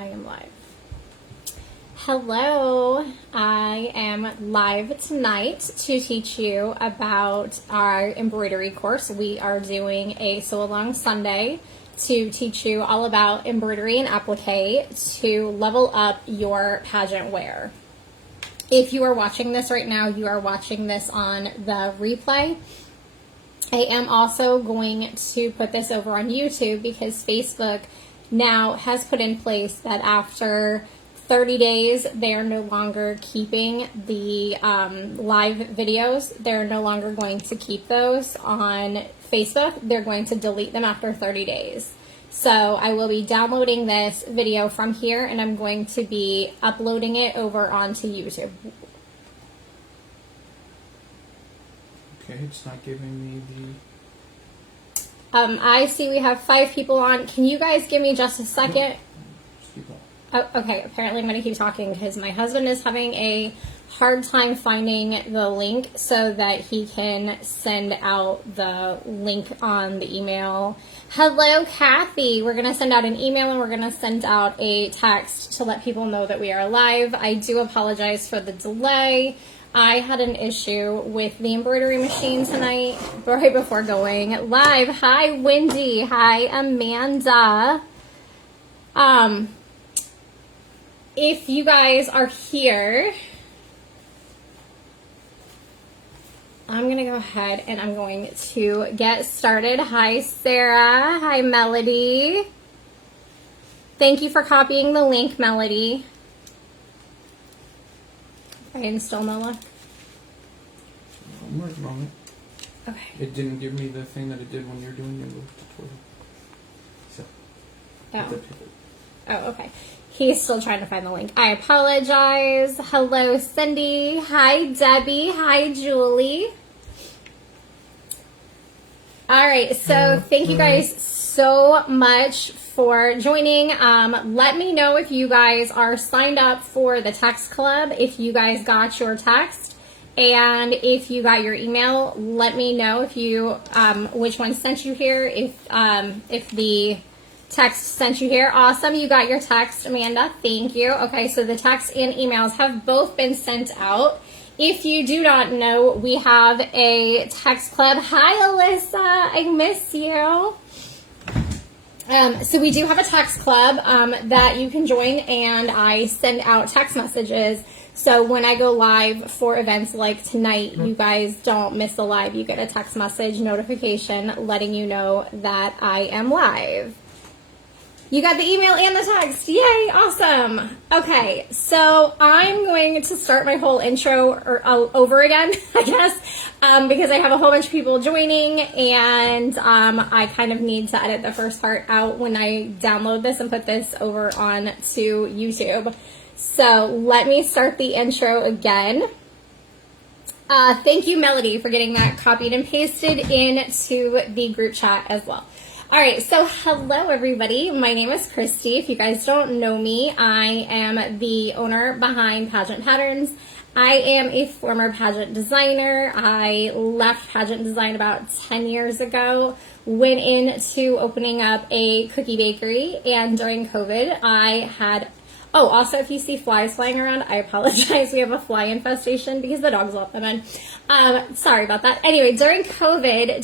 I am live. Hello, I am live tonight to teach you about our embroidery course. We are doing a sew along Sunday to teach you all about embroidery and applique to level up your pageant wear. If you are watching this right now, you are watching this on the replay. I am also going to put this over on YouTube because Facebook now has put in place that after 30 days, they're no longer keeping the live videos. They're no longer going to keep those on Facebook. They're going to delete them after 30 days. So I will be downloading this video from here and I'm going to be uploading it over onto YouTube. Okay, it's not giving me the... I see we have 5 people on. Can you guys give me just a second? Just keep on. Oh, okay, apparently I'm going to keep talking because my husband is having a hard time finding the link so that he can send out the link on the email. Hello, Kathy. We're going to send out an email and we're going to send out a text to let people know that we are live. I do apologize for the delay. I had an issue with the embroidery machine tonight right before going live. Hi, Wendy. Hi, Amanda. If you guys are here, I'm going to go ahead and I'm going to get started. Hi, Sarah. Hi, Melody. Thank you for copying the link, Melody. And still no luck? I'm working on it. Okay. It didn't give me the thing that it did when you're doing your tutorial. So, Oh, okay. He's still trying to find the link. I apologize. Hello, Cindy. Hi, Debbie. Hi, Julie. All right, so thank you guys so much for joining. Let me know if you guys are signed up for the text club, if you guys got your text, and if you got your email. Let me know if you which one sent you here, if the text sent you here. Awesome, you got your text, Amanda. Thank you. Okay, so the text and emails have both been sent out. If you do not know, we have a text club. Hi, Alyssa. I miss you. So we do have a text club that you can join, and I send out text messages. So when I go live for events like tonight, you guys don't miss the live. You get a text message notification letting you know that I am live. You got the email and the text. Yay, awesome. Okay, so I'm going to start my whole intro over again, I guess, because I have a whole bunch of people joining, and I kind of need to edit the first part out when I download this and put this over on to YouTube. So let me start the intro again. Thank you, Melody, for getting that copied and pasted into the group chat as well. All right, so hello everybody. My name is Christy. If you guys don't know me, I am the owner behind Pageant Patterns. I am a former pageant designer. I left pageant design about 10 years ago, went into opening up a cookie bakery, and during COVID, I had... Oh, also, if you see flies flying around, I apologize. We have a fly infestation because the dogs let them in. Sorry about that. Anyway, during 2020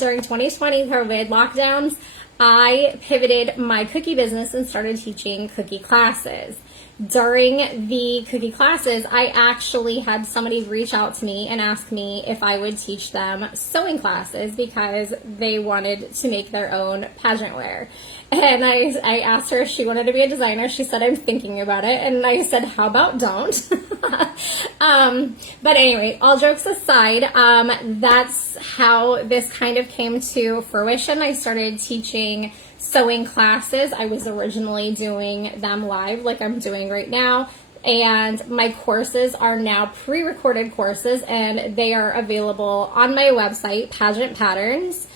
COVID lockdowns, I pivoted my cookie business and started teaching cookie classes. During the cookie classes, I actually had somebody reach out to me and ask me if I would teach them sewing classes because they wanted to make their own pageant wear. And I asked her if she wanted to be a designer. She said, I'm thinking about it. And I said, how about don't? But anyway, all jokes aside, that's how this kind of came to fruition. I started teaching sewing classes. I was originally doing them live like I'm doing right now. And my courses are now pre-recorded courses, and they are available on my website, Pageant Patterns.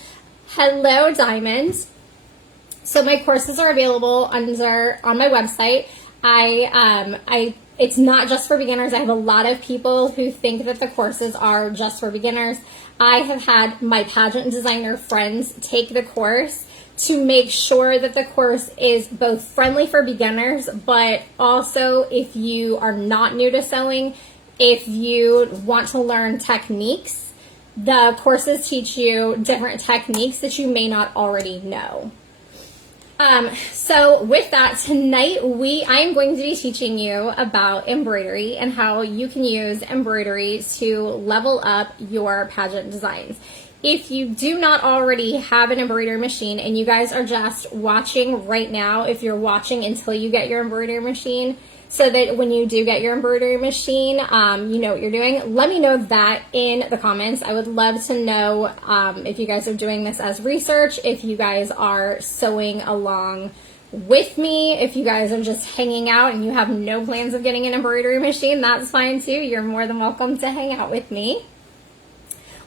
Hello, Diamond. So my courses are available on my website. It's not just for beginners. I have a lot of people who think that the courses are just for beginners. I have had my pageant designer friends take the course to make sure that the course is both friendly for beginners, but also if you are not new to sewing, if you want to learn techniques, the courses teach you different techniques that you may not already know. So with that, tonight I am going to be teaching you about embroidery and how you can use embroidery to level up your pageant designs. If you do not already have an embroidery machine and you guys are just watching right now, if you're watching until you get your embroidery machine, so that when you do get your embroidery machine, you know what you're doing. Let me know that in the comments. I would love to know if you guys are doing this as research, if you guys are sewing along with me, if you guys are just hanging out and you have no plans of getting an embroidery machine, that's fine too. You're more than welcome to hang out with me.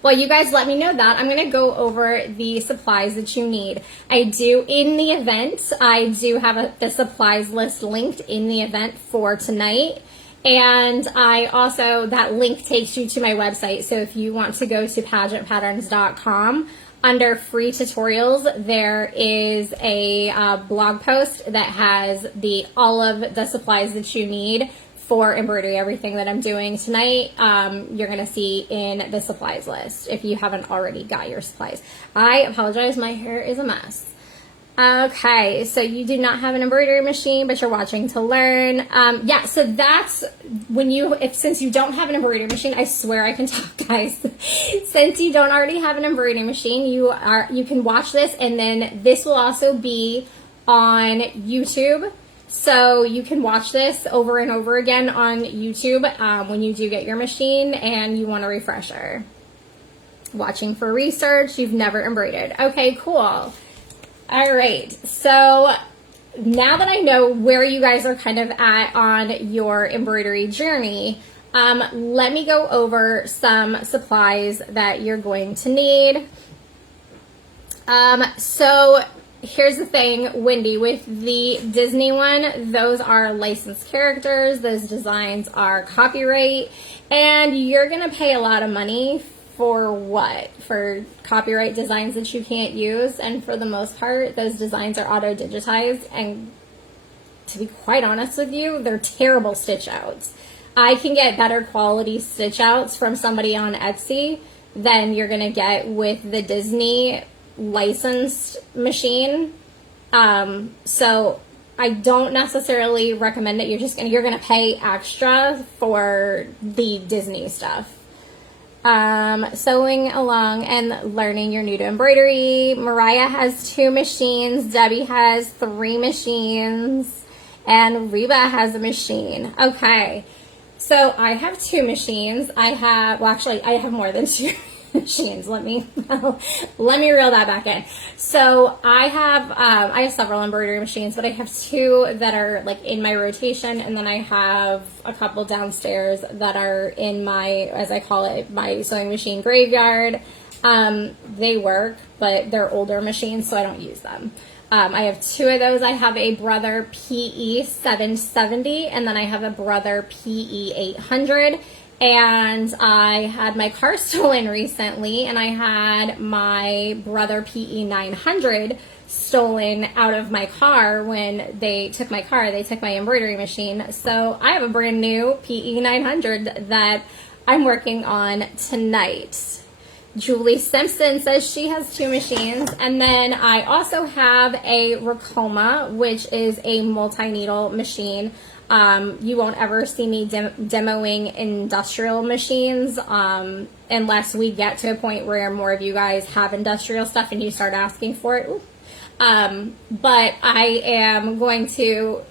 Well, you guys let me know that. I'm going to go over the supplies that you need. I do, in the event, I do have the supplies list linked in the event for tonight. And I also, that link takes you to my website. So if you want to go to pageantpatterns.com, under free tutorials, there is a blog post that has all of the supplies that you need for embroidery. Everything that I'm doing tonight, you're going to see in the supplies list if you haven't already got your supplies. I apologize, my hair is a mess. Okay, so you do not have an embroidery machine, but you're watching to learn. Yeah, so that's when since you don't have an embroidery machine, I swear I can talk, guys. Since you don't already have an embroidery machine, you can watch this, and then this will also be on YouTube. So you can watch this over and over again on YouTube when you do get your machine and you want a refresher. Watching for research, you've never embroidered. Okay, cool. All right, so now that I know where you guys are kind of at on your embroidery journey, let me go over some supplies that you're going to need. So here's the thing, Wendy, with the Disney one, those are licensed characters, those designs are copyright, and you're going to pay a lot of money for what? For copyright designs that you can't use, and for the most part, those designs are auto-digitized, and to be quite honest with you, they're terrible stitch outs. I can get better quality stitch outs from somebody on Etsy than you're going to get with the Disney licensed machine. So I don't necessarily recommend it. You're gonna pay extra for the Disney stuff. Sewing along and learning, you're new to embroidery. Mariah has 2 machines, Debbie has 3 machines, and Reba has a machine. Okay, so I have 2 machines. I have more than 2 machines. Let me reel that back in. So I have several embroidery machines, but I have 2 that are like in my rotation, and then I have a couple downstairs that are in my, as I call it, my sewing machine graveyard. They work, but they're older machines, so I don't use them. I have 2 of those. I have a Brother PE 770, and then I have a Brother PE 800. And I had my car stolen recently, and I had my Brother PE 900 stolen out of my car when they took my car. They took my embroidery machine. So I have a brand new PE 900 that I'm working on tonight. Julie Simpson says she has 2 machines. And then I also have a Racoma, which is a multi-needle machine. You won't ever see me demoing industrial machines unless we get to a point where more of you guys have industrial stuff and you start asking for it. But I'm going to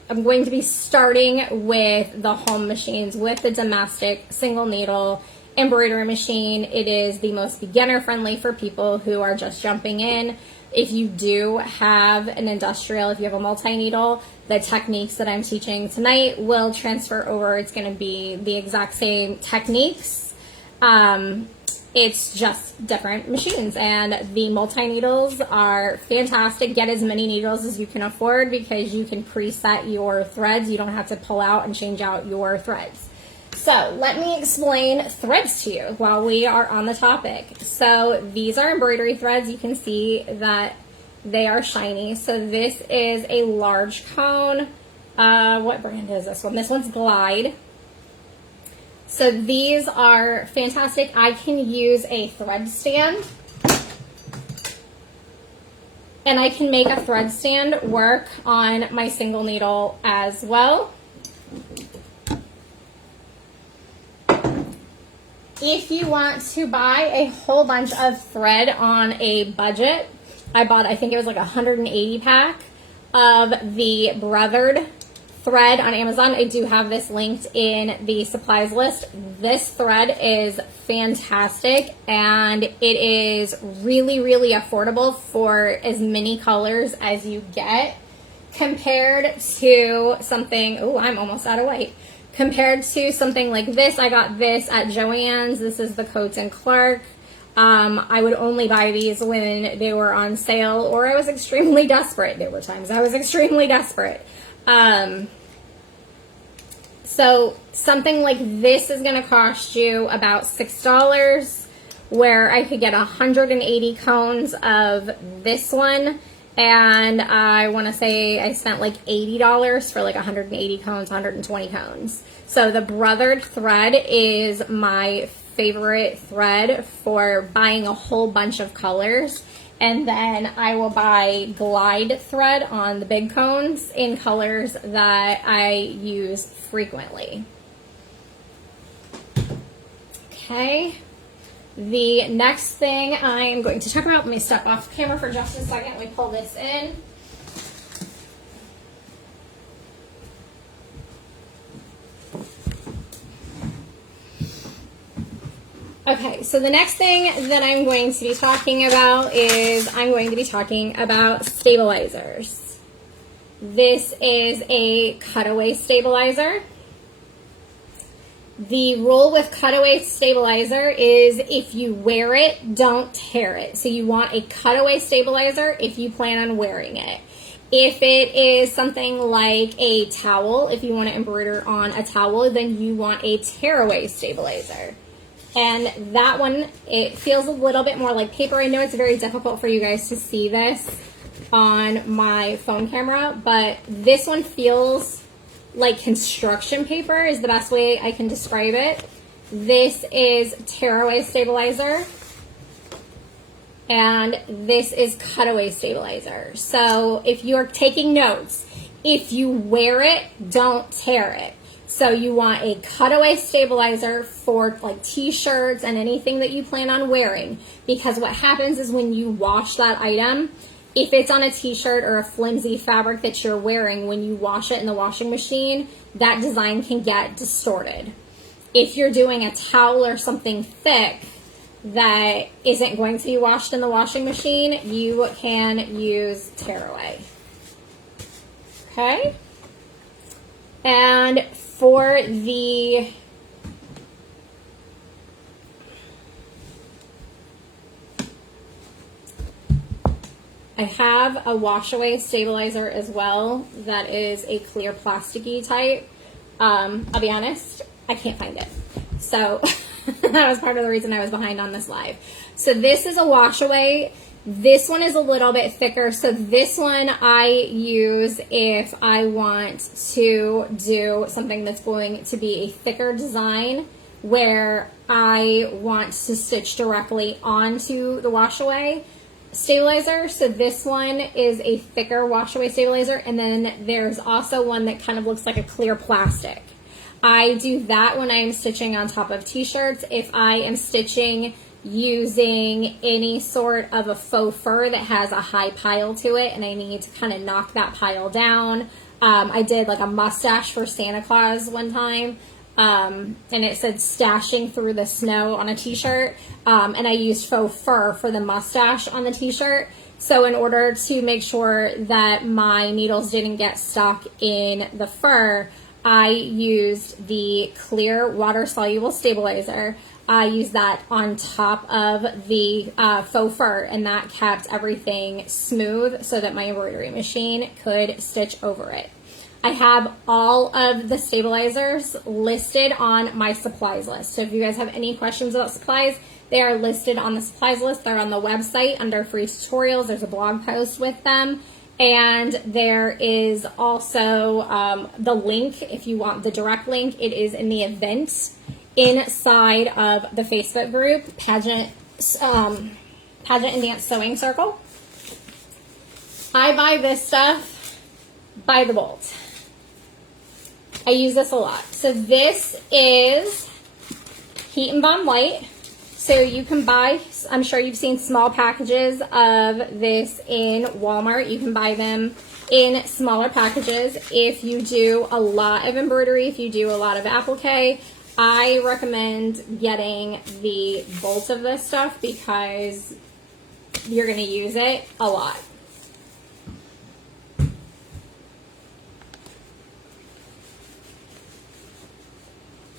be starting with the home machines, with the domestic single needle embroidery machine. It is the most beginner friendly for people who are just jumping in. If you do have an industrial, if you have a multi-needle, the techniques that I'm teaching tonight will transfer over. It's going to be the exact same techniques. It's just different machines, and the multi-needles are fantastic. Get as many needles as you can afford because you can preset your threads. You don't have to pull out and change out your threads. So let me explain threads to you while we are on the topic. So these are embroidery threads. You can see that They are shiny. So this is a large cone. What brand is this one? This one's Glide. So these are fantastic. I can use a thread stand. And I can make a thread stand work on my single needle as well. If you want to buy a whole bunch of thread on a budget, I bought, I think it was like a 180 pack of the Brothered thread on Amazon. I do have this linked in the supplies list. This thread is fantastic and it is really, really affordable for as many colors as you get compared to something, oh, I'm almost out of white. Compared to something like this, I got this at Joann's. This is the Coats and Clark. I would only buy these when they were on sale or I was extremely desperate. There were times I was extremely desperate. So something like this is going to cost you about $6, where I could get 180 cones of this one. And I want to say I spent like $80 for like 180 cones, 120 cones. So the Brothered thread is my favorite thread for buying a whole bunch of colors. And then I will buy Glide thread on the big cones in colors that I use frequently. Okay. The next thing I'm going to talk about, let me step off camera for just a second. Let me pull this in. Okay, so the next thing that I'm going to be talking about is I'm going to be talking about stabilizers. This is a cutaway stabilizer. The rule with cutaway stabilizer is if you wear it, don't tear it. So you want a cutaway stabilizer if you plan on wearing it. If it is something like a towel, if you want to embroider on a towel, then you want a tearaway stabilizer. And that one, it feels a little bit more like paper. I know it's very difficult for you guys to see this on my phone camera, but this one feels like construction paper is the best way I can describe it. This is tearaway stabilizer and this is cutaway stabilizer. So if you're taking notes, if you wear it, don't tear it. So you want a cutaway stabilizer for like t-shirts and anything that you plan on wearing, because what happens is when you wash that item, if it's on a t-shirt or a flimsy fabric that you're wearing, when you wash it in the washing machine, that design can get distorted. If you're doing a towel or something thick that isn't going to be washed in the washing machine, you can use tearaway. Okay? And for the I have a wash-away stabilizer as well that is a clear plasticky type. I'll be honest, I can't find it. So that was part of the reason I was behind on this live. So this is a wash-away. This one is a little bit thicker. So this one I use if I want to do something that's going to be a thicker design where I want to stitch directly onto the wash-away stabilizer. So this one is a thicker wash-away stabilizer, and then there's also one that kind of looks like a clear plastic. I do that when I'm stitching on top of t-shirts. If I am stitching using any sort of a faux fur that has a high pile to it and I need to kind of knock that pile down. I did like a mustache for Santa Claus one time. And it said stashing through the snow on a t-shirt, and I used faux fur for the mustache on the t-shirt. So in order to make sure that my needles didn't get stuck in the fur, I used the clear water-soluble stabilizer. I used that on top of the faux fur, and that kept everything smooth so that my embroidery machine could stitch over it. I have all of the stabilizers listed on my supplies list. So if you guys have any questions about supplies, they are listed on the supplies list. They're on the website under free tutorials. There's a blog post with them. And there is also the link, if you want the direct link, it is in the event inside of the Facebook group, Pageant and Dance Sewing Circle. I buy this stuff by the bolt. I use this a lot. So this is Heat and Bond White. So you can buy, I'm sure you've seen small packages of this in Walmart. You can buy them in smaller packages. If you do a lot of embroidery, if you do a lot of applique, I recommend getting the bolt of this stuff because you're going to use it a lot.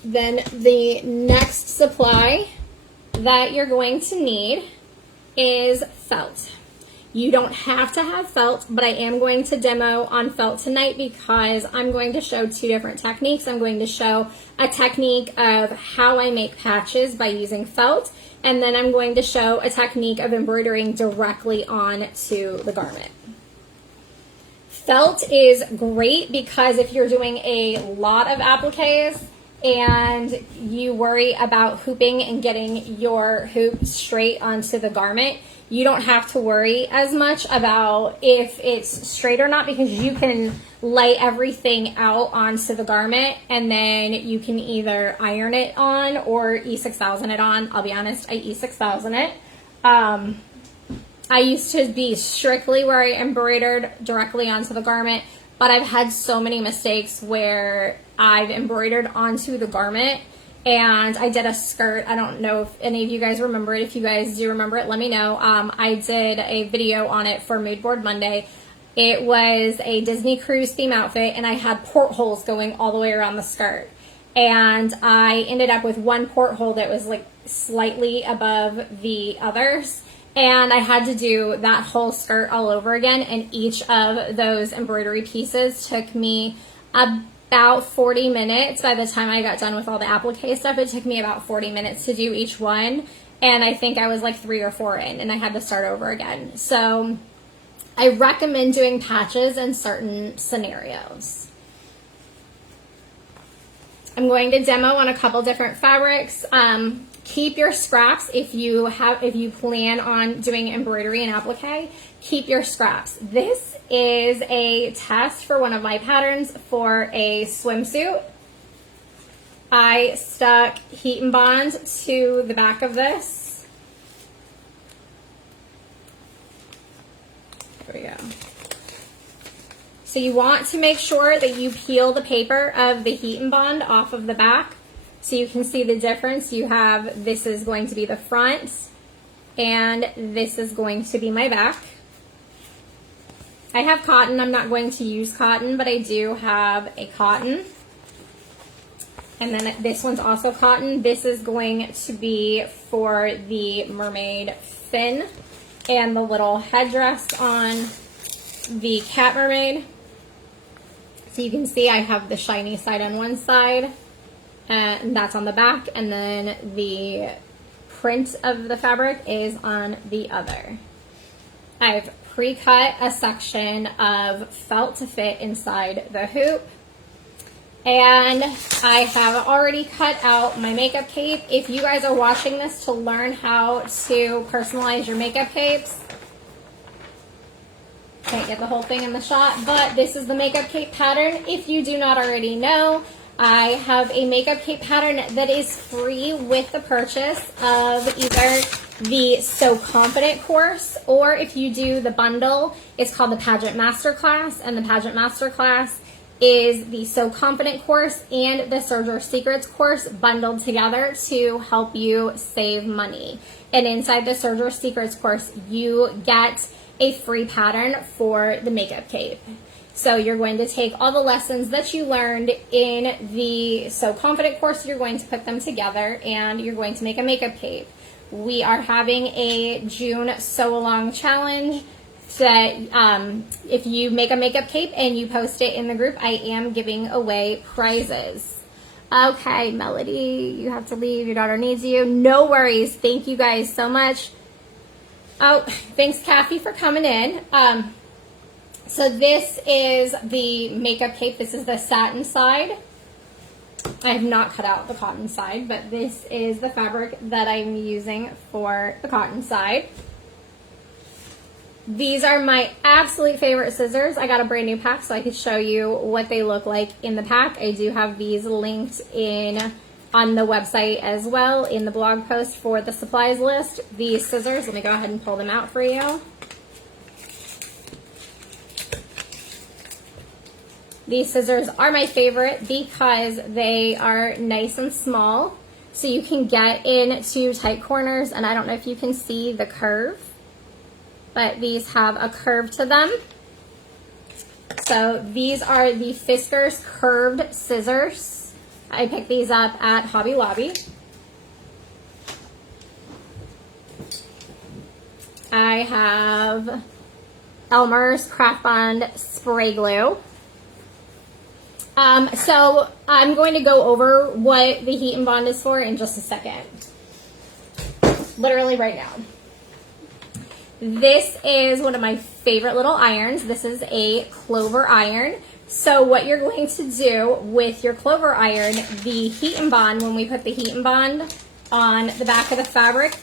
Then the next supply that you're going to need is felt. You don't have to have felt, but I am going to demo on felt tonight because I'm going to show two different techniques. I'm going to show a technique of how I make patches by using felt, and then I'm going to show a technique of embroidering directly onto the garment. Felt is great because if you're doing a lot of appliques and you worry about hooping and getting your hoop straight onto the garment, you don't have to worry as much about if it's straight or not because you can lay everything out onto the garment and then you can either iron it on or E6000 it on. I'll be honest, I E6000 it. I used to be strictly where I embroidered directly onto the garment, but I've had so many mistakes where I've embroidered onto the garment. And I did a skirt. I don't know if any of you guys remember it. If you guys do remember it, let me know. I did a video on it for Mood Board Monday. It was a Disney Cruise theme outfit, and I had portholes going all the way around the skirt. And I ended up with one porthole that was like slightly above the others. And I had to do that whole skirt all over again. And each of those embroidery pieces took me about 40 minutes. By the time I got done with all the applique stuff, it took me about 40 minutes to do each one. And I think I was like 3 or 4 in, and I had to start over again. So I recommend doing patches in certain scenarios. I'm going to demo on a couple different fabrics. Keep your scraps if you plan on doing embroidery and applique. Keep your scraps. This is a test for one of my patterns for a swimsuit. I stuck heat and bond to the back of this. There we go. So you want to make sure that you peel the paper of the heat and bond off of the back so you can see the difference. You have, this is going to be the front and this is going to be my back. I have cotton. I'm not going to use cotton, but I do have a cotton. And then this one's also cotton. This is going to be for the mermaid fin and the little headdress on the cat mermaid. So you can see I have the shiny side on one side, and that's on the back, and then the print of the fabric is on the other. I've pre-cut a section of felt to fit inside the hoop. And I have already cut out my makeup cape. If you guys are watching this to learn how to personalize your makeup capes, can't get the whole thing in the shot, but this is the makeup cape pattern. If you do not already know, I have a makeup cape pattern that is free with the purchase of either the So Confident course, or if you do the bundle, it's called the Pageant Masterclass, and the Pageant Masterclass is the So Confident course and the Serve Your Secrets course bundled together to help you save money. And inside the Serve Your Secrets course, you get a free pattern for the makeup cape. So you're going to take all the lessons that you learned in the So Confident course, you're going to put them together, and you're going to make a makeup cape. We are having a June sew along challenge So if you make a makeup cape and you post it in the group, I am giving away prizes. Okay, Melody, you have to leave. Your daughter needs you. No worries. Thank you guys so much. Oh, thanks, Kathy, for coming in. So this is the makeup cape. This is the satin side. I have not cut out the cotton side, but this is the fabric that I'm using for the cotton side. These are my absolute favorite scissors. I got a brand new pack so I could show you what they look like in the pack. I do have these linked in on the website as well in the blog post for the supplies list. These scissors, let me go ahead and pull them out for you. These scissors are my favorite because they are nice and small, so you can get into tight corners, and I don't know if you can see the curve, but these have a curve to them. So these are the Fiskars curved scissors. I picked these up at Hobby Lobby. I have Elmer's Craft Bond spray glue. So I'm going to go over what the heat and bond is for in just a second. Literally right now. This is one of my favorite little irons. This is a clover iron. So what you're going to do with your clover iron, the heat and bond, when we put the heat and bond on the back of the fabric,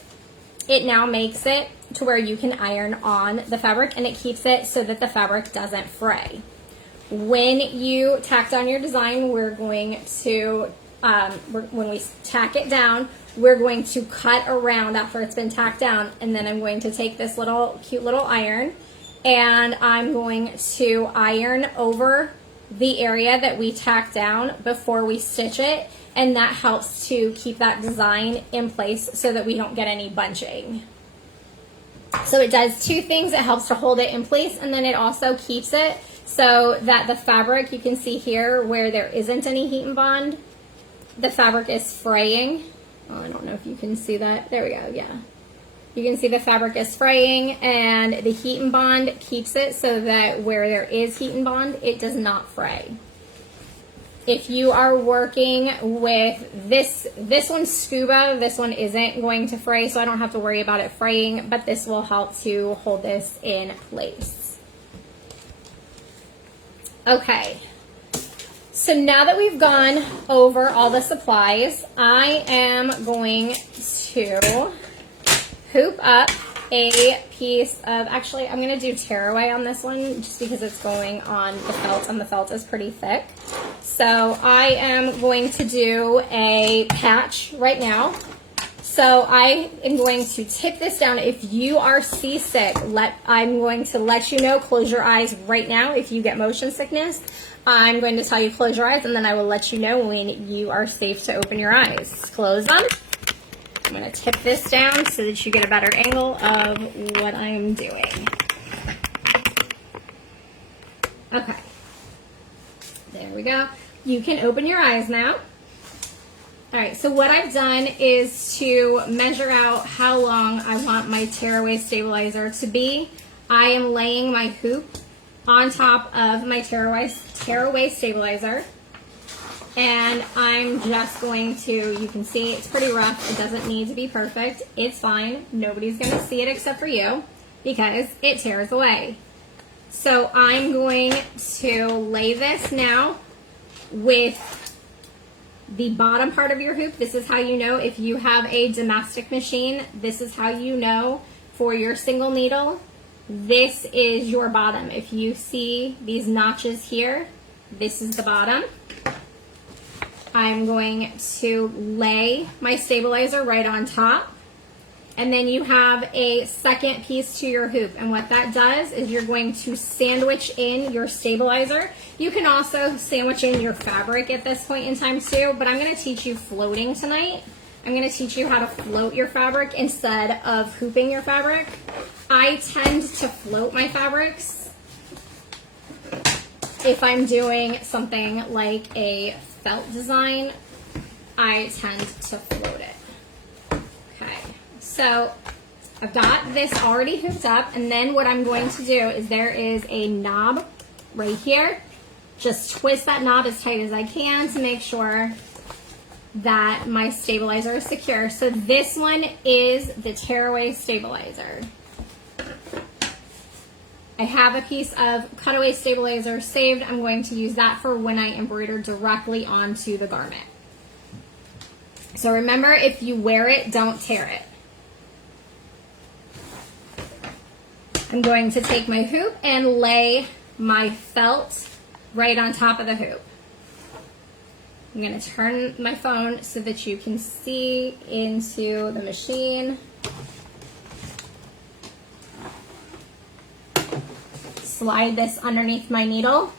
it now makes it to where you can iron on the fabric, and it keeps it so that the fabric doesn't fray. When you tack down your design, we're going to, when we tack it down, we're going to cut around after it's been tacked down, and then I'm going to take this little cute little iron, and I'm going to iron over the area that we tack down before we stitch it, and that helps to keep that design in place so that we don't get any bunching. So it does two things. It helps to hold it in place, and then it also keeps it so that the fabric, you can see here where there isn't any heat and bond, the fabric is fraying. Oh, I don't know if you can see that. There we go, yeah. You can see the fabric is fraying, and the heat and bond keeps it so that where there is heat and bond, it does not fray. If you are working with this one's scuba, this one isn't going to fray, so I don't have to worry about it fraying, but this will help to hold this in place. Okay, so now that we've gone over all the supplies, I am going to hoop up a piece of, actually I'm going to do tearaway on this one just because it's going on the felt, and the felt is pretty thick. So I am going to do a patch right now. So I am going to tip this down. If you are seasick, I'm going to let you know, close your eyes right now. If you get motion sickness, I'm going to tell you close your eyes, and then I will let you know when you are safe to open your eyes. Close them. I'm going to tip this down so that you get a better angle of what I'm doing. Okay. There we go. You can open your eyes now. All right, so what I've done is to measure out how long I want my tearaway stabilizer to be. I am laying my hoop on top of my tearaway stabilizer, and I'm just going to, you can see it's pretty rough. It doesn't need to be perfect. It's fine. Nobody's going to see it except for you because it tears away. So I'm going to lay this now with the bottom part of your hoop. This is how you know if you have a domestic machine. This is how you know for your single needle. This is your bottom. If you see these notches here, this is the bottom. I'm going to lay my stabilizer right on top. And then you have a second piece to your hoop. And what that does is you're going to sandwich in your stabilizer. You can also sandwich in your fabric at this point in time too, but I'm going to teach you floating tonight. I'm going to teach you how to float your fabric instead of hooping your fabric. I tend to float my fabrics if I'm doing something like a felt design. I tend to float it. Okay. So I've got this already hooked up, and then what I'm going to do is there is a knob right here. Just twist that knob as tight as I can to make sure that my stabilizer is secure. So this one is the tearaway stabilizer. I have a piece of cutaway stabilizer saved. I'm going to use that for when I embroider directly onto the garment. So remember, if you wear it, don't tear it. I'm going to take my hoop and lay my felt right on top of the hoop. I'm going to turn my phone so that you can see into the machine. Slide this underneath my needle.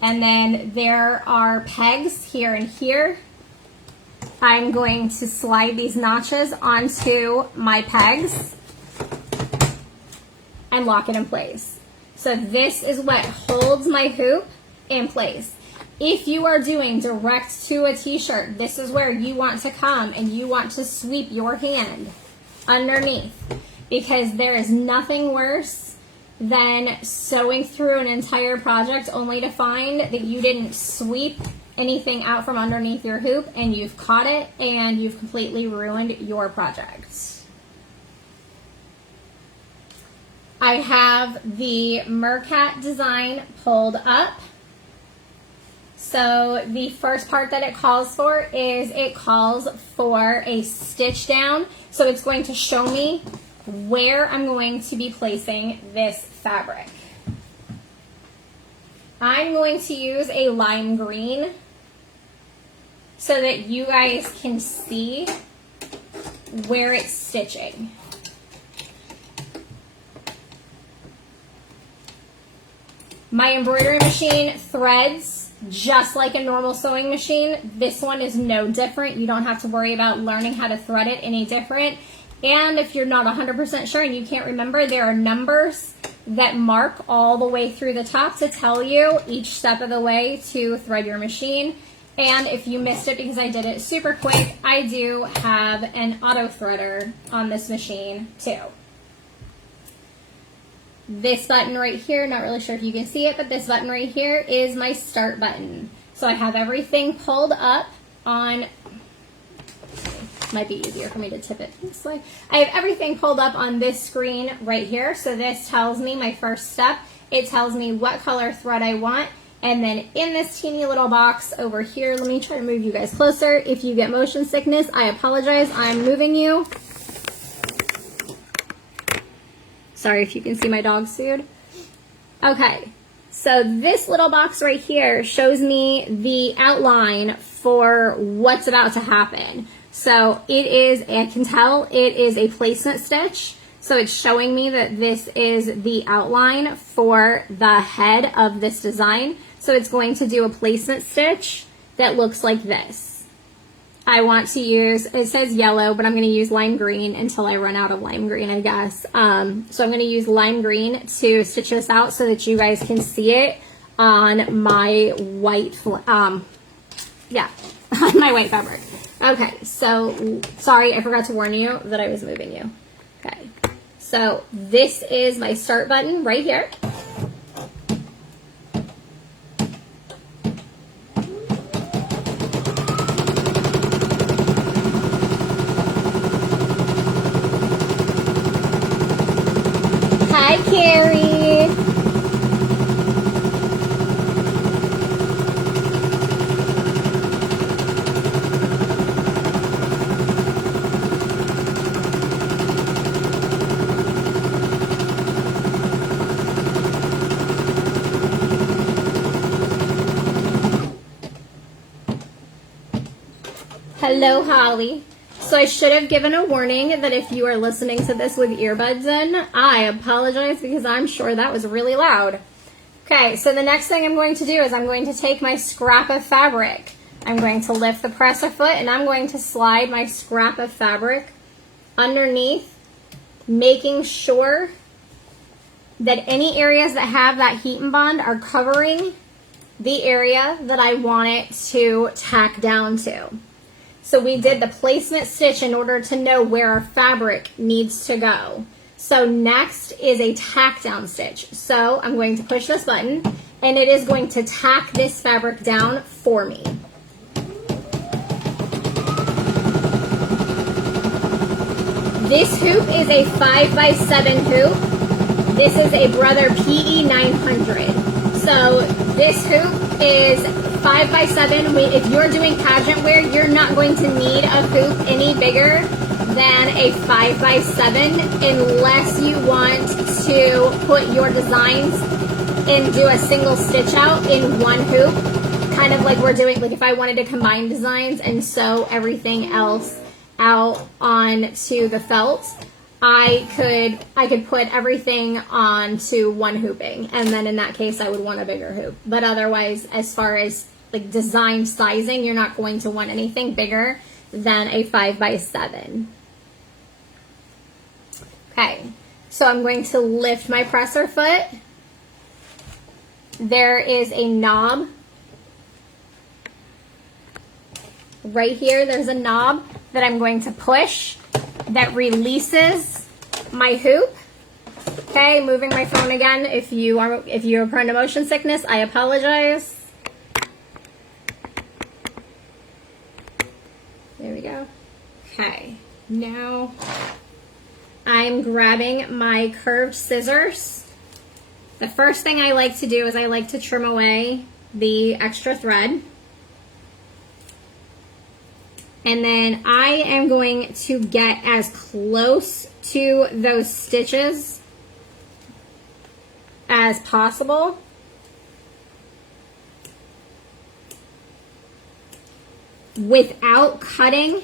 And then there are pegs here and here. I'm going to slide these notches onto my pegs and lock it in place. So this is what holds my hoop in place. If you are doing direct to a t-shirt, this is where you want to come and you want to sweep your hand underneath, because there is nothing worse than sewing through an entire project only to find that you didn't sweep anything out from underneath your hoop and you've caught it and you've completely ruined your project. I have the Mercat design pulled up. So the first part that it calls for is it calls for a stitch down. So it's going to show me where I'm going to be placing this fabric. I'm going to use a lime green so that you guys can see where it's stitching. My embroidery machine threads just like a normal sewing machine. This one is no different. You don't have to worry about learning how to thread it any different. And if you're not 100% sure and you can't remember, there are numbers that mark all the way through the top to tell you each step of the way to thread your machine. And if you missed it because I did it super quick, I do have an auto threader on this machine too. This button right here, not really sure if you can see it, but this button right here is my start button. So I have everything pulled up on, might be easier for me to tip it this way. I have everything pulled up on this screen right here. So this tells me my first step. It tells me what color thread I want. And then in this teeny little box over here, let me try to move you guys closer. If you get motion sickness, I apologize. I'm moving you. Sorry if you can see my dog's food. Okay, so this little box right here shows me the outline for what's about to happen. So it is, I can tell it is a placement stitch. So it's showing me that this is the outline for the head of this design. So it's going to do a placement stitch that looks like this. I want to use, it says yellow, but I'm going to use lime green until I run out of lime green, I guess. So I'm going to use lime green to stitch this out so that you guys can see it on my white, on my white fabric. Okay, so sorry, I forgot to warn you that I was moving you. Okay, so this is my start button right here. Hi, Carrie. Hello, Holly. So I should have given a warning that if you are listening to this with earbuds in, I apologize because I'm sure that was really loud. Okay, so the next thing I'm going to do is I'm going to take my scrap of fabric. I'm going to lift the presser foot and I'm going to slide my scrap of fabric underneath, making sure that any areas that have that heat and bond are covering the area that I want it to tack down to. So we did the placement stitch in order to know where our fabric needs to go. So next is a tack down stitch. So I'm going to push this button and it is going to tack this fabric down for me. This hoop is a 5x7 hoop. This is a Brother PE 900. So this hoop is 5x7. If you're doing pageant wear, you're not going to need a hoop any bigger than a 5x7 unless you want to put your designs and do a single stitch out in one hoop, kind of like we're doing, like if I wanted to combine designs and sew everything else out onto the felt, I could put everything onto one hooping, and then in that case I would want a bigger hoop. But otherwise, as far as like design sizing, you're not going to want anything bigger than a 5x7. Okay, so I'm going to lift my presser foot. There is a knob right here. There's a knob that I'm going to push that releases my hoop. Okay, moving my phone again. If you're prone to motion sickness, I apologize. There we go. Okay, now I'm grabbing my curved scissors. The first thing I like to do is I like to trim away the extra thread. And then I am going to get as close to those stitches as possible. Without cutting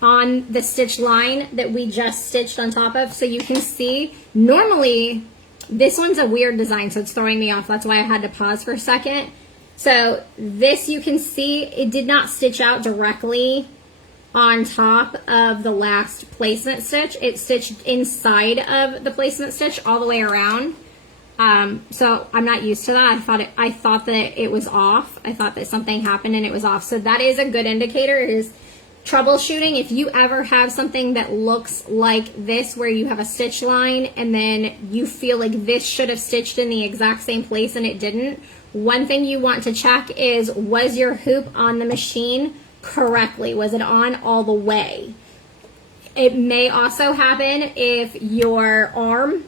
on the stitch line that we just stitched on top of. So you can see, normally, this one's a weird design, so it's throwing me off. That's why I had to pause for a second. So this, you can see, it did not stitch out directly on top of the last placement stitch. It stitched inside of the placement stitch all the way around. So I'm not used to that. I thought that it was off. I thought that something happened and it was off. So that is a good indicator. It is troubleshooting. If you ever have something that looks like this, where you have a stitch line and then you feel like this should have stitched in the exact same place and it didn't, one thing you want to check is, was your hoop on the machine correctly? Was it on all the way? It may also happen if your arm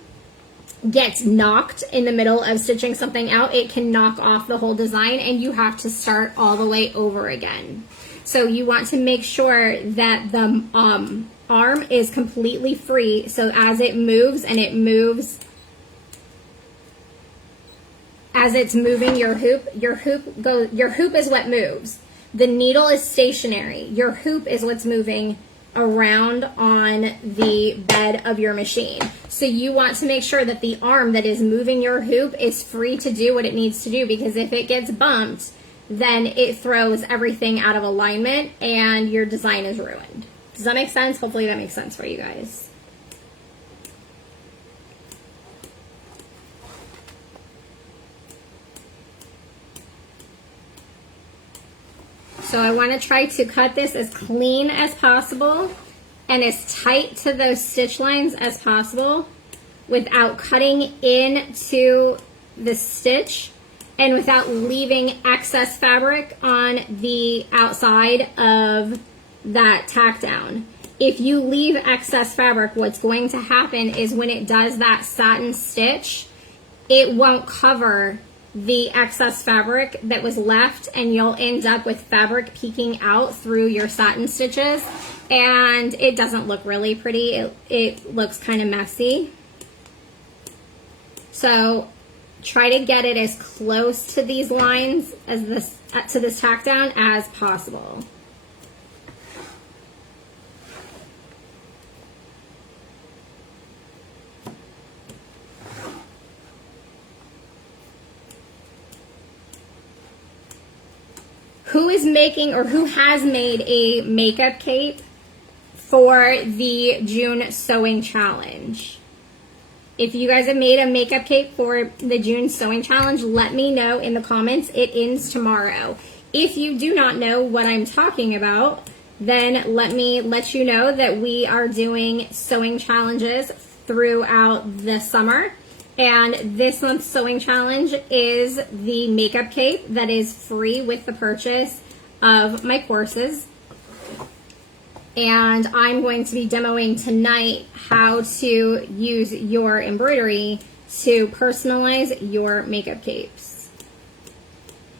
gets knocked in the middle of stitching something out. It can knock off the whole design and you have to start all the way over again. So you want to make sure that the arm is completely free, so as it moves, and it moves as it's moving, your hoop is what moves. The needle is stationary. Your hoop is what's moving around on the bed of your machine. So you want to make sure that the arm that is moving your hoop is free to do what it needs to do, because if it gets bumped, then it throws everything out of alignment and your design is ruined. Does that make sense? Hopefully that makes sense for you guys. So I want to try to cut this as clean as possible and as tight to those stitch lines as possible without cutting into the stitch and without leaving excess fabric on the outside of that tack down. If you leave excess fabric, what's going to happen is when it does that satin stitch, it won't cover the excess fabric that was left, and you'll end up with fabric peeking out through your satin stitches, and it doesn't look really pretty. It looks kind of messy. So try to get it as close to these lines as to this tack down as possible. Who is making, or who has made, a makeup cape for the June sewing challenge? If you guys have made a makeup cape for the June sewing challenge, let me know in the comments. It ends tomorrow. If you do not know what I'm talking about, then let me let you know that we are doing sewing challenges throughout the summer. And this month's sewing challenge is the makeup cape that is free with the purchase of my courses. And I'm going to be demoing tonight how to use your embroidery to personalize your makeup capes.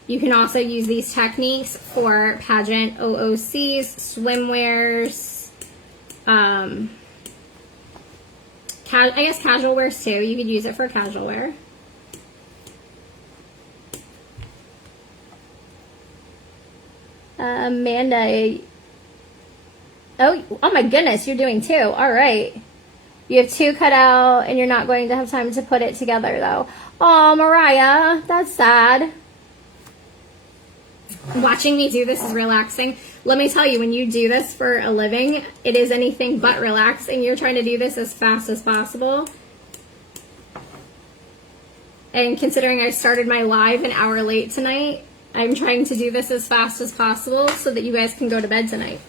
You can also use these techniques for pageant OOCs, swimwears, I guess casual wears too. You could use it for casual wear. Amanda, oh my goodness, you're doing two. All right. You have two cut out and you're not going to have time to put it together though. Oh, Mariah, that's sad. Watching me do this is relaxing. Let me tell you, when you do this for a living, it is anything but relaxing. You're trying to do this as fast as possible. And considering I started my live an hour late tonight, I'm trying to do this as fast as possible so that you guys can go to bed tonight.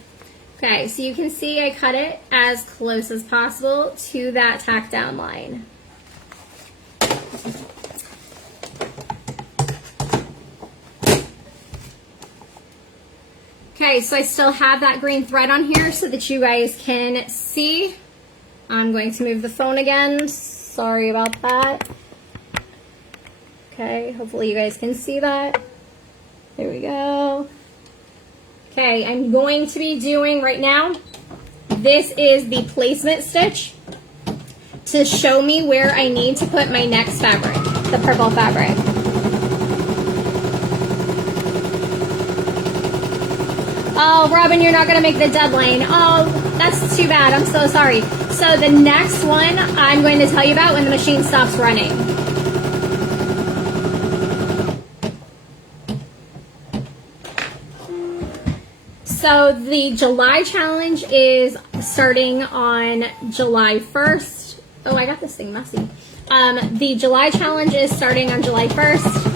Okay, so you can see I cut it as close as possible to that tack down line. Okay, so I still have that green thread on here so that you guys can see. I'm going to move the phone again. Sorry about that. Okay, hopefully you guys can see that. There we go. Okay, I'm going to be doing right now, this is the placement stitch to show me where I need to put my next fabric, the purple fabric. Oh, Robin, you're not going to make the deadline. Oh, that's too bad. I'm so sorry. So the next one I'm going to tell you about when the machine stops running. So the July challenge is starting on July 1st. Oh, I got this thing messy. The July challenge is starting on July 1st.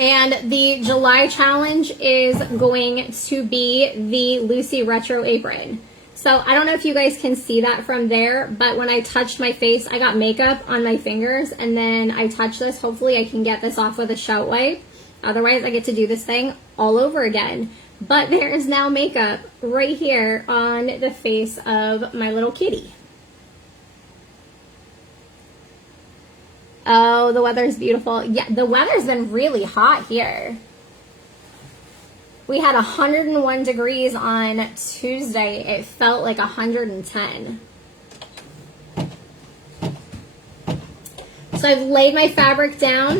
And the July challenge is going to be the Lucy Retro Apron. So I don't know if you guys can see that from there, but when I touched my face, I got makeup on my fingers, and then I touched this. Hopefully I can get this off with a shout wipe. Otherwise, I get to do this thing all over again. But there is now makeup right here on the face of my little kitty. Oh, the weather's beautiful. Yeah, the weather's been really hot here. We had 101 degrees on Tuesday. It felt like 110. So I've laid my fabric down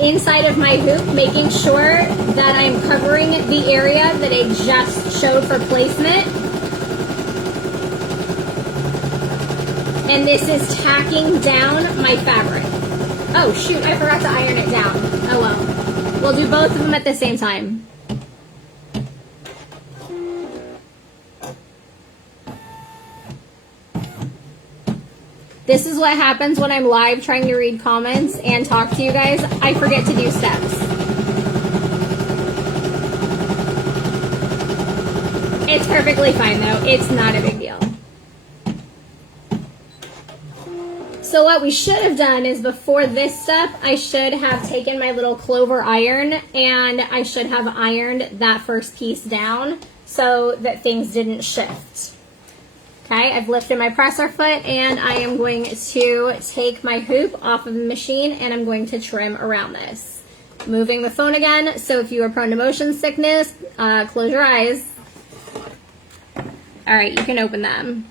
inside of my hoop, making sure that I'm covering the area that I just showed for placement. And this is tacking down my fabric. Oh shoot, I forgot to iron it down. Oh well. We'll do both of them at the same time. This is what happens when I'm live trying to read comments and talk to you guys. I forget to do steps. It's perfectly fine though. It's not a big deal. So what we should have done is before this step, I should have taken my little clover iron and I should have ironed that first piece down so that things didn't shift. Okay, I've lifted my presser foot and I am going to take my hoop off of the machine and I'm going to trim around this. Moving the phone again, so if you are prone to motion sickness, close your eyes. All right, you can open them.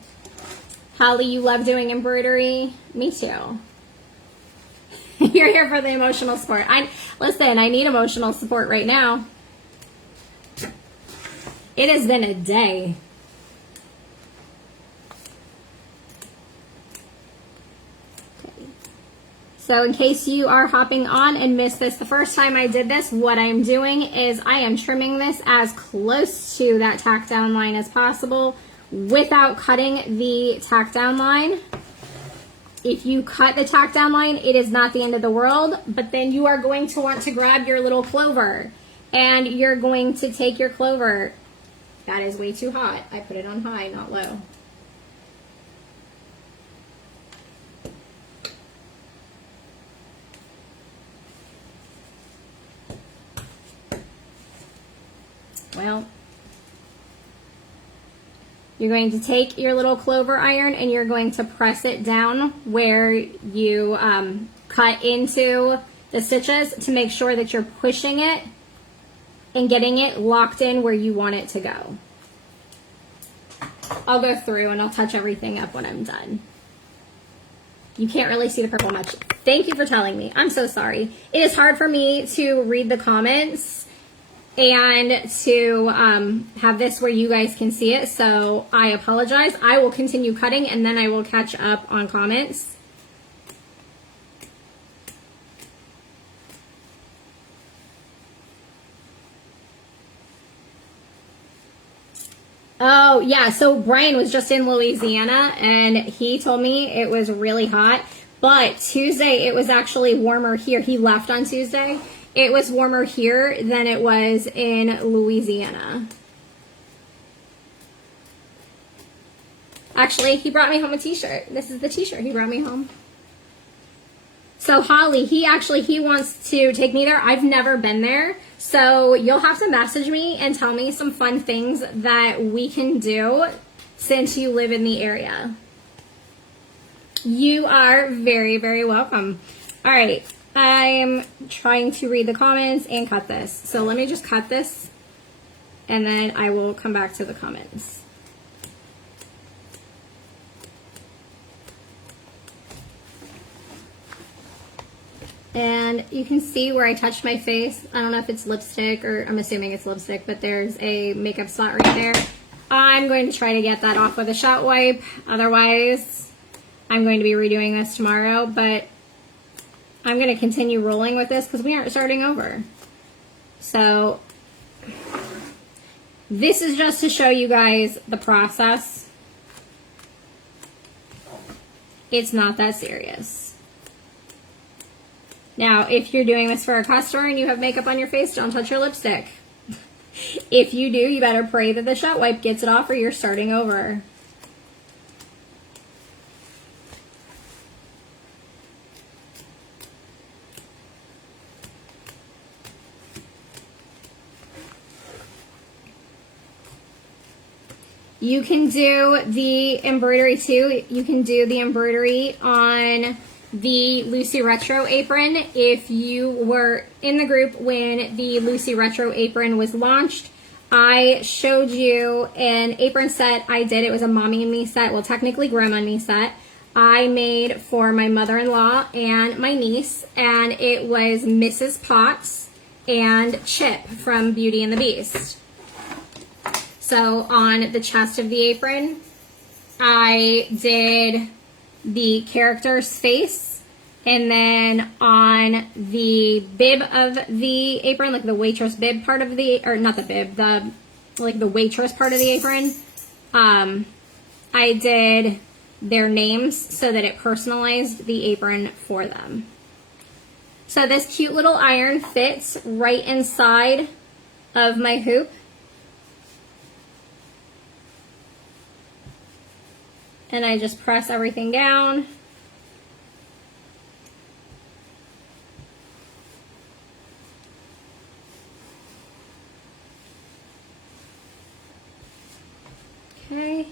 Holly, you love doing embroidery? Me too. You're here for the emotional support. Listen, I need emotional support right now. It has been a day. So in case you are hopping on and missed this the first time I did this, what I'm doing is I am trimming this as close to that tack down line as possible without cutting the tack down line. If you cut the tack down line, it is not the end of the world, but then you are going to want to grab your little clover and you're going to take your clover. That is way too hot. I put it on high, not low. Well, you're going to take your little clover iron and you're going to press it down where you cut into the stitches to make sure that you're pushing it and getting it locked in where you want it to go. I'll go through and I'll touch everything up when I'm done. You can't really see the purple much. Thank you for telling me. I'm so sorry. It is hard for me to read the comments and to have this where you guys can see it, so I apologize. I will continue cutting and then I will catch up on comments. Oh yeah, so Brian was just in Louisiana and he told me it was really hot, but Tuesday it was actually warmer here. He left on Tuesday. It was warmer here than it was in Louisiana. Actually, he brought me home a t-shirt. This is the t-shirt he brought me home. So Holly, he wants to take me there. I've never been there. So you'll have to message me and tell me some fun things that we can do since you live in the area. You are very, very welcome. All right. I'm trying to read the comments and cut this. So let me just cut this and then I will come back to the comments. And you can see where I touched my face. I don't know if it's lipstick or I'm assuming it's lipstick, but there's a makeup spot right there. I'm going to try to get that off with a shot wipe. Otherwise, I'm going to be redoing this tomorrow, but I'm going to continue rolling with this because we aren't starting over. So this is just to show you guys the process. It's not that serious. Now, if you're doing this for a customer and you have makeup on your face, don't touch your lipstick. If you do, you better pray that the shot wipe gets it off or you're starting over. You can do the embroidery too. You can do the embroidery on the Lucy Retro apron. If you were in the group when the Lucy Retro apron was launched, I showed you an apron set I did. It was a Mommy and Me set. Well, technically Grandma and Me set. I made for my mother-in-law and my niece, and it was Mrs. Potts and Chip from Beauty and the Beast. So on the chest of the apron, I did the character's face, and then on the bib of the apron, like the waitress bib part of the, or not the bib, the waitress part of the apron, I did their names so that it personalized the apron for them. So this cute little iron fits right inside of my hoop. And I just press everything down. Okay.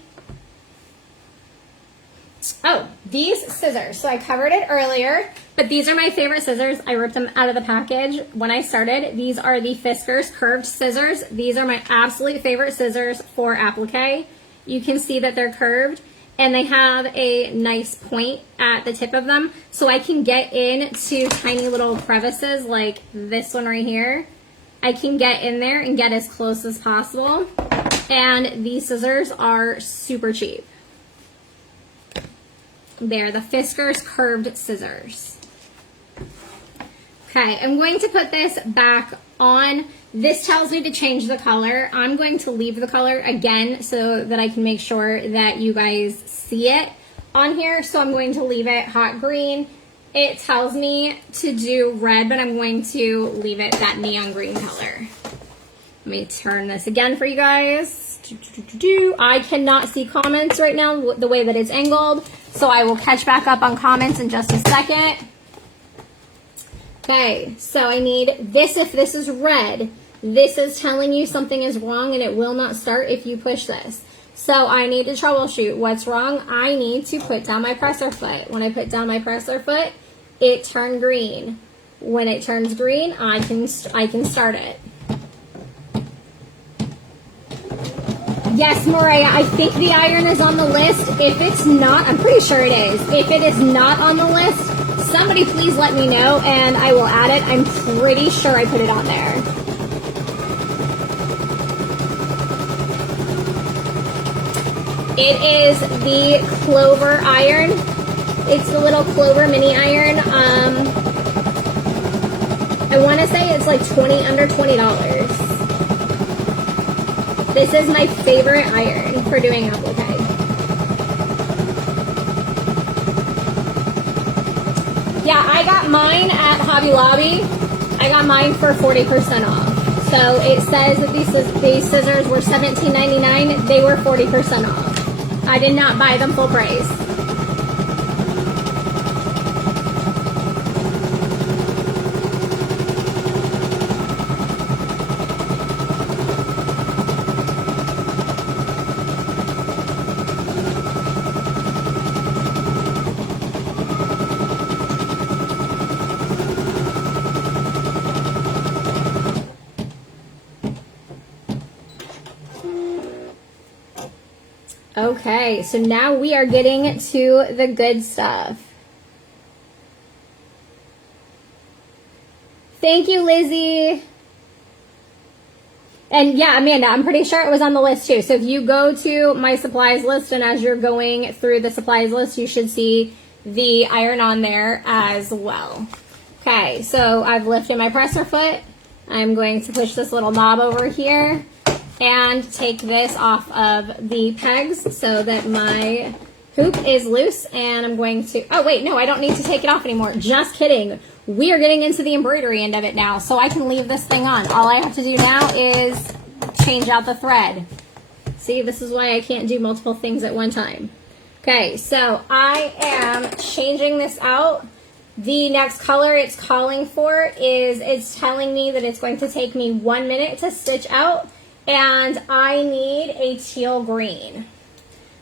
Oh, these scissors. So I covered it earlier, but these are my favorite scissors. I ripped them out of the package when I started. These are the Fiskars curved scissors. These are my absolute favorite scissors for applique. You can see that they're curved. And they have a nice point at the tip of them, so I can get into tiny little crevices like this one right here. I can get in there and get as close as possible. And these scissors are super cheap. They're the Fiskars curved scissors. Okay, I'm going to put this back on. This tells me to change the color. I'm going to leave the color again so that I can make sure that you guys see it on here. So I'm going to leave it hot green. It tells me to do red, but I'm going to leave it that neon green color. Let me turn this again for you guys. I cannot see comments right now the way that it's angled, so I will catch back up on comments in just a second. Okay, so I need this. If this is red, this is telling you something is wrong and it will not start if you push this. So I need to troubleshoot what's wrong. I need to put down my presser foot. When I put down my presser foot, it turned green. When it turns green, I can start it. Yes, Maria, I think the iron is on the list. If it's not, I'm pretty sure it is. If it is not on the list, somebody please let me know and I will add it. I'm pretty sure I put it on there. It is the Clover iron. It's the little Clover mini iron. I want to say it's like under $20. This is my favorite iron for doing applique. Yeah, I got mine at Hobby Lobby. I got mine for 40% off. So it says that these scissors were $17.99. They were 40% off. I did not buy them full price. Okay, so now we are getting to the good stuff. Thank you, Lizzie. And yeah, Amanda, I'm pretty sure it was on the list too. So if you go to my supplies list and as you're going through the supplies list, you should see the iron on there as well. Okay, so I've lifted my presser foot. I'm going to push this little knob over here and take this off of the pegs so that my hoop is loose, and I'm going to, oh wait, no, I don't need to take it off anymore. Just kidding. We are getting into the embroidery end of it now, so I can leave this thing on. All I have to do now is change out the thread. See, this is why I can't do multiple things at one time. Okay, so I am changing this out. The next color it's calling for is, it's telling me that it's going to take me 1 minute to stitch out, and I need a teal green.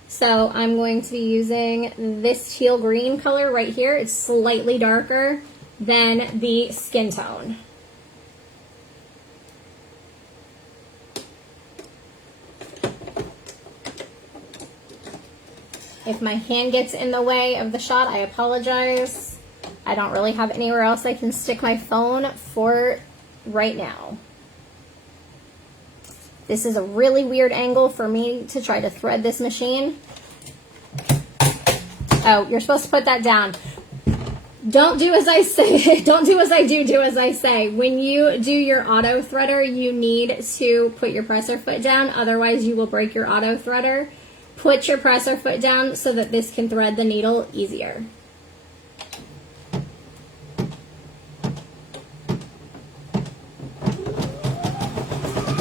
So I'm going to be using this teal green color right here. It's slightly darker than the skin tone. If my hand gets in the way of the shot, I apologize. I don't really have anywhere else I can stick my phone for right now. This is a really weird angle for me to try to thread this machine. Oh, you're supposed to put that down. Don't do as I say. Don't do as I do as I say. When you do your auto threader, you need to put your presser foot down. Otherwise, you will break your auto threader. Put your presser foot down so that this can thread the needle easier.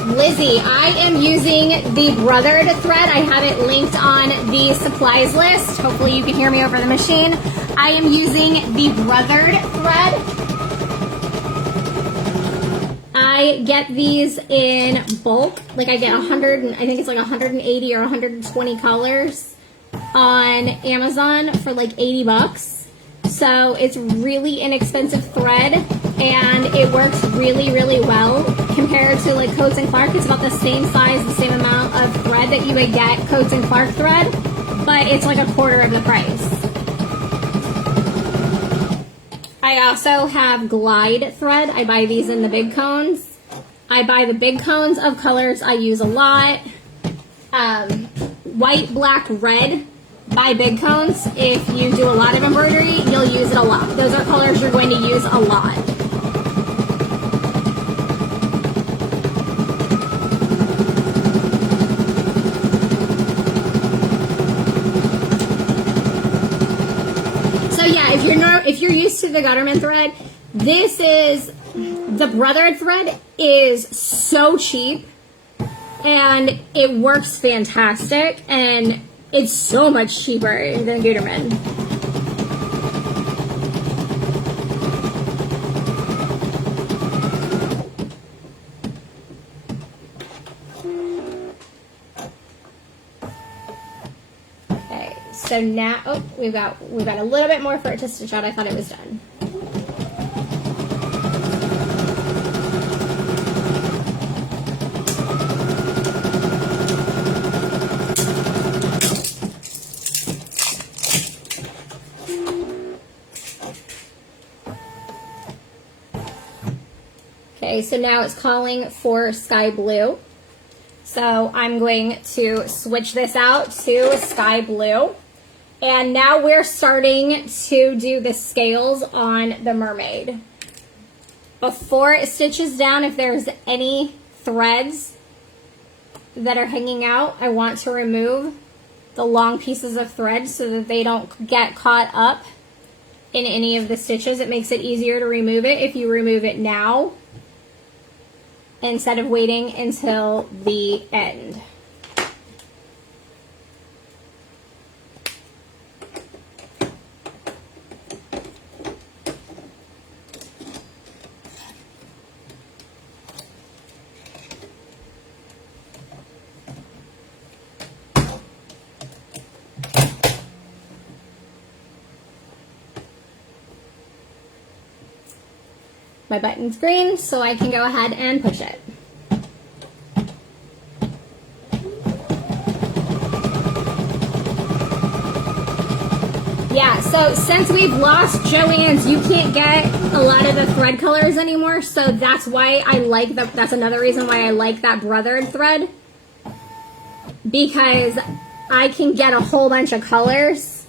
Lizzie, I am using the brothered thread. I have it linked on the supplies list. Hopefully you can hear me over the machine. I am using the brothered thread. I get these in bulk. Like I get 100, I think it's like 180 or 120 colors on Amazon for like 80 bucks. So it's really inexpensive thread, and it works really, really well compared to like Coats and Clark. It's about the same size, the same amount of thread that you would get Coats and Clark thread, but it's like a quarter of the price. I also have Glide thread. I buy these in the big cones. I buy the big cones of colors I use a lot. White, black, red. Buy big cones. If you do a lot of embroidery, you'll use it a lot. Those are colors you're going to use a lot. if you're used to the Gutterman thread, this is the brother thread is so cheap and it works fantastic and it's so much cheaper than Gutermann. So now, oh, we've got a little bit more for it to stitch out. I thought it was done. Okay, so now it's calling for sky blue. So I'm going to switch this out to sky blue. And now we're starting to do the scales on the mermaid. Before it stitches down, if there's any threads that are hanging out, I want to remove the long pieces of thread so that they don't get caught up in any of the stitches. It makes it easier to remove it if you remove it now instead of waiting until the end. My button's green, so I can go ahead and push it. Yeah, so since we've lost Joann's, you can't get a lot of the thread colors anymore, so that's why I like that's another reason why I like that brothered thread, because I can get a whole bunch of colors,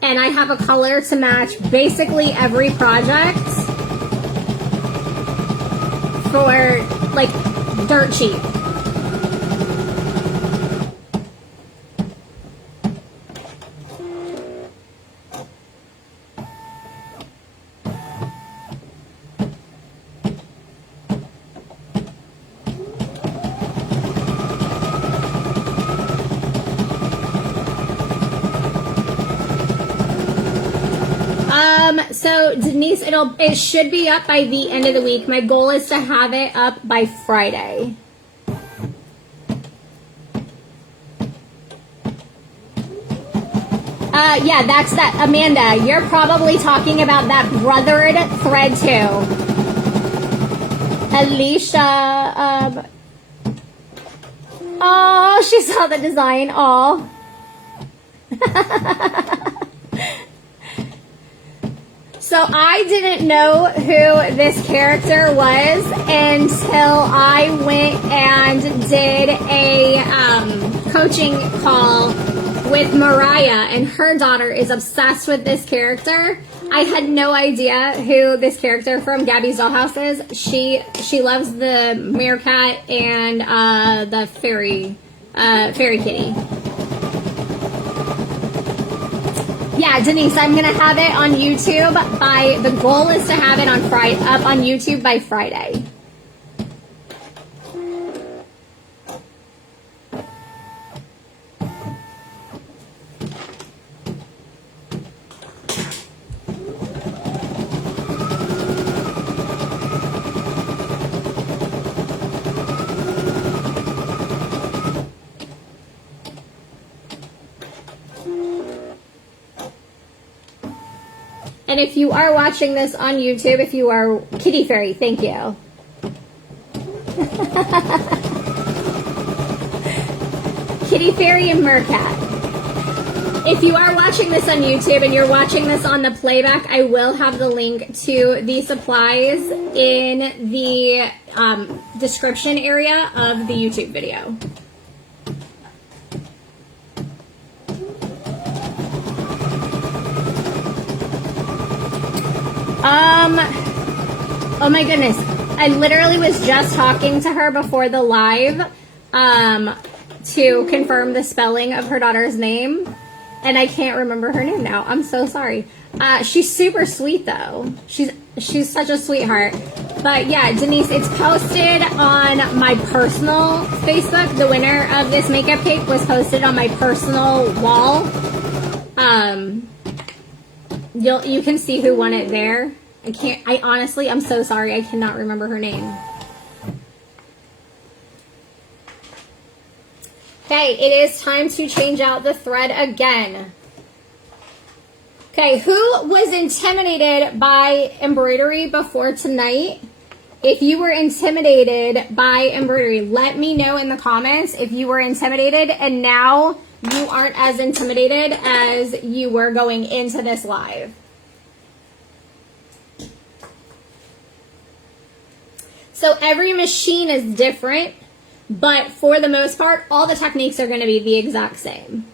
and I have a color to match basically every project for like dirt cheap. So Denise, it should be up by the end of the week. My goal is to have it up by Friday. Yeah, that's that. Amanda, you're probably talking about that brothered thread too. Alicia, oh, she saw the design. Oh. So I didn't know who this character was until I went and did a coaching call with Mariah, and her daughter is obsessed with this character. I had no idea who this character from Gabby's Dollhouse is. She loves the meerkat and the fairy kitty. Yeah, Denise, I'm gonna have it on YouTube the goal is to have it up on YouTube by Friday. And if you are watching this on YouTube, if you are Kitty Fairy, thank you. Kitty Fairy and Meerkat. If you are watching this on YouTube and you're watching this on the playback, I will have the link to the supplies in the description area of the YouTube video. Oh my goodness. I literally was just talking to her before the live to confirm the spelling of her daughter's name, and I can't remember her name now. I'm so sorry. She's super sweet though. She's such a sweetheart. But yeah, Denise, it's posted on my personal Facebook. The winner of this makeup cake was posted on my personal wall. You can see who won it there. I honestly, I'm so sorry, I cannot remember her name. Okay, it is time to change out the thread again. Okay, who was intimidated by embroidery before tonight? If you were intimidated by embroidery, let me know in the comments if you were intimidated and now you aren't as intimidated as you were going into this live. So every machine is different, but for the most part, all the techniques are going to be the exact same.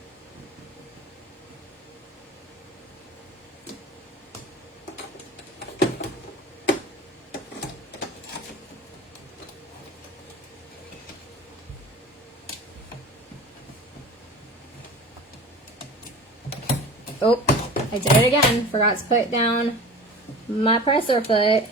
Oh, I did it again. Forgot to put down my presser foot.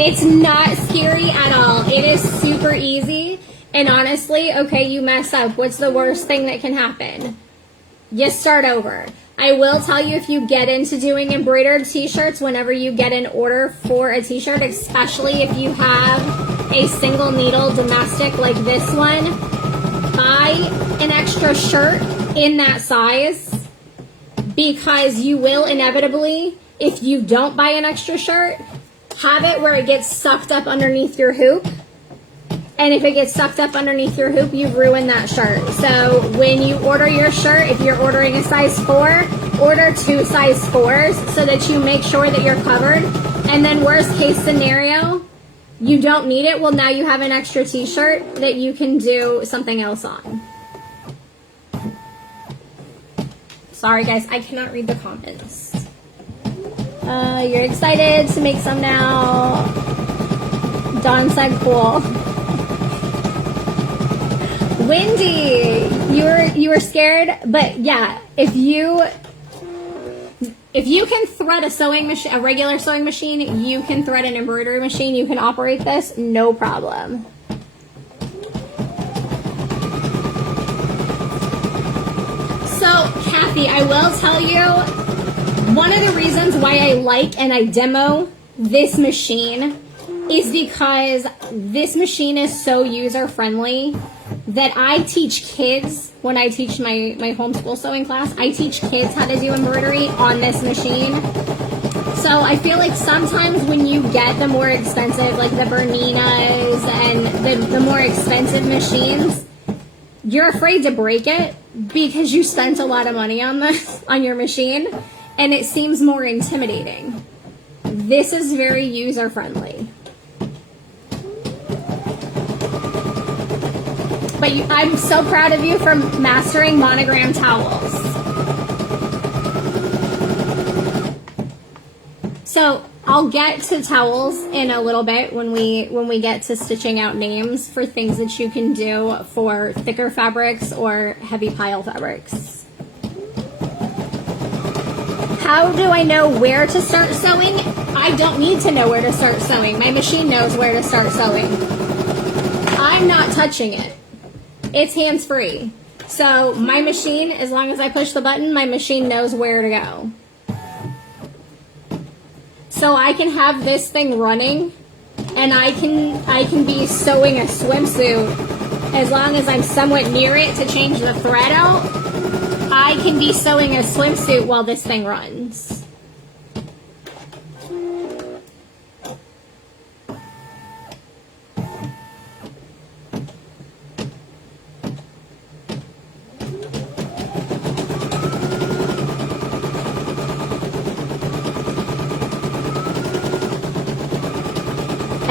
It's not scary at all. It is super easy. And honestly, okay, you mess up. What's the worst thing that can happen? You start over. I will tell you, if you get into doing embroidered t-shirts, whenever you get an order for a t-shirt, especially if you have a single needle domestic like this one, buy an extra shirt in that size, because you will inevitably, if you don't buy an extra shirt, have it where it gets sucked up underneath your hoop. And if it gets sucked up underneath your hoop, you've ruined that shirt. So when you order your shirt, if you're ordering a size 4, order 2 size 4s so that you make sure that you're covered. And then worst case scenario, you don't need it. Well, now you have an extra t-shirt that you can do something else on. Sorry guys, I cannot read the comments. You're excited to make some now. Dawn said cool. Wendy, you were scared, but yeah, if you can thread a sewing machine, a regular sewing machine, you can thread an embroidery machine. You can operate this, no problem. So, Kathy, I will tell you, one of the reasons why I like and I demo this machine is because this machine is so user-friendly that I teach kids, when I teach my homeschool sewing class, I teach kids how to do embroidery on this machine. So I feel like sometimes when you get the more expensive, like the Berninas and the more expensive machines, you're afraid to break it because you spent a lot of money on your machine, and it seems more intimidating. This is very user-friendly. But I'm so proud of you for mastering monogram towels. So I'll get to towels in a little bit when we get to stitching out names for things that you can do for thicker fabrics or heavy pile fabrics. How do I know where to start sewing? I don't need to know where to start sewing. My machine knows where to start sewing. I'm not touching it. It's hands-free. So my machine, as long as I push the button, my machine knows where to go. So I can have this thing running, and I can be sewing a swimsuit as long as I'm somewhat near it to change the thread out. I can be sewing a swimsuit while this thing runs.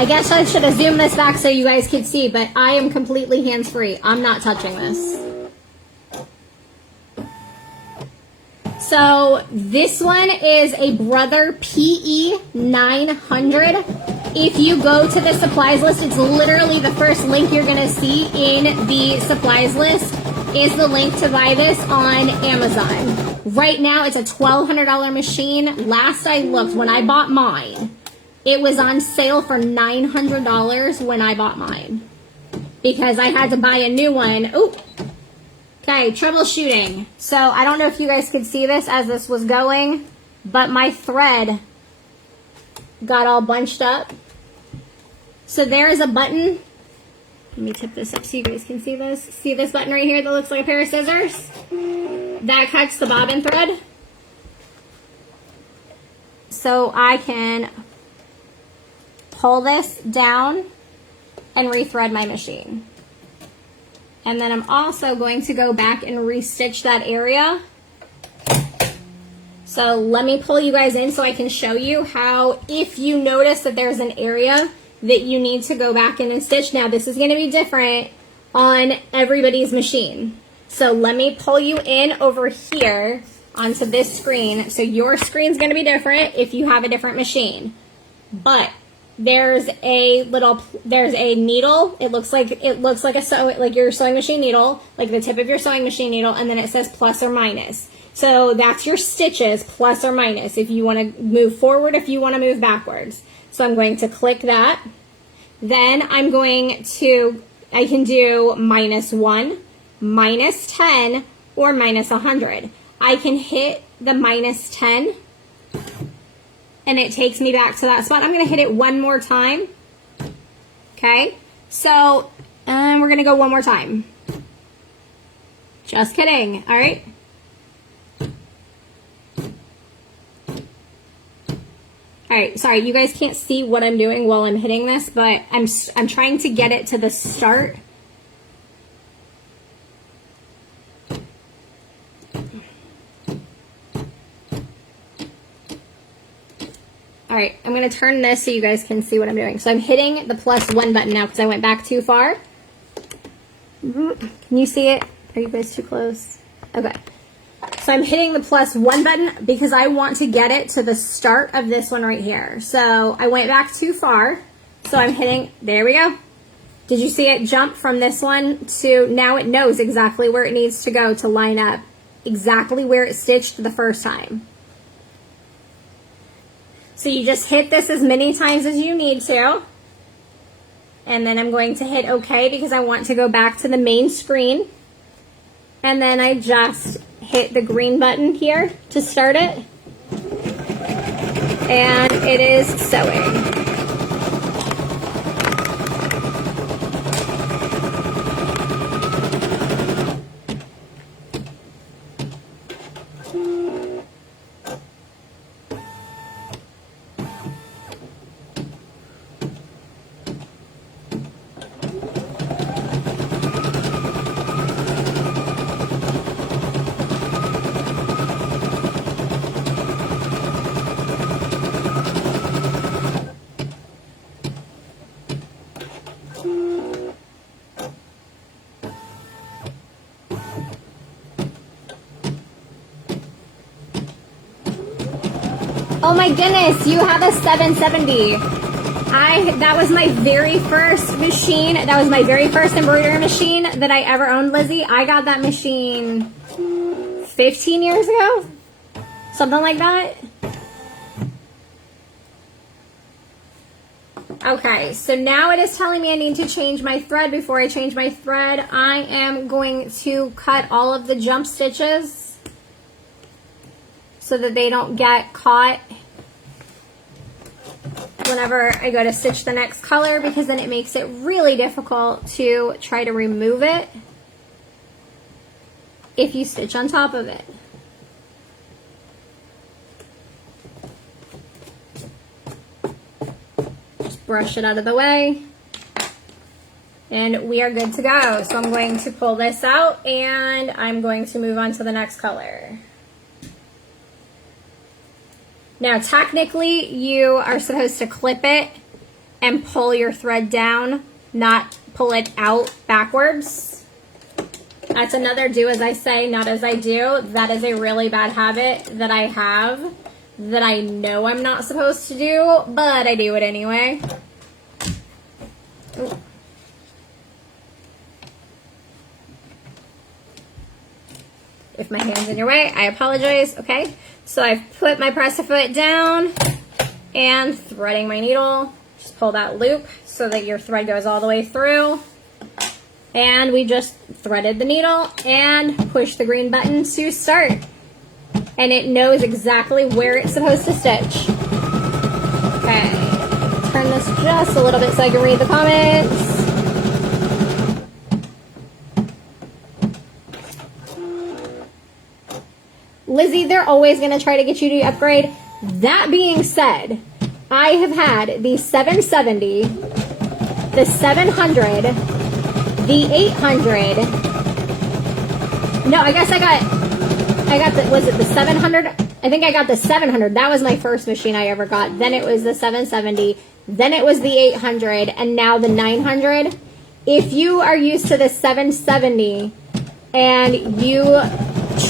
I guess I should have zoomed this back so you guys could see, but I am completely hands-free. I'm not touching this. So this one is a Brother PE 900. If you go to the supplies list, it's literally the first link you're going to see in the supplies list is the link to buy this on Amazon. Right now, it's a $1,200 machine. Last I looked, when I bought mine, it was on sale for $900 when I bought mine. Because I had to buy a new one. Ooh. Okay, troubleshooting. So I don't know if you guys could see this as this was going, but my thread got all bunched up. So there is a button. Let me tip this up so you guys can see this. See this button right here that looks like a pair of scissors? That cuts the bobbin thread. So I can pull this down and rethread my machine. And then I'm also going to go back and restitch that area. So let me pull you guys in so I can show you how, if you notice that there's an area that you need to go back in and stitch. Now this is going to be different on everybody's machine. So let me pull you in over here onto this screen. So your screen's going to be different if you have a different machine. But there's a needle. It looks like your sewing machine needle, like the tip of your sewing machine needle, and then it says plus or minus. So that's your stitches, plus or minus, if you want to move forward, if you want to move backwards. So I'm going to click that. Then I'm going to, I can do -1, -10, or -100. I can hit the -10 and it takes me back to that spot. I'm going to hit it one more time. Okay, so we're going to go one more time. Just kidding. All right. All right, sorry, you guys can't see what I'm doing while I'm hitting this, but I'm trying to get it to the start. All right, I'm going to turn this so you guys can see what I'm doing. So I'm hitting the +1 button now because I went back too far. Can you see it? Are you guys too close? Okay. So I'm hitting the +1 button because I want to get it to the start of this one right here. So I went back too far. So I'm hitting, there we go. Did you see it jump from this one to, now it knows exactly where it needs to go to line up exactly where it stitched the first time. So you just hit this as many times as you need to. And then I'm going to hit OK because I want to go back to the main screen. And then I just hit the green button here to start it. And it is sewing. Oh my goodness, you have a 770. That was my very first machine. That was my very first embroidery machine that I ever owned, Lizzie. I got that machine 15 years ago, something like that. Okay, so now it is telling me I need to change my thread. Before I change my thread, I am going to cut all of the jump stitches so that they don't get caught whenever I go to stitch the next color, because then it makes it really difficult to try to remove it if you stitch on top of it. Just brush it out of the way and we are good to go. So I'm going to pull this out and I'm going to move on to the next color. Now, technically, you are supposed to clip it and pull your thread down, not pull it out backwards. That's another do as I say, not as I do. That is a really bad habit that I have that I know I'm not supposed to do, but I do it anyway. Ooh. If my hand's in your way, I apologize. Okay, so I've put my press-a-foot down and threading my needle. Just pull that loop so that your thread goes all the way through. And we just threaded the needle and push the green button to start. And it knows exactly where it's supposed to stitch. Okay, turn this just a little bit so I can read the comments. Lizzie, they're always going to try to get you to upgrade. That being said, I have had the 770, the 700, the 800. No, I guess I got the, was it the 700? I think I got the 700. That was my first machine I ever got. Then it was the 770. Then it was the 800. And now the 900. If you are used to the 770 and you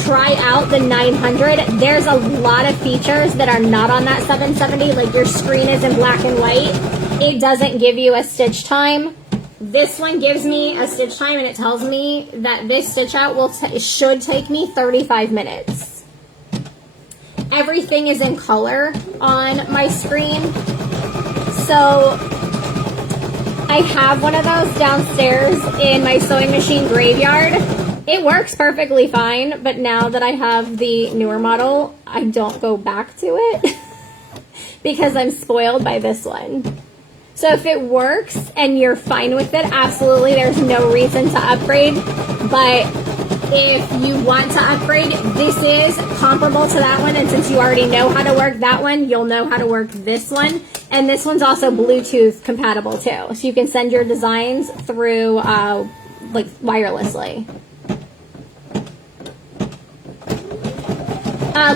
try out the 900, there's a lot of features that are not on that 770. Like your screen is in black and white. It doesn't give you a stitch time. This one gives me a stitch time, and it tells me that this stitch out should take me 35 minutes. Everything is in color on my screen. So I have one of those downstairs in my sewing machine graveyard. It works perfectly fine, but now that I have the newer model, I don't go back to it because I'm spoiled by this one. So if it works and you're fine with it, absolutely, there's no reason to upgrade. But if you want to upgrade, this is comparable to that one. And since you already know how to work that one, you'll know how to work this one. And this one's also Bluetooth compatible too. So you can send your designs through like wirelessly.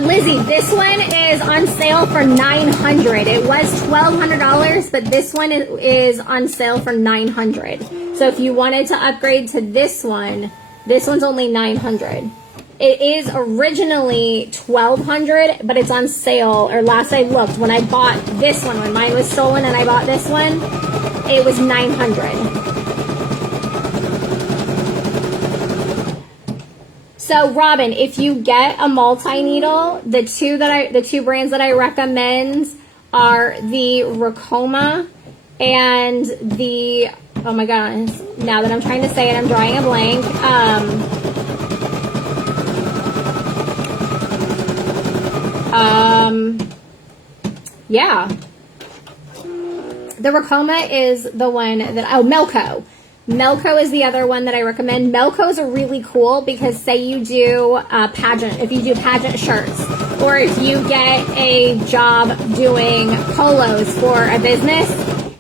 Lizzie, this one is on sale for $900. It was $1,200, but this one is on sale for $900. So if you wanted to upgrade to this one's only $900. It is originally $1,200, but it's on sale, or last I looked, when I bought this one, when mine was stolen and I bought this one, it was $900. So Robin, if you get a multi-needle, the two brands that I recommend are the Racoma and the, oh my gosh, now that I'm trying to say it, I'm drawing a blank. Yeah. The Racoma is the one that, oh, Melco. Melco is the other one that I recommend. Melcos are really cool because say you do pageant, if you do pageant shirts, or if you get a job doing polos for a business,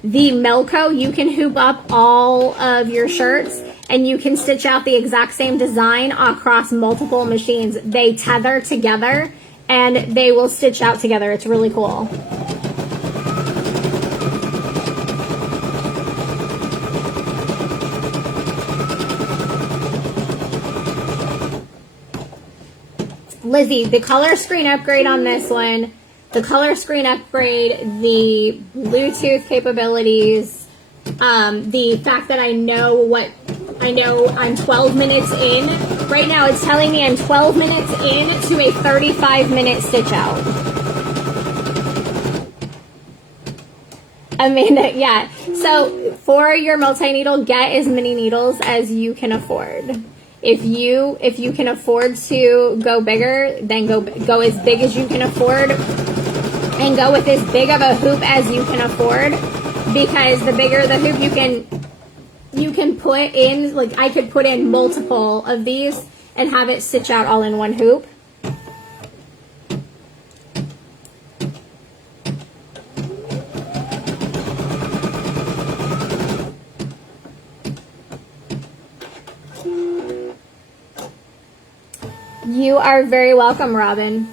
the Melco, you can hoop up all of your shirts and you can stitch out the exact same design across multiple machines. They tether together and they will stitch out together. It's really cool. Lizzie, the color screen upgrade on this one, the color screen upgrade, the Bluetooth capabilities, the fact that I know I'm 12 minutes in. Right now it's telling me I'm 12 minutes in to a 35-minute stitch out. Amanda, yeah. So for your multi-needle, get as many needles as you can afford. If you can afford to go bigger, then go as big as you can afford and go with as big of a hoop as you can afford, because the bigger the hoop you can put in, like I could put in multiple of these and have it stitch out all in one hoop. You are very welcome, Robin.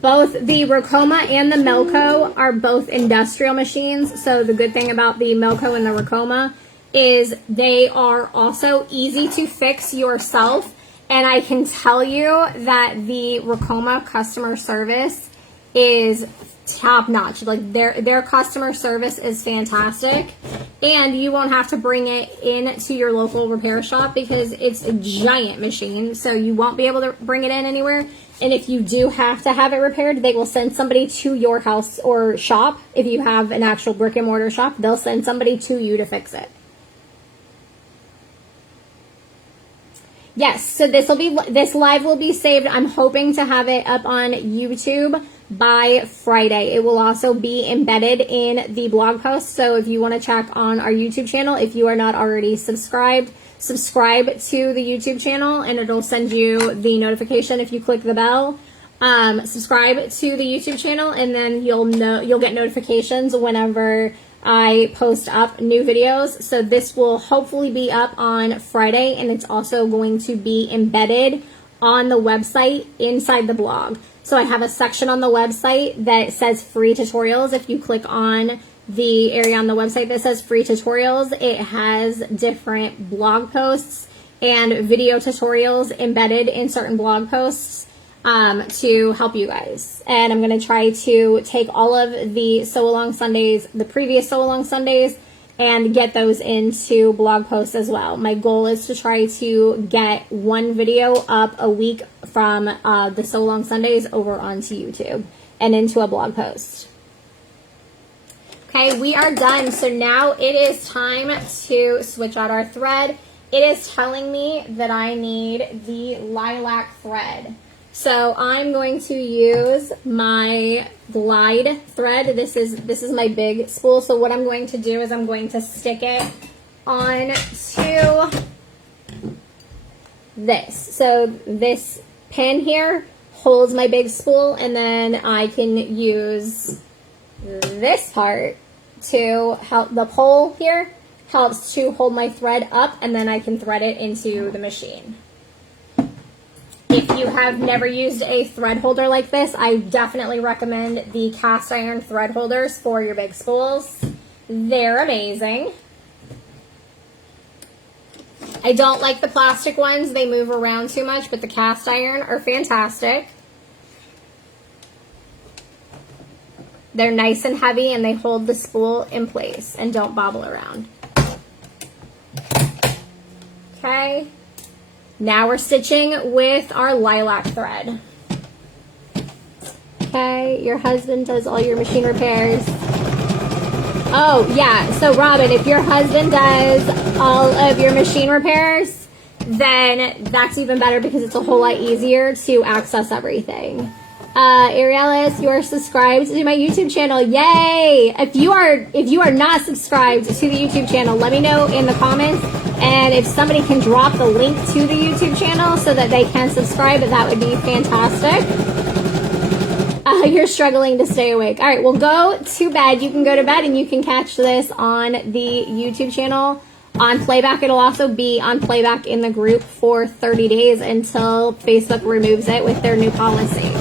Both the Ricoma and the Melco are both industrial machines. So the good thing about the Melco and the Ricoma is they are also easy to fix yourself. And I can tell you that the Ricoma customer service is top notch. Like their customer service is fantastic, and you won't have to bring it in to your local repair shop because it's a giant machine, so you won't be able to bring it in anywhere. And if you do have to have it repaired, they will send somebody to your house or shop. If you have an actual brick and mortar shop, they'll send somebody to you to fix it. Yes, so this live will be saved. I'm hoping to have it up on YouTube by Friday. It will also be embedded in the blog post. So if you want to check on our YouTube channel, if you are not already subscribe to the YouTube channel, and it'll send you the notification if you click the bell. Subscribe to the YouTube channel, and then you'll get notifications whenever I post up new videos. So this will hopefully be up on Friday, and it's also going to be embedded on the website inside the blog. So I have a section on the website that says free tutorials. If you click on the area on the website that says free tutorials, it has different blog posts and video tutorials embedded in certain blog posts to help you guys. And I'm going to try to take all of the Sew Along Sundays, the previous Sew Along Sundays, and get those into blog posts as well. My goal is to try to get one video up a week from the Sew Along Sundays over onto YouTube and into a blog post. Okay, we are done. So now it is time to switch out our thread. It is telling me that I need the lilac thread. So I'm going to use my glide thread. This is my big spool. So what I'm going to do is I'm going to stick it on to this. So this pin here holds my big spool, and then I can use this part to help. The pole here helps to hold my thread up, and then I can thread it into the machine. If you have never used a thread holder like this, I definitely recommend the cast iron thread holders for your big spools. They're amazing. I don't like the plastic ones. They move around too much, but the cast iron are fantastic. They're nice and heavy, and they hold the spool in place and don't bobble around. Okay. Now we're stitching with our lilac thread. Okay, your husband does all your machine repairs. Oh, yeah, so Robin, if your husband does all of your machine repairs, then that's even better because it's a whole lot easier to access everything. Arielis, you are subscribed to my YouTube channel. Yay! If you are not subscribed to the YouTube channel, let me know in the comments. And if somebody can drop the link to the YouTube channel so that they can subscribe, that would be fantastic. You're struggling to stay awake. All right, well, go to bed. You can go to bed, and you can catch this on the YouTube channel on playback. It'll also be on playback in the group for 30 days until Facebook removes it with their new policy.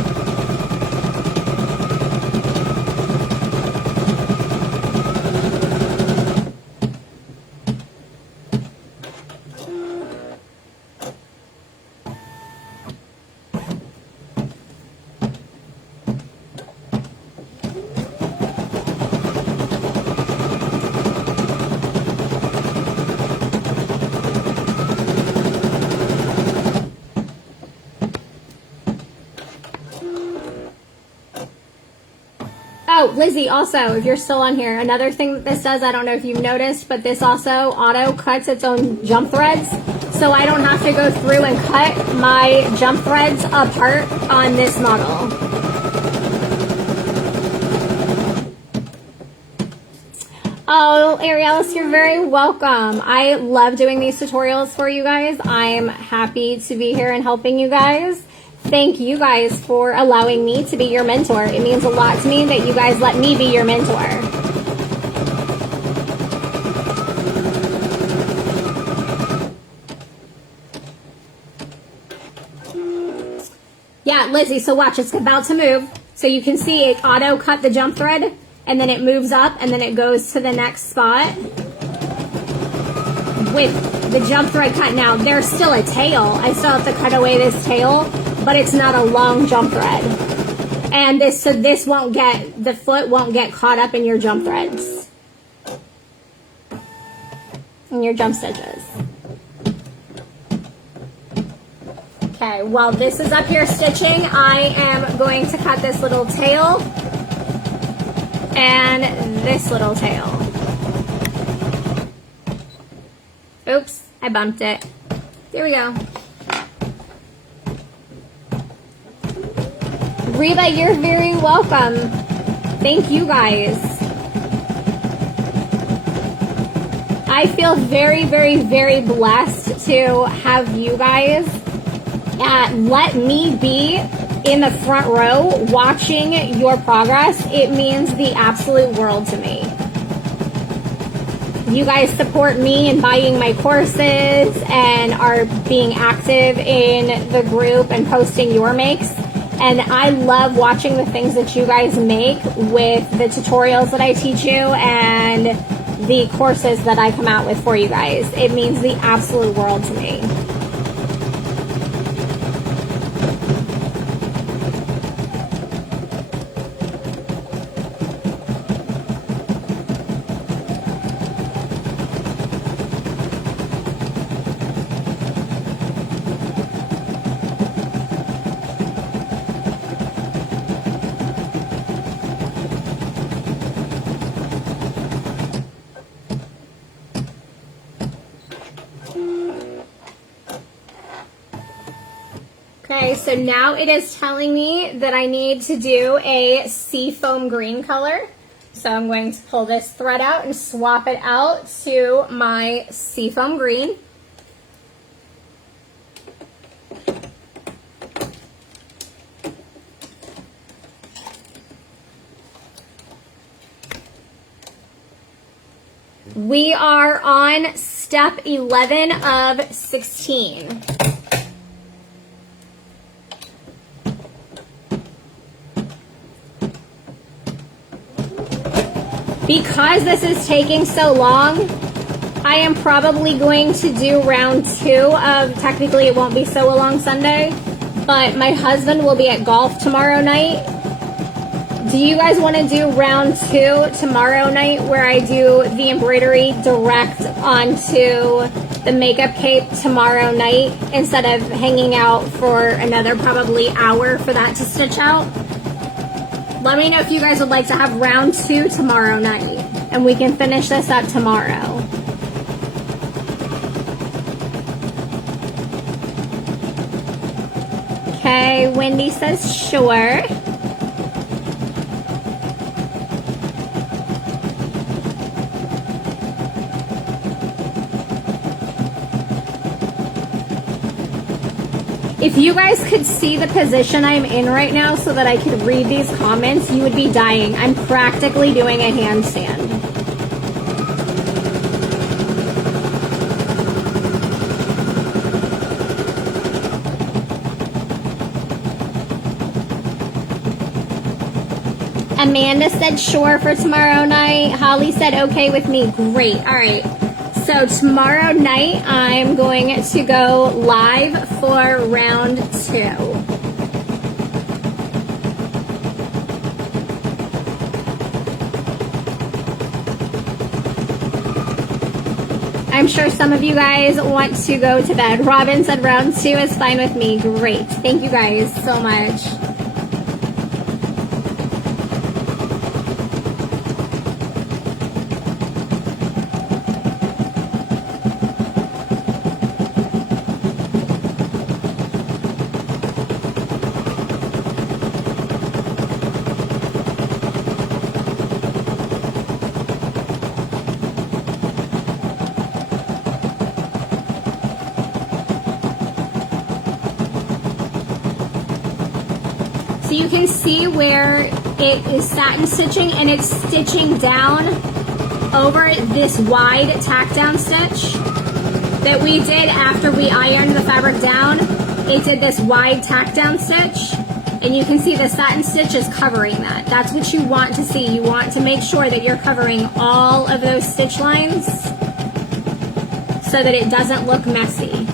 Oh, Lizzie, also, if you're still on here, another thing that this does, I don't know if you've noticed, but this also auto cuts its own jump threads. So I don't have to go through and cut my jump threads apart on this model. Oh, Arielis, you're very welcome. I love doing these tutorials for you guys. I'm happy to be here and helping you guys. Thank you guys for allowing me to be your mentor. It means a lot to me that you guys let me be your mentor. Yeah, Lizzie, so watch, it's about to move. So you can see it auto cut the jump thread, and then it moves up, and then it goes to the next spot with the jump thread cut. Now, there's still a tail. I still have to cut away this tail, but it's not a long jump thread. And this won't get, the foot won't get caught up in your jump threads, in your jump stitches. Okay, while this is up here stitching, I am going to cut this little tail and this little tail. Oops, I bumped it. There we go. Reba, you're very welcome. Thank you guys. I feel very, very, very blessed to have you guys let me be in the front row watching your progress. It means the absolute world to me. You guys support me in buying my courses and are being active in the group and posting your makes. And I love watching the things that you guys make with the tutorials that I teach you and the courses that I come out with for you guys. It means the absolute world to me. Okay, so now it is telling me that I need to do a seafoam green color. So I'm going to pull this thread out and swap it out to my seafoam green. We are on step 11 of 16. Because this is taking so long, I am probably going to do round 2 of, technically it won't be Sew Along Sunday, but my husband will be at golf tomorrow night. Do you guys want to do round 2 tomorrow night where I do the embroidery direct onto the makeup cape tomorrow night instead of hanging out for another probably hour for that to stitch out? Let me know if you guys would like to have round 2 tomorrow night, and we can finish this up tomorrow. Okay, Wendy says sure. If you guys could see the position I'm in right now so that I could read these comments, you would be dying. I'm practically doing a handstand. Amanda said sure for tomorrow night. Holly said okay with me. Great. All right. So tomorrow night, I'm going to go live for round 2. I'm sure some of you guys want to go to bed. Robin said round 2 is fine with me. Great. Thank you guys so much. So you can see where it is satin stitching and it's stitching down over this wide tack down stitch that we did after we ironed the fabric down. It did this wide tack down stitch. And you can see the satin stitch is covering that. That's what you want to see. You want to make sure that you're covering all of those stitch lines so that it doesn't look messy.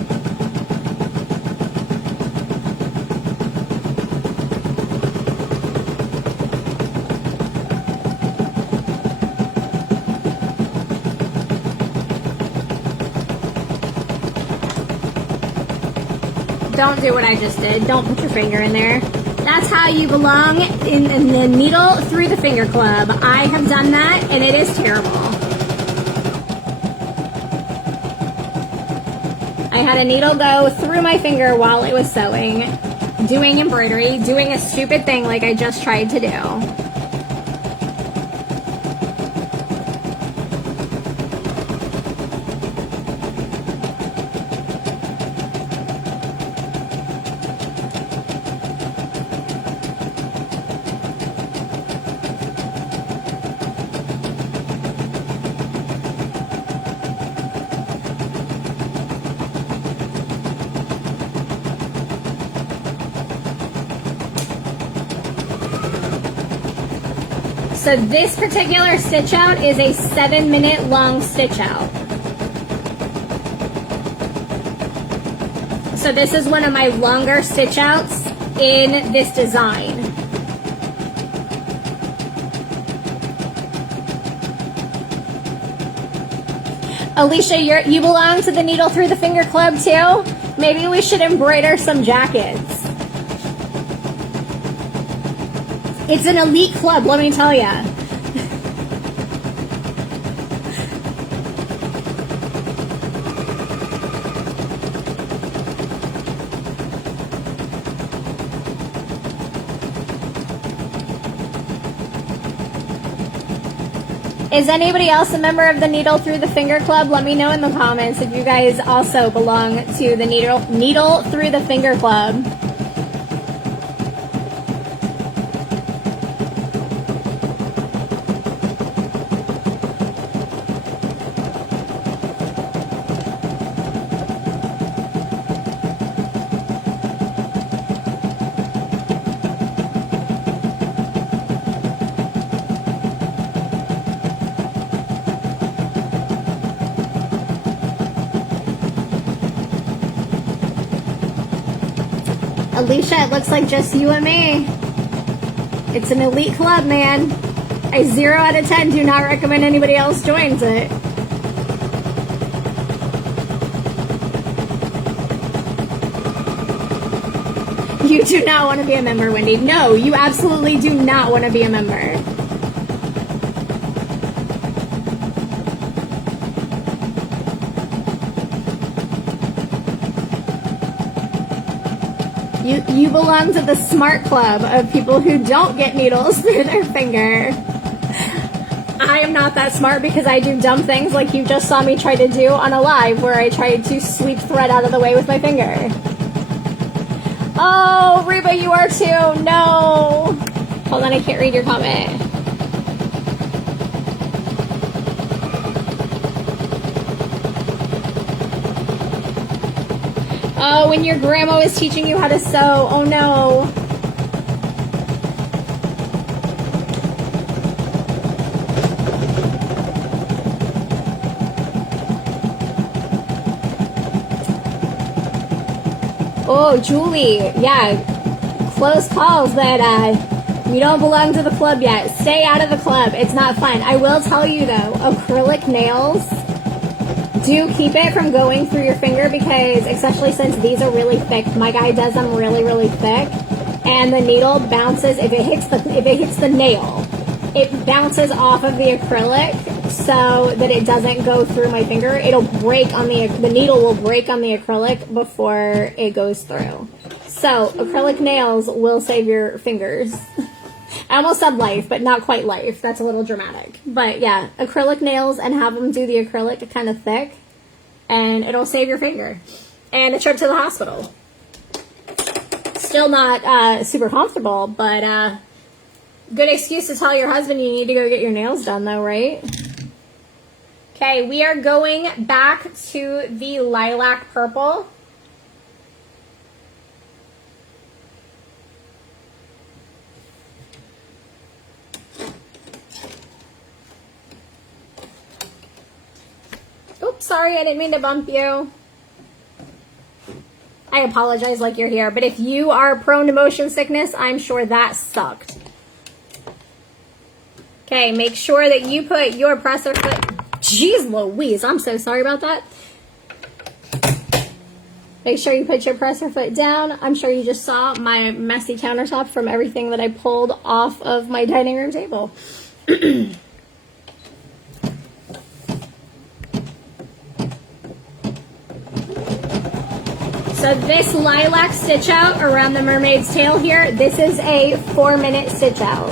Don't do what I just did. Don't put your finger in there. That's how you belong in the needle through the finger club. I have done that and it is terrible. I had a needle go through my finger while it was sewing, doing embroidery, doing a stupid thing like I just tried to do. So this particular stitch out is a 7-minute long stitch out. So this is one of my longer stitch outs in this design. Alicia, you belong to the Needle Through the Finger Club too? Maybe we should embroider some jackets. It's an elite club, let me tell ya. Is anybody else a member of the Needle Through the Finger Club? Let me know in the comments if you guys also belong to the Needle Through the Finger Club. Alicia, it looks like just you and me. It's an elite club, man. A 0 out of 10 do not recommend anybody else joins it. You do not want to be a member, Wendy. No, you absolutely do not want to be a member. You belong to the smart club of people who don't get needles through their finger. I am not that smart because I do dumb things like you just saw me try to do on a live where I tried to sweep thread out of the way with my finger. Oh, Reba, you are too. No. Hold on, I can't read your comment. Oh, when your grandma was teaching you how to sew. Oh no. Oh, Julie. Yeah. Close calls, but you don't belong to the club yet. Stay out of the club. It's not fun. I will tell you though, acrylic nails, do keep it from going through your finger because, especially since these are really thick, my guy does them really, really thick, and the needle bounces if it hits the nail. It bounces off of the acrylic so that it doesn't go through my finger. It'll break on the needle will break on the acrylic before it goes through. So acrylic nails will save your fingers. I almost said life, but not quite life. That's a little dramatic. But yeah, acrylic nails and have them do the acrylic kind of thick, and it'll save your finger. And a trip to the hospital. Still not super comfortable, but good excuse to tell your husband you need to go get your nails done though, right? Okay, we are going back to the lilac purple. Sorry, I didn't mean to bump you. I apologize like you're here, but if you are prone to motion sickness, I'm sure that sucked. Okay, make sure that you put your presser foot... Jeez Louise, I'm so sorry about that. Make sure you put your presser foot down. I'm sure you just saw my messy countertop from everything that I pulled off of my dining room table. So this lilac stitch out around the mermaid's tail here, this is a 4-minute stitch out.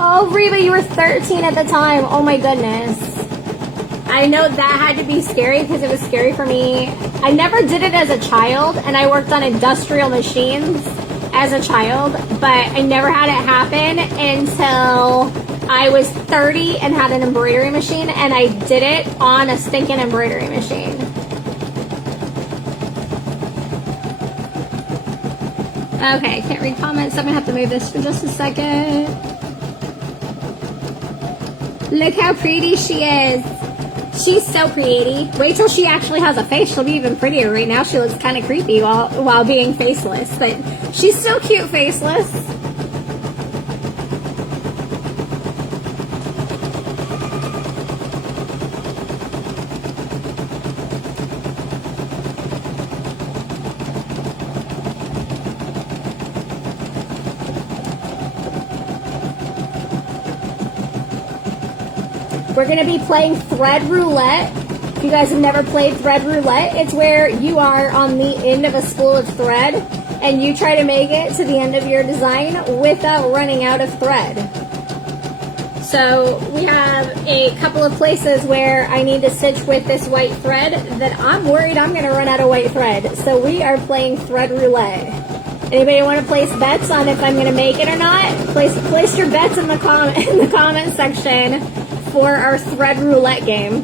Oh, Reba, you were 13 at the time. Oh my goodness. I know that had to be scary because it was scary for me. I never did it as a child, and I worked on industrial machines as a child, but I never had it happen until I was 30 and had an embroidery machine, and I did it on a stinking embroidery machine. Okay, can't read comments. I'm gonna have to move this for just a second. Look how pretty she is. She's so pretty. Wait till she actually has a face. She'll be even prettier. Right now she looks kind of creepy while being faceless, but she's still cute faceless. We're going to be playing thread roulette. If you guys have never played thread roulette, it's where you are on the end of a spool of thread and you try to make it to the end of your design without running out of thread. So we have a couple of places where I need to stitch with this white thread that I'm worried I'm going to run out of white thread. So we are playing thread roulette. Anybody want to place bets on if I'm going to make it or not? Place your bets in the comment section for our thread roulette game.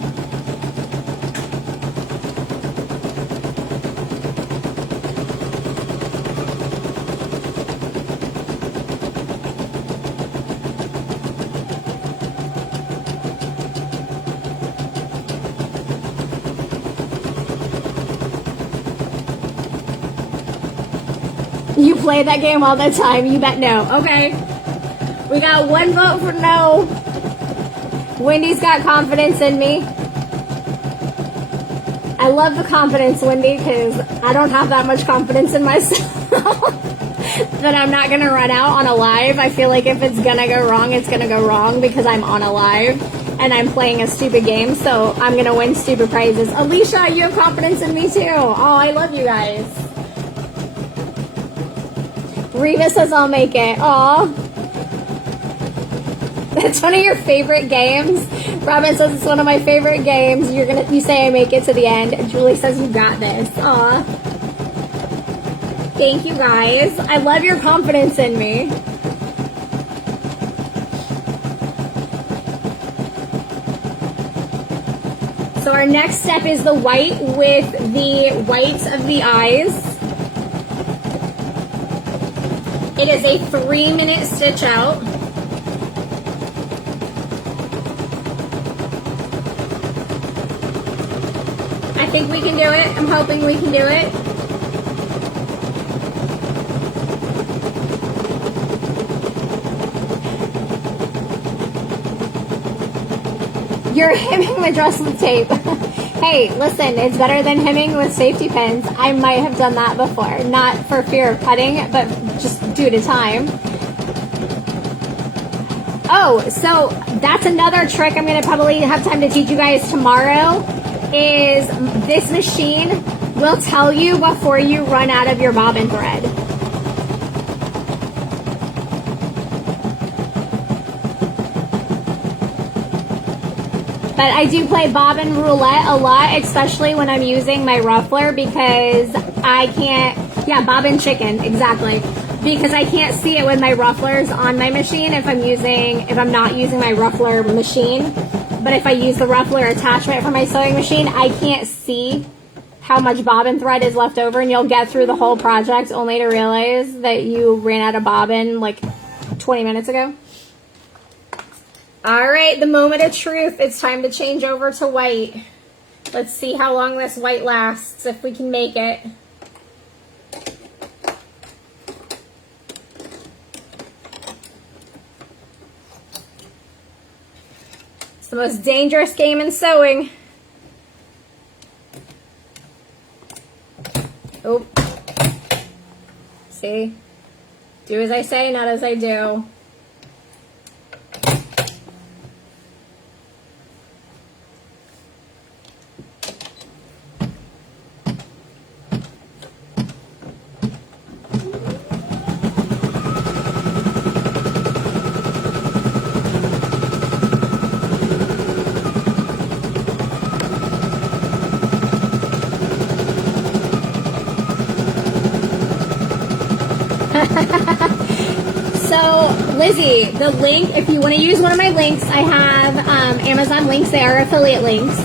You play that game all the time. You bet no. Okay. We got one vote for no. Wendy's got confidence in me. I love the confidence, Wendy, because I don't have that much confidence in myself that I'm not going to run out on a live. I feel like if it's going to go wrong, it's going to go wrong because I'm on a live and I'm playing a stupid game, so I'm going to win stupid prizes. Alicia, you have confidence in me too. Oh, I love you guys. Reva says I'll make it. Aw. It's one of your favorite games. Robin says it's one of my favorite games. You say I make it to the end. Julie says you got this. Aw. Thank you guys. I love your confidence in me. So our next step is the white with the whites of the eyes. It is a 3-minute stitch out. I think we can do it. I'm hoping we can do it. You're hemming the dress with tape. Hey, listen, it's better than hemming with safety pins. I might have done that before. Not for fear of cutting, but just due to time. Oh, so that's another trick I'm going to probably have time to teach you guys tomorrow. Is this machine will tell you before you run out of your bobbin thread. But I do play bobbin roulette a lot, especially when I'm using my ruffler because I can't, yeah, bobbin chicken, exactly. Because I can't see it with my rufflers on my machine if I'm not using my ruffler machine. But if I use the ruffler attachment for my sewing machine, I can't see how much bobbin thread is left over, and you'll get through the whole project only to realize that you ran out of bobbin like 20 minutes ago. All right, the moment of truth. It's time to change over to white. Let's see how long this white lasts, if we can make it. It's the most dangerous game in sewing. Oh. See? Do as I say, not as I do. So, Lizzie, the link, if you want to use one of my links, I have Amazon links. They are affiliate links.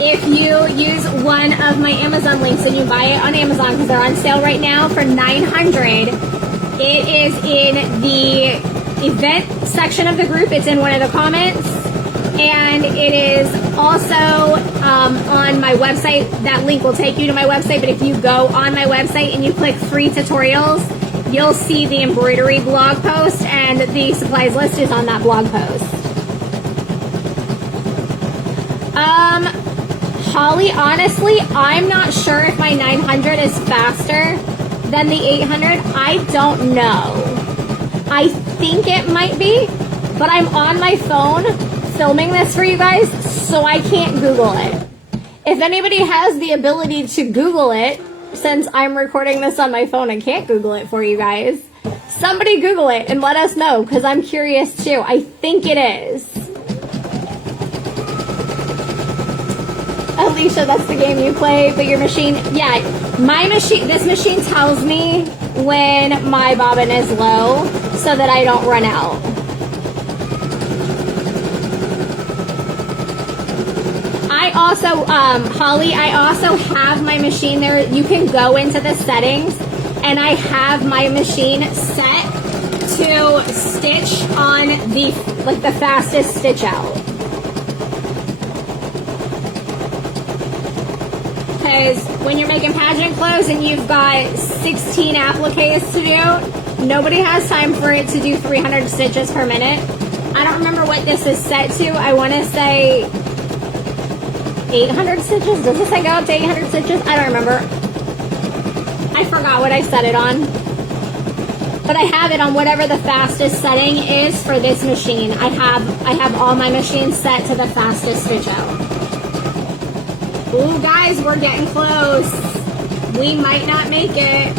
If you use one of my Amazon links and you buy it on Amazon, because they're on sale right now for $900, it is in the event section of the group. It's in one of the comments. And it is also on my website. That link will take you to my website. But if you go on my website and you click free tutorials, you'll see the embroidery blog post, and the supplies list is on that blog post. Holly, honestly, I'm not sure if my 900 is faster than the 800. I don't know. I think it might be, but I'm on my phone filming this for you guys, so I can't Google it. If anybody has the ability to Google it, since I'm recording this on my phone and can't Google it for you guys, somebody Google it and let us know, because I'm curious too. I think it is. Alicia, that's the game you play, but your machine, yeah, this machine tells me when my bobbin is low so that I don't run out. I also, Holly, I also have my machine there. You can go into the settings, and I have my machine set to stitch on the fastest stitch out. Because when you're making pageant clothes and you've got 16 appliques to do, nobody has time for it to do 300 stitches per minute. I don't remember what this is set to. I want to say 800 stitches? Does this say go up to 800 stitches? I don't remember. I forgot what I set it on. But I have it on whatever the fastest setting is for this machine. I have all my machines set to the fastest stitch out. Ooh, guys, we're getting close. We might not make it.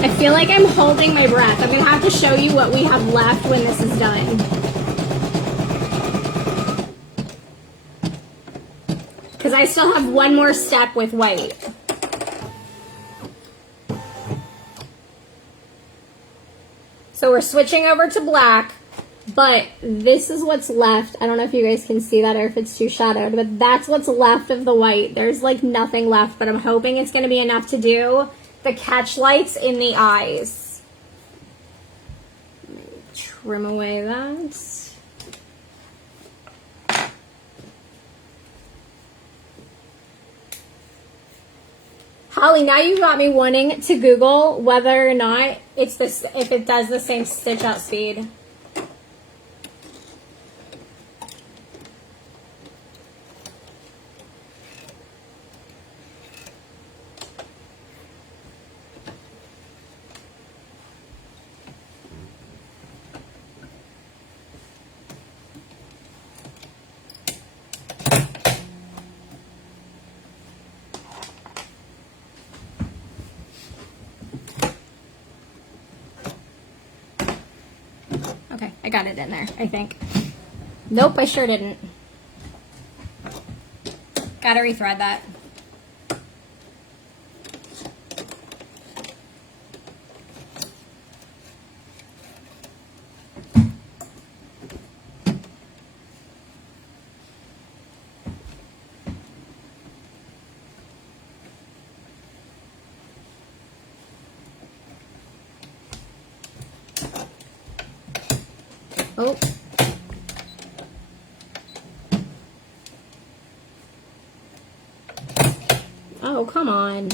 I feel like I'm holding my breath. I'm going to have to show you what we have left when this is done. Because I still have one more step with white. So we're switching over to black, but this is what's left. I don't know if you guys can see that or if it's too shadowed, but that's what's left of the white. There's like nothing left, but I'm hoping it's going to be enough to do the catch lights in the eyes. Let me trim away that. Holly, now you've got me wanting to Google whether or not it's this, if it does the same stitch out speed. Okay, I got it in there, I think. Nope, I sure didn't. Gotta rethread that. Oh. Oh, come on.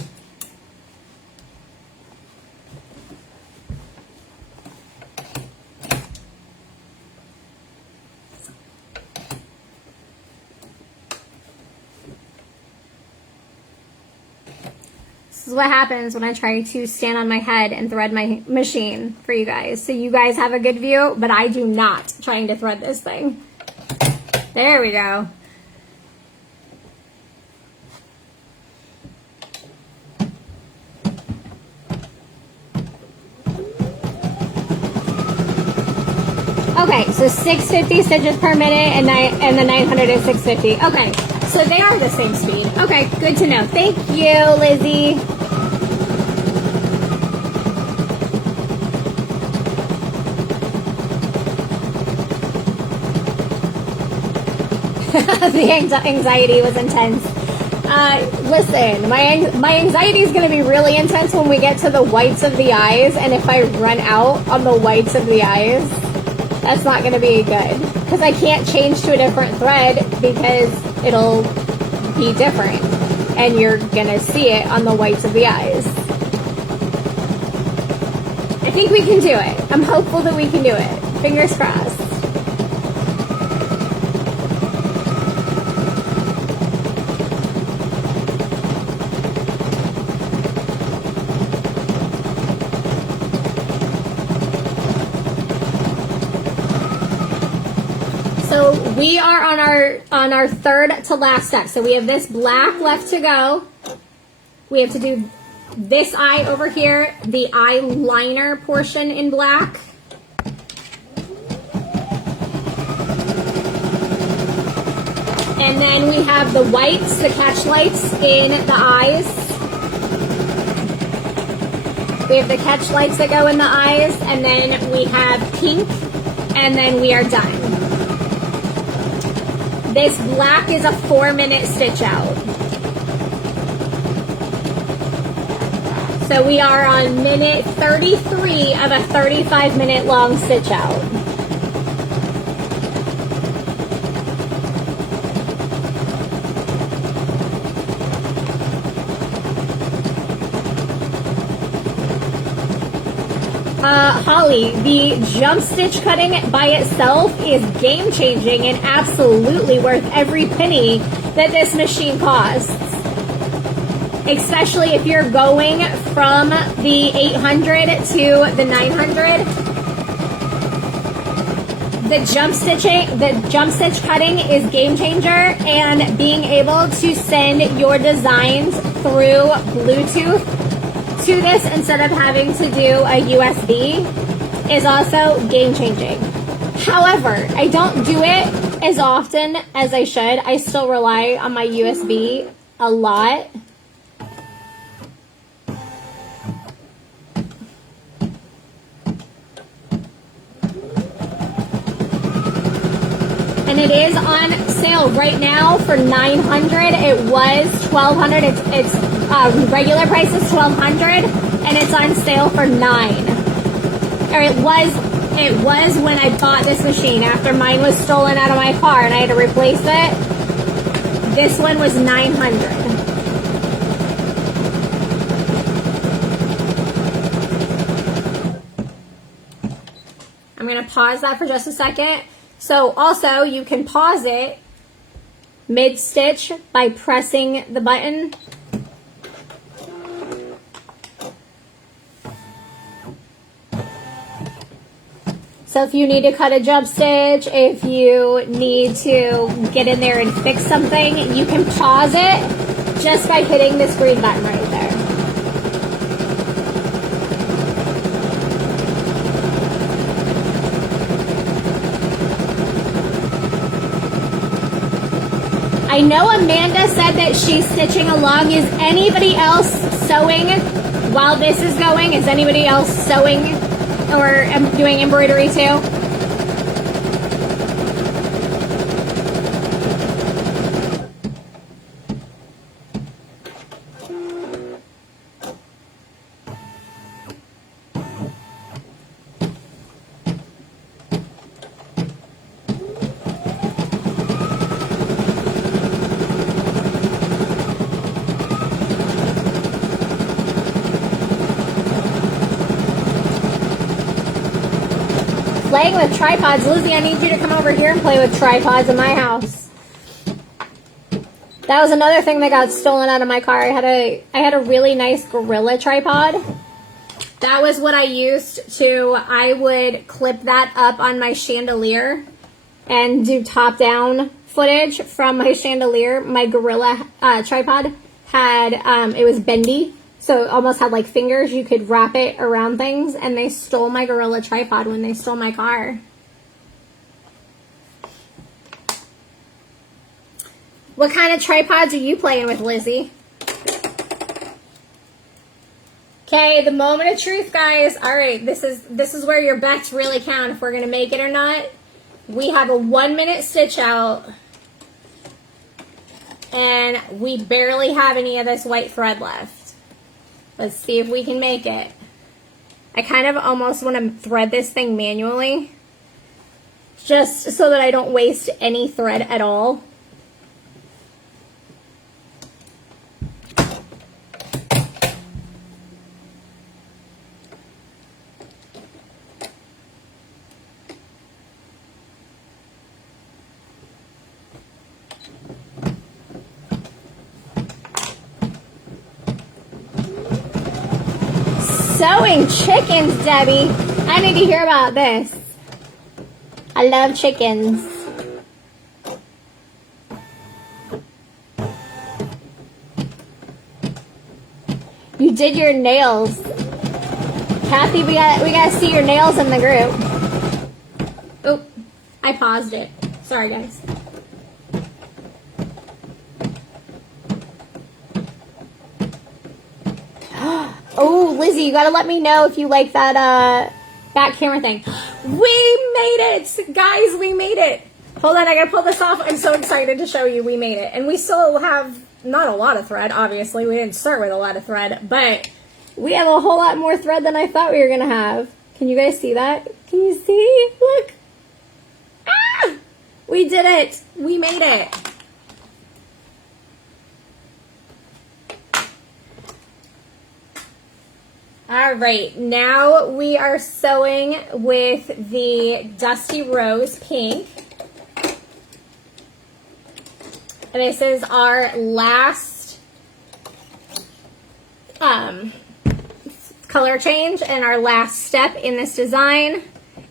This is what happens when I try to stand on my head and thread my machine for you guys. So you guys have a good view, but I do not trying to thread this thing. There we go. Okay, so 650 stitches per minute and the 900 is 650. Okay, so they are the same speed. Okay, good to know. Thank you, Lizzie. The anxiety was intense. Listen, my anxiety is going to be really intense when we get to the whites of the eyes, and if I run out on the whites of the eyes, that's not going to be good, because I can't change to a different thread because it'll be different, and you're going to see it on the whites of the eyes. I think we can do it. I'm hopeful that we can do it. Fingers crossed. We are on our third to last step. So we have this black left to go. We have to do this eye over here, the eyeliner portion in black. And then we have the whites, the catch lights in the eyes. We have the catch lights that go in the eyes, and then we have pink, and then we are done. This black is a 4-minute stitch out. So we are on minute 33 of a 35-minute long stitch out. Holly, the jump stitch cutting by itself is game changing and absolutely worth every penny that this machine costs. Especially if you're going from the 800 to the 900. The jump stitch cutting is game changer, and being able to send your designs through Bluetooth to this instead of having to do a USB is also game changing. However, I don't do it as often as I should. I still rely on my USB a lot. And it is on sale right now for $900. It was $1,200. It's regular price is $1,200, and it's on sale for $9. Or it was when I bought this machine after mine was stolen out of my car and I had to replace it. This one was $900. I'm going to pause that for just a second. So also you can pause it mid-stitch by pressing the button. So if you need to cut a jump stitch, if you need to get in there and fix something, you can pause it just by hitting this green button right there. I know Amanda said that she's stitching along. Is anybody else sewing while this is going? Is anybody else sewing or doing embroidery too? playing with tripods. Lizzie, I need you to come over here and play with tripods in my house. That was another thing that got stolen out of my car. I had a really nice Gorilla tripod. That was what I used to, I would clip that up on my chandelier and do top-down footage from my chandelier. My Gorilla tripod had, it was bendy, so it almost had like fingers. You could wrap it around things, and they stole my Gorilla tripod when they stole my car. What kind of tripods are you playing with, Lizzie? Okay, the moment of truth, guys. All right, this is where your bets really count if we're gonna make it or not. We have a 1-minute stitch out, and we barely have any of this white thread left. Let's see if we can make it. I kind of almost want to thread this thing manually, just so that I don't waste any thread at all. Sewing chickens, Debbie. I need to hear about this. I love chickens. You did your nails. Kathy, we gotta see your nails in the group. Oop, I paused it. Sorry, guys. Oh, Lizzie, you gotta let me know if you like that back camera thing. We made it! Guys, we made it! Hold on, I gotta pull this off. I'm so excited to show you we made it. And we still have not a lot of thread, obviously. We didn't start with a lot of thread, but we have a whole lot more thread than I thought we were gonna have. Can you guys see that? Can you see? Look! Ah! We did it! We made it! All right, now we are sewing with the Dusty Rose Pink. And this is our last color change and our last step in this design.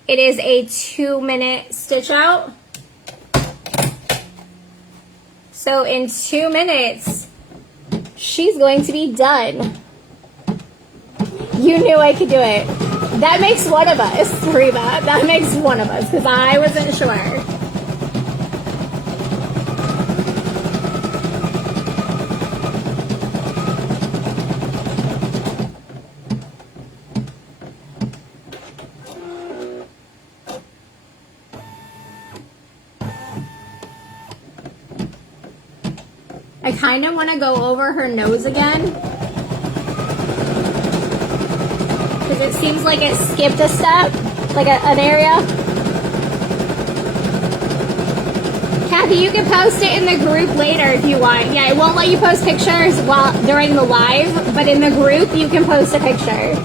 It is a 2-minute stitch out. So in 2 minutes, she's going to be done. You knew I could do it. That makes one of us, Reba. That makes one of us, because I wasn't sure. I kind of want to go over her nose again, because it seems like it skipped a step, like an area. Kathy, you can post it in the group later if you want. Yeah, it won't let you post pictures during the live, but in the group you can post a picture.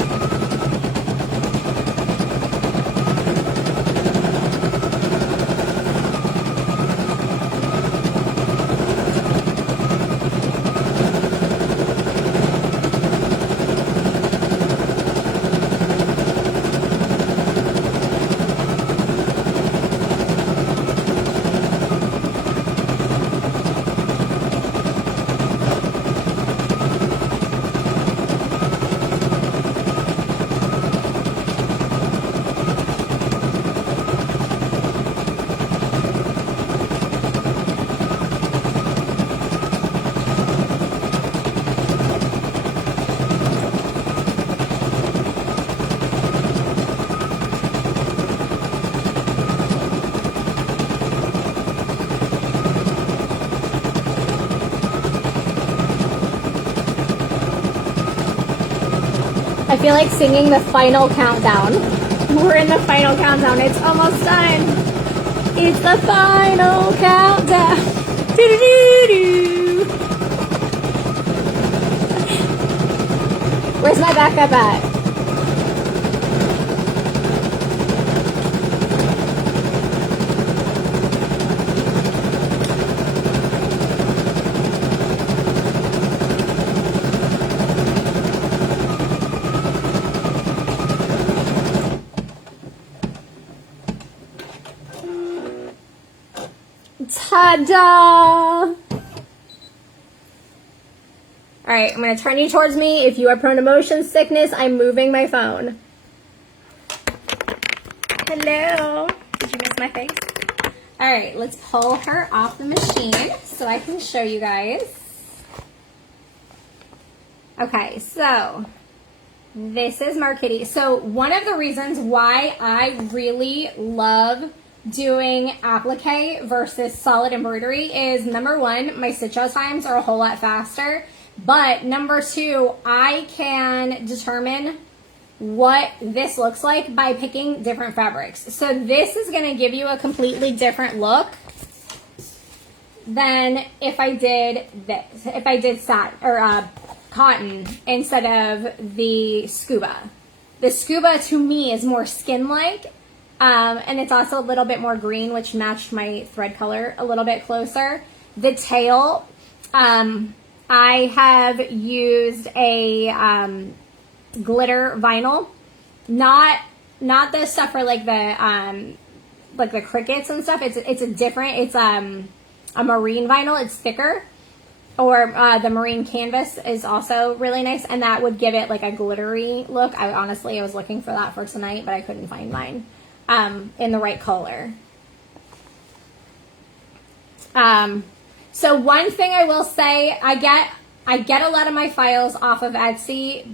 I feel like singing the final countdown. We're in the final countdown. It's almost done. It's the final countdown. Doo-doo-doo-doo. Where's my backup at? Ta-da! All right, I'm going to turn you towards me. If you are prone to motion sickness, I'm moving my phone. Hello. Did you miss my face? All right, let's pull her off the machine so I can show you guys. Okay, so this is Markitty. So one of the reasons why I really love doing applique versus solid embroidery is, number one, my stitch out times are a whole lot faster. But number two, I can determine what this looks like by picking different fabrics. So this is going to give you a completely different look than if I did this, if I did satin or cotton instead of the scuba. The scuba to me is more skin-like, and it's also a little bit more green, which matched my thread color a little bit closer. The tail, I have used a glitter vinyl, not the stuff for like the crickets and stuff. It's a different. It's a marine vinyl. It's thicker, or the marine canvas is also really nice, and that would give it like a glittery look. I was looking for that for tonight, but I couldn't find mine in the right color. So one thing I will say, I get a lot of my files off of Etsy.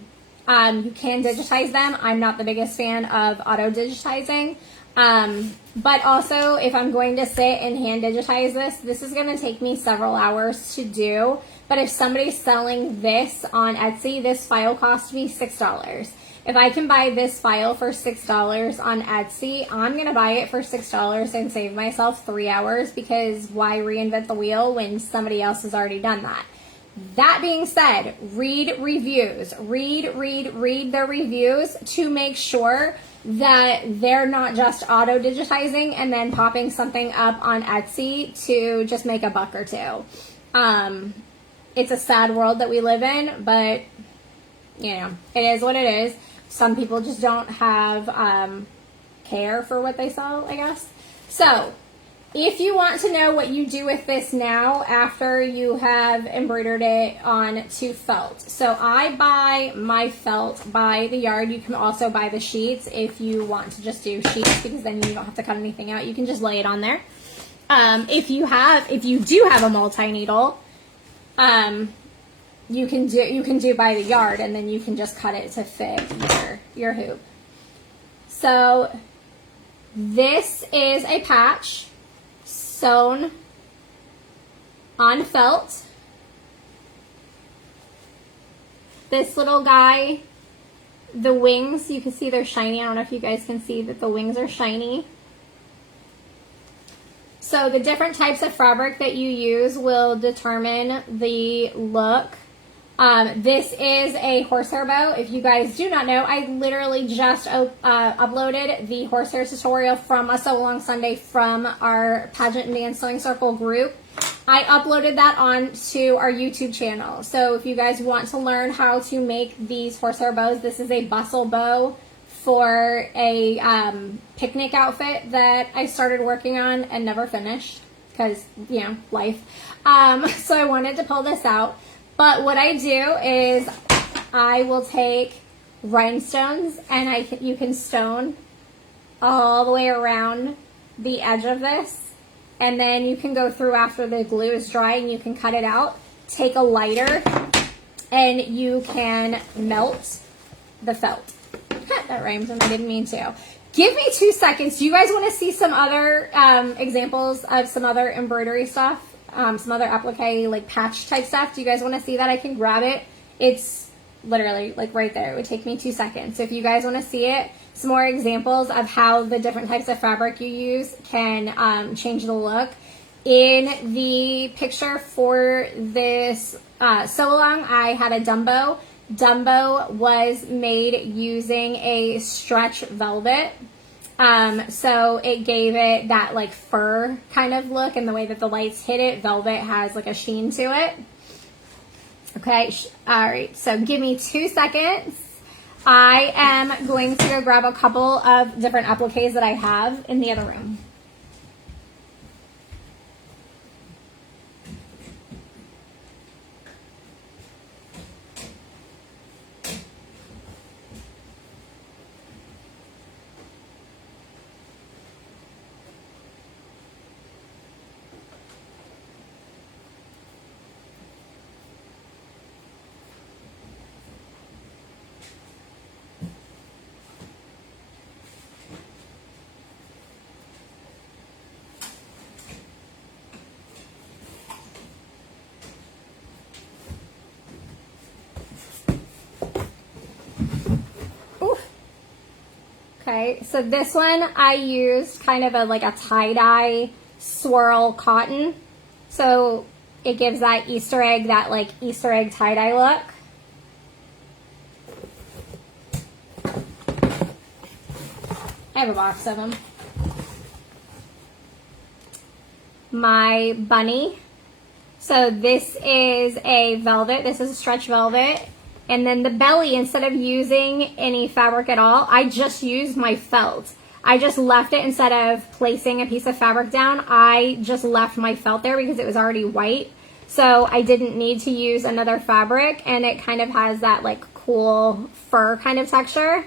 You can digitize them. I'm not the biggest fan of auto digitizing. But also, if I'm going to sit and hand digitize this is going to take me several hours to do. But if somebody's selling this on Etsy, this file cost me $6. If I can buy this file for $6 on Etsy, I'm going to buy it for $6 and save myself 3 hours, because why reinvent the wheel when somebody else has already done that? That being said, read reviews. Read the reviews to make sure that they're not just auto digitizing and then popping something up on Etsy to just make a buck or two. It's a sad world that we live in, but you know, it is what it is. Some people just don't have care for what they sell, I guess. So if you want to know what you do with this now after you have embroidered it onto felt. So I buy my felt by the yard. You can also buy the sheets if you want to just do sheets, because then you don't have to cut anything out. You can just lay it on there. If you do have a multi-needle, you can do by the yard, and then you can just cut it to fit your hoop. So this is a patch sewn on felt. This little guy, the wings, you can see they're shiny. I don't know if you guys can see that the wings are shiny. So the different types of fabric that you use will determine the look. This is a horsehair bow. If you guys do not know, I literally just uploaded the horsehair tutorial from a Sew Along Sunday from our Pageant and Dance Sewing Circle group. I uploaded that onto our YouTube channel. So if you guys want to learn how to make these horsehair bows, this is a bustle bow for a picnic outfit that I started working on and never finished because, you know, life. So I wanted to pull this out. But what I do is I will take rhinestones, and you can stone all the way around the edge of this, and then you can go through after the glue is dry and you can cut it out. Take a lighter and you can melt the felt. That rhymes and I didn't mean to. Give me 2 seconds. Do you guys want to see some other examples of some other embroidery stuff? Some other applique, like patch type stuff. Do you guys want to see that? I can grab it. It's literally like right there. It would take me 2 seconds. So if you guys want to see it, some more examples of how the different types of fabric you use can change the look. In the picture for this sew along, I had a Dumbo. Dumbo was made using a stretch velvet. So it gave it that like fur kind of look, and the way that the lights hit it, velvet has like a sheen to it. Okay, all right, so give me 2 seconds. I am going to go grab a couple of different appliques that I have in the other room. Okay, so this one I used kind of like a tie-dye swirl cotton. So it gives that Easter egg, that like Easter egg tie-dye look. I have a box of them. My bunny. So this is a velvet. This is a stretch velvet. And then the belly, instead of using any fabric at all, I just used my felt. I just left it, instead of placing a piece of fabric down, I just left my felt there because it was already white. So I didn't need to use another fabric, and it kind of has that like cool fur kind of texture.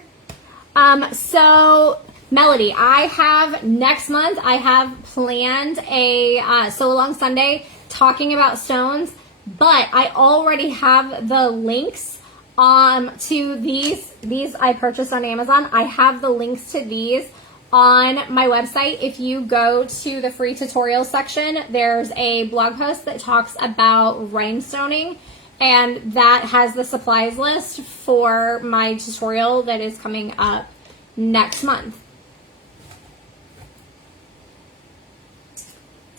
So Melody, I have next month, I have planned a Sew Along Sunday talking about stones, but I already have the links to these I purchased on Amazon. I have the links to these on my website. If you go to the free tutorial section, there's a blog post that talks about rhinestoning, and that has the supplies list for my tutorial that is coming up next month.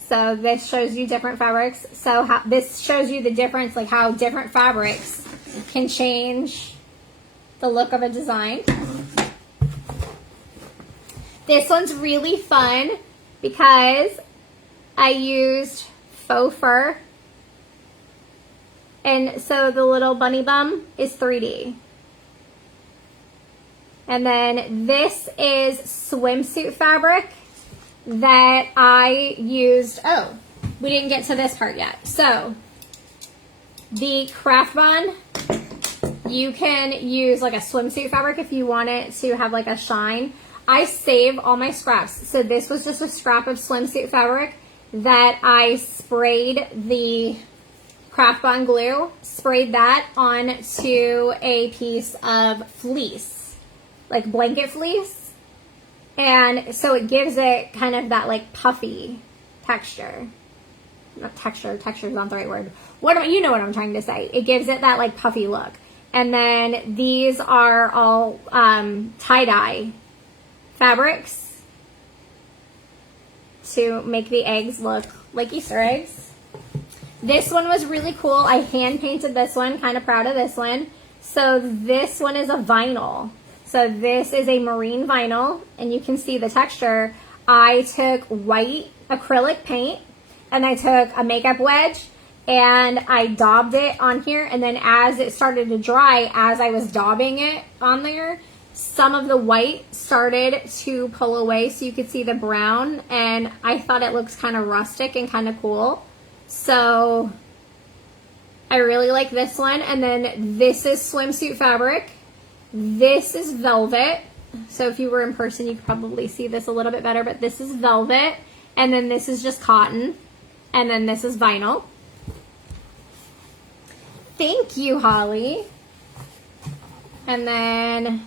So this shows you different fabrics. So this shows you the difference, like how different fabrics can change the look of a design. This one's really fun because I used faux fur. And so the little bunny bum is 3D. And then this is swimsuit fabric that I used. Oh, we didn't get to this part yet. So the craft bond, you can use like a swimsuit fabric if you want it to have like a shine. I save all my scraps. So this was just a scrap of swimsuit fabric that I sprayed the craft bond glue, sprayed that onto a piece of fleece, like blanket fleece. And so it gives it kind of that like puffy texture. Not texture, texture is not the right word. You know what I'm trying to say. It gives it that like puffy look. And then these are all tie-dye fabrics to make the eggs look like Easter eggs. This one was really cool. I hand painted this one, kind of proud of this one. So this one is a vinyl. So this is a marine vinyl, and you can see the texture. I took white acrylic paint, and I took a makeup wedge, and I daubed it on here. And then as it started to dry, as I was daubing it on there, some of the white started to pull away so you could see the brown. And I thought it looks kind of rustic and kind of cool. So I really like this one. And then this is swimsuit fabric. This is velvet. So if you were in person, you could probably see this a little bit better, but this is velvet. And then this is just cotton. And then this is vinyl. Thank you, Holly. And then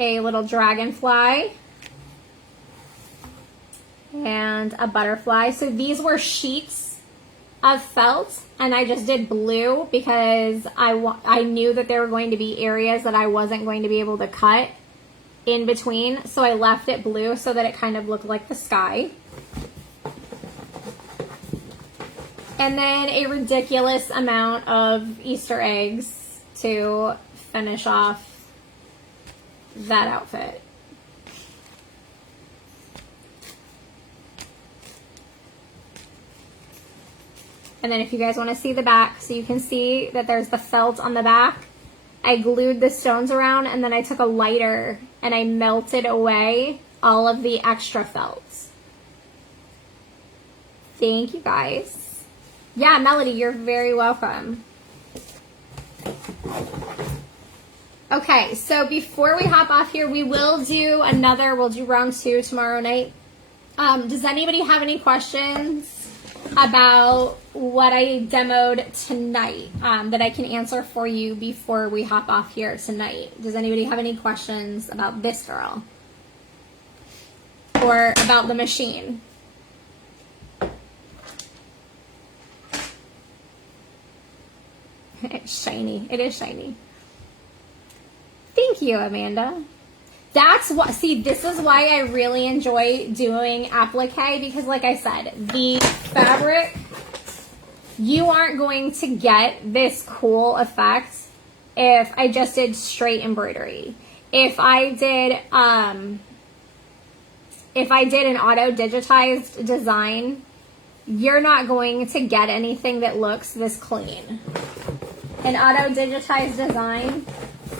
a little dragonfly and a butterfly. So these were sheets of felt, and I just did blue because I knew that there were going to be areas that I wasn't going to be able to cut in between. So I left it blue so that it kind of looked like the sky. And then a ridiculous amount of Easter eggs to finish off that outfit. And then if you guys want to see the back, so you can see that there's the felt on the back, I glued the stones around, and then I took a lighter and I melted away all of the extra felts. Thank you guys. Yeah, Melody, you're very welcome. Okay, so before we hop off here, we'll do round 2 tomorrow night. Does anybody have any questions about what I demoed tonight that I can answer for you before we hop off here tonight? Does anybody have any questions about this girl? Or about the machine? It's shiny. It is shiny. Thank you, Amanda. That's what, see, this is why I really enjoy doing applique, because like I said, the fabric, you aren't going to get this cool effect if I just did straight embroidery. If I did an auto digitized design, you're not going to get anything that looks this clean. An auto digitized design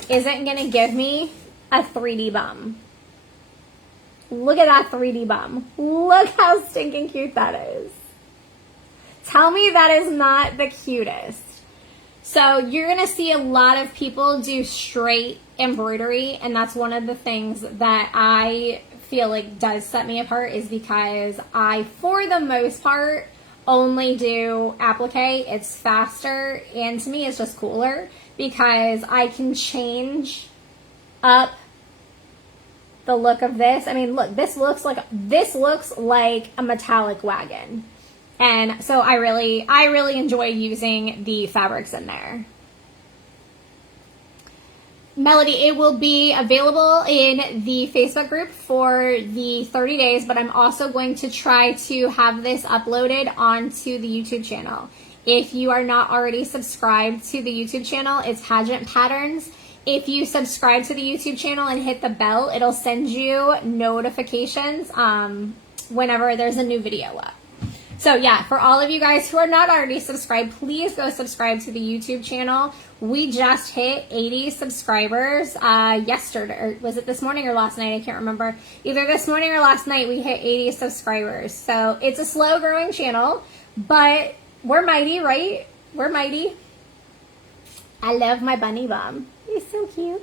isn't going to give me a 3D bum. Look at that 3D bum. Look how stinking cute that is. Tell me that is not the cutest. So you're going to see a lot of people do straight embroidery, and that's one of the things that I feel like does set me apart, is because I, for the most part, only do applique. It's faster, and to me it's just cooler because I can change up the look of this. I mean, look, this looks like a metallic wagon. And so I really enjoy using the fabrics in there. Melody, it will be available in the Facebook group for the 30 days, but I'm also going to try to have this uploaded onto the YouTube channel. If you are not already subscribed to the YouTube channel, it's Pageant Patterns. If you subscribe to the YouTube channel and hit the bell, it'll send you notifications whenever there's a new video up. So yeah, for all of you guys who are not already subscribed, please go subscribe to the YouTube channel. We just hit 80 subscribers yesterday, or was it this morning or last night? I can't remember. Either this morning or last night we hit 80 subscribers. So it's a slow growing channel, but we're mighty, right? We're mighty. I love my bunny bum. He's so cute.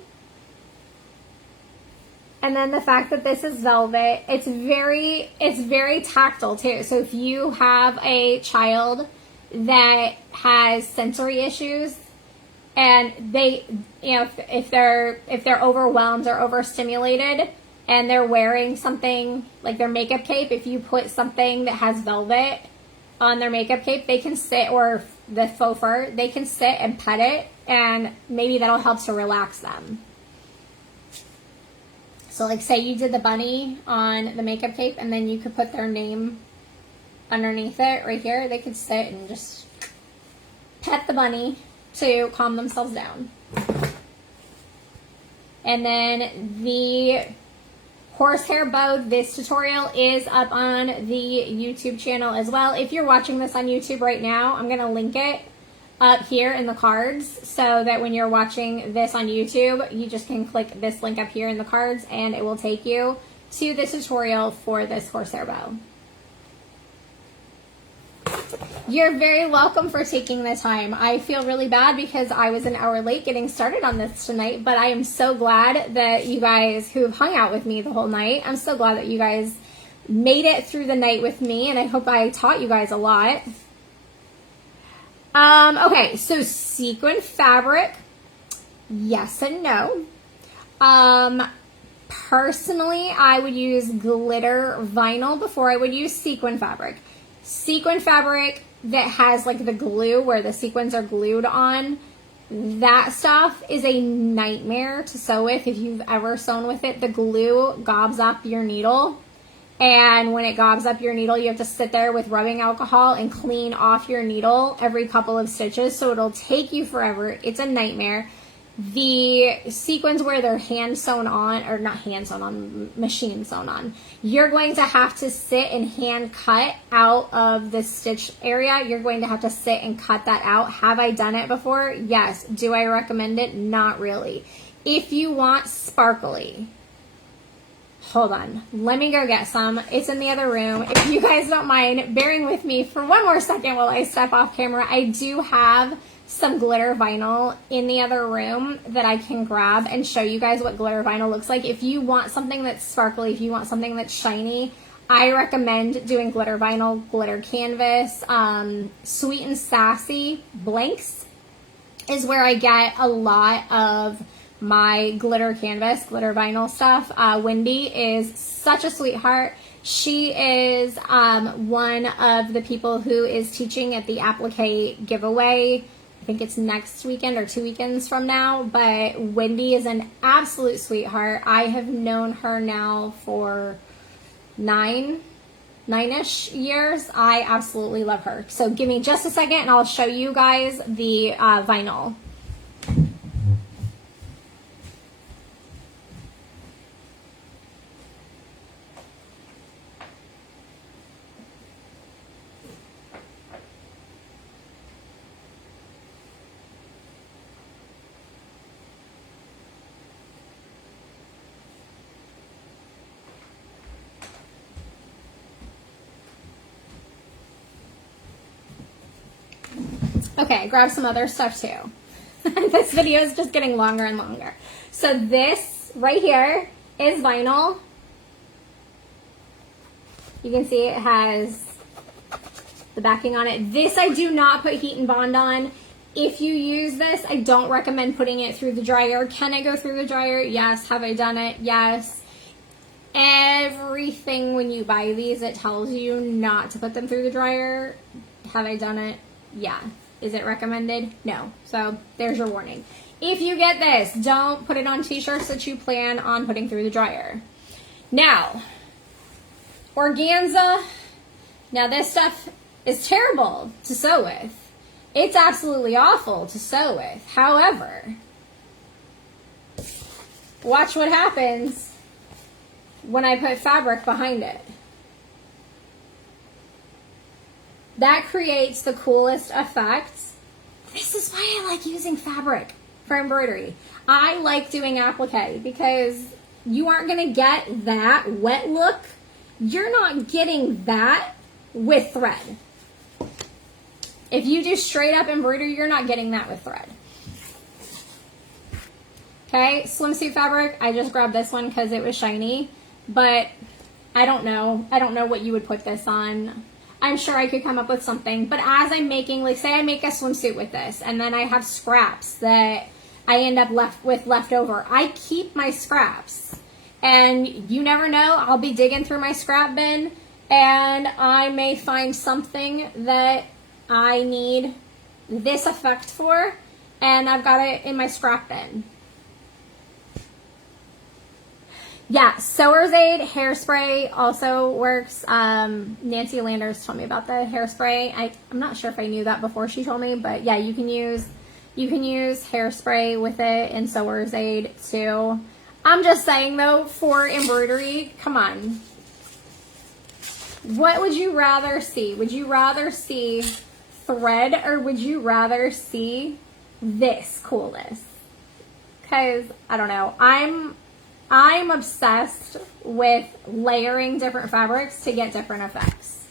And then the fact that this is velvet, it's very tactile too. So if you have a child that has sensory issues and they, you know, if they're overwhelmed or overstimulated and they're wearing something like their makeup cape, if you put something that has velvet on their makeup cape, they can sit, or the faux fur, they can sit and pet it, and maybe that'll help to relax them. So like say you did the bunny on the makeup cape and then you could put their name underneath it right here. They could sit and just pet the bunny to calm themselves down. And then the horsehair bow, this tutorial is up on the YouTube channel as well. If you're watching this on YouTube right now, I'm going to link it up here in the cards so that when you're watching this on YouTube, you just can click this link up here in the cards and it will take you to the tutorial for this horsehair bow. You're very welcome for taking the time. I feel really bad because I was an hour late getting started on this tonight, but I am so glad that you guys who have hung out with me the whole night, I'm so glad that you guys made it through the night with me, and I hope I taught you guys a lot. Okay, so sequin fabric, yes and no. Personally, I would use glitter vinyl before I would use sequin fabric. Sequin fabric that has like the glue where the sequins are glued on, that stuff is a nightmare to sew with. If you've ever sewn with it, the glue gobs up your needle. And when it gobs up your needle, you have to sit there with rubbing alcohol and clean off your needle every couple of stitches. So it'll take you forever. It's a nightmare. The sequins where they're hand sewn on, or not hand sewn on, machine sewn on, you're going to have to sit and hand cut out of the stitch area. You're going to have to sit and cut that out. Have I done it before? Yes. Do I recommend it? Not really. If you want sparkly, hold on, let me go get some. It's in the other room. If you guys don't mind bearing with me for one more second while I step off camera, I do have some glitter vinyl in the other room that I can grab and show you guys what glitter vinyl looks like. If you want something that's sparkly, if you want something that's shiny, I recommend doing glitter vinyl, glitter canvas. Sweet and Sassy blanks is where I get a lot of my glitter canvas, glitter vinyl stuff. Wendy is such a sweetheart. She is one of the people who is teaching at the Applique giveaway I think it's next weekend or 2 weekends from now, but Wendy is an absolute sweetheart. I have known her now for nine-ish years. I absolutely love her. So give me just a second and I'll show you guys the vinyl. Okay, grab some other stuff too. This video is just getting longer and longer. So this right here is vinyl. You can see it has the backing on it. This I do not put heat and bond on. If you use this, I don't recommend putting it through the dryer. Can I go through the dryer? Yes. Have I done it? Yes. Everything when you buy these, it tells you not to put them through the dryer. Have I done it? Yeah. Is it recommended? No. So there's your warning. If you get this, don't put it on t-shirts that you plan on putting through the dryer. Now, organza. Now this stuff is terrible to sew with. It's absolutely awful to sew with. However, watch what happens when I put fabric behind it. That creates the coolest effects. This is why I like using fabric for embroidery. I like doing applique because you aren't going to get that wet look. You're not getting that with thread. If you do straight up embroidery, you're not getting that with thread. Okay, swimsuit fabric. I just grabbed this one because it was shiny, but I don't know. I don't know what you would put this on. I'm sure I could come up with something, but as I'm making, like say I make a swimsuit with this and then I have scraps that I end up left over. I keep my scraps and you never know, I'll be digging through my scrap bin and I may find something that I need this effect for and I've got it in my scrap bin. Yeah, Sewer's Aid hairspray also works. Nancy Landers told me about the hairspray. I'm not sure if I knew that before she told me, but yeah, you can use hairspray with it in Sewer's Aid too. I'm just saying though, for embroidery, come on. What would you rather see? Would you rather see thread or would you rather see this coolness? Because I don't know, I'm obsessed with layering different fabrics to get different effects.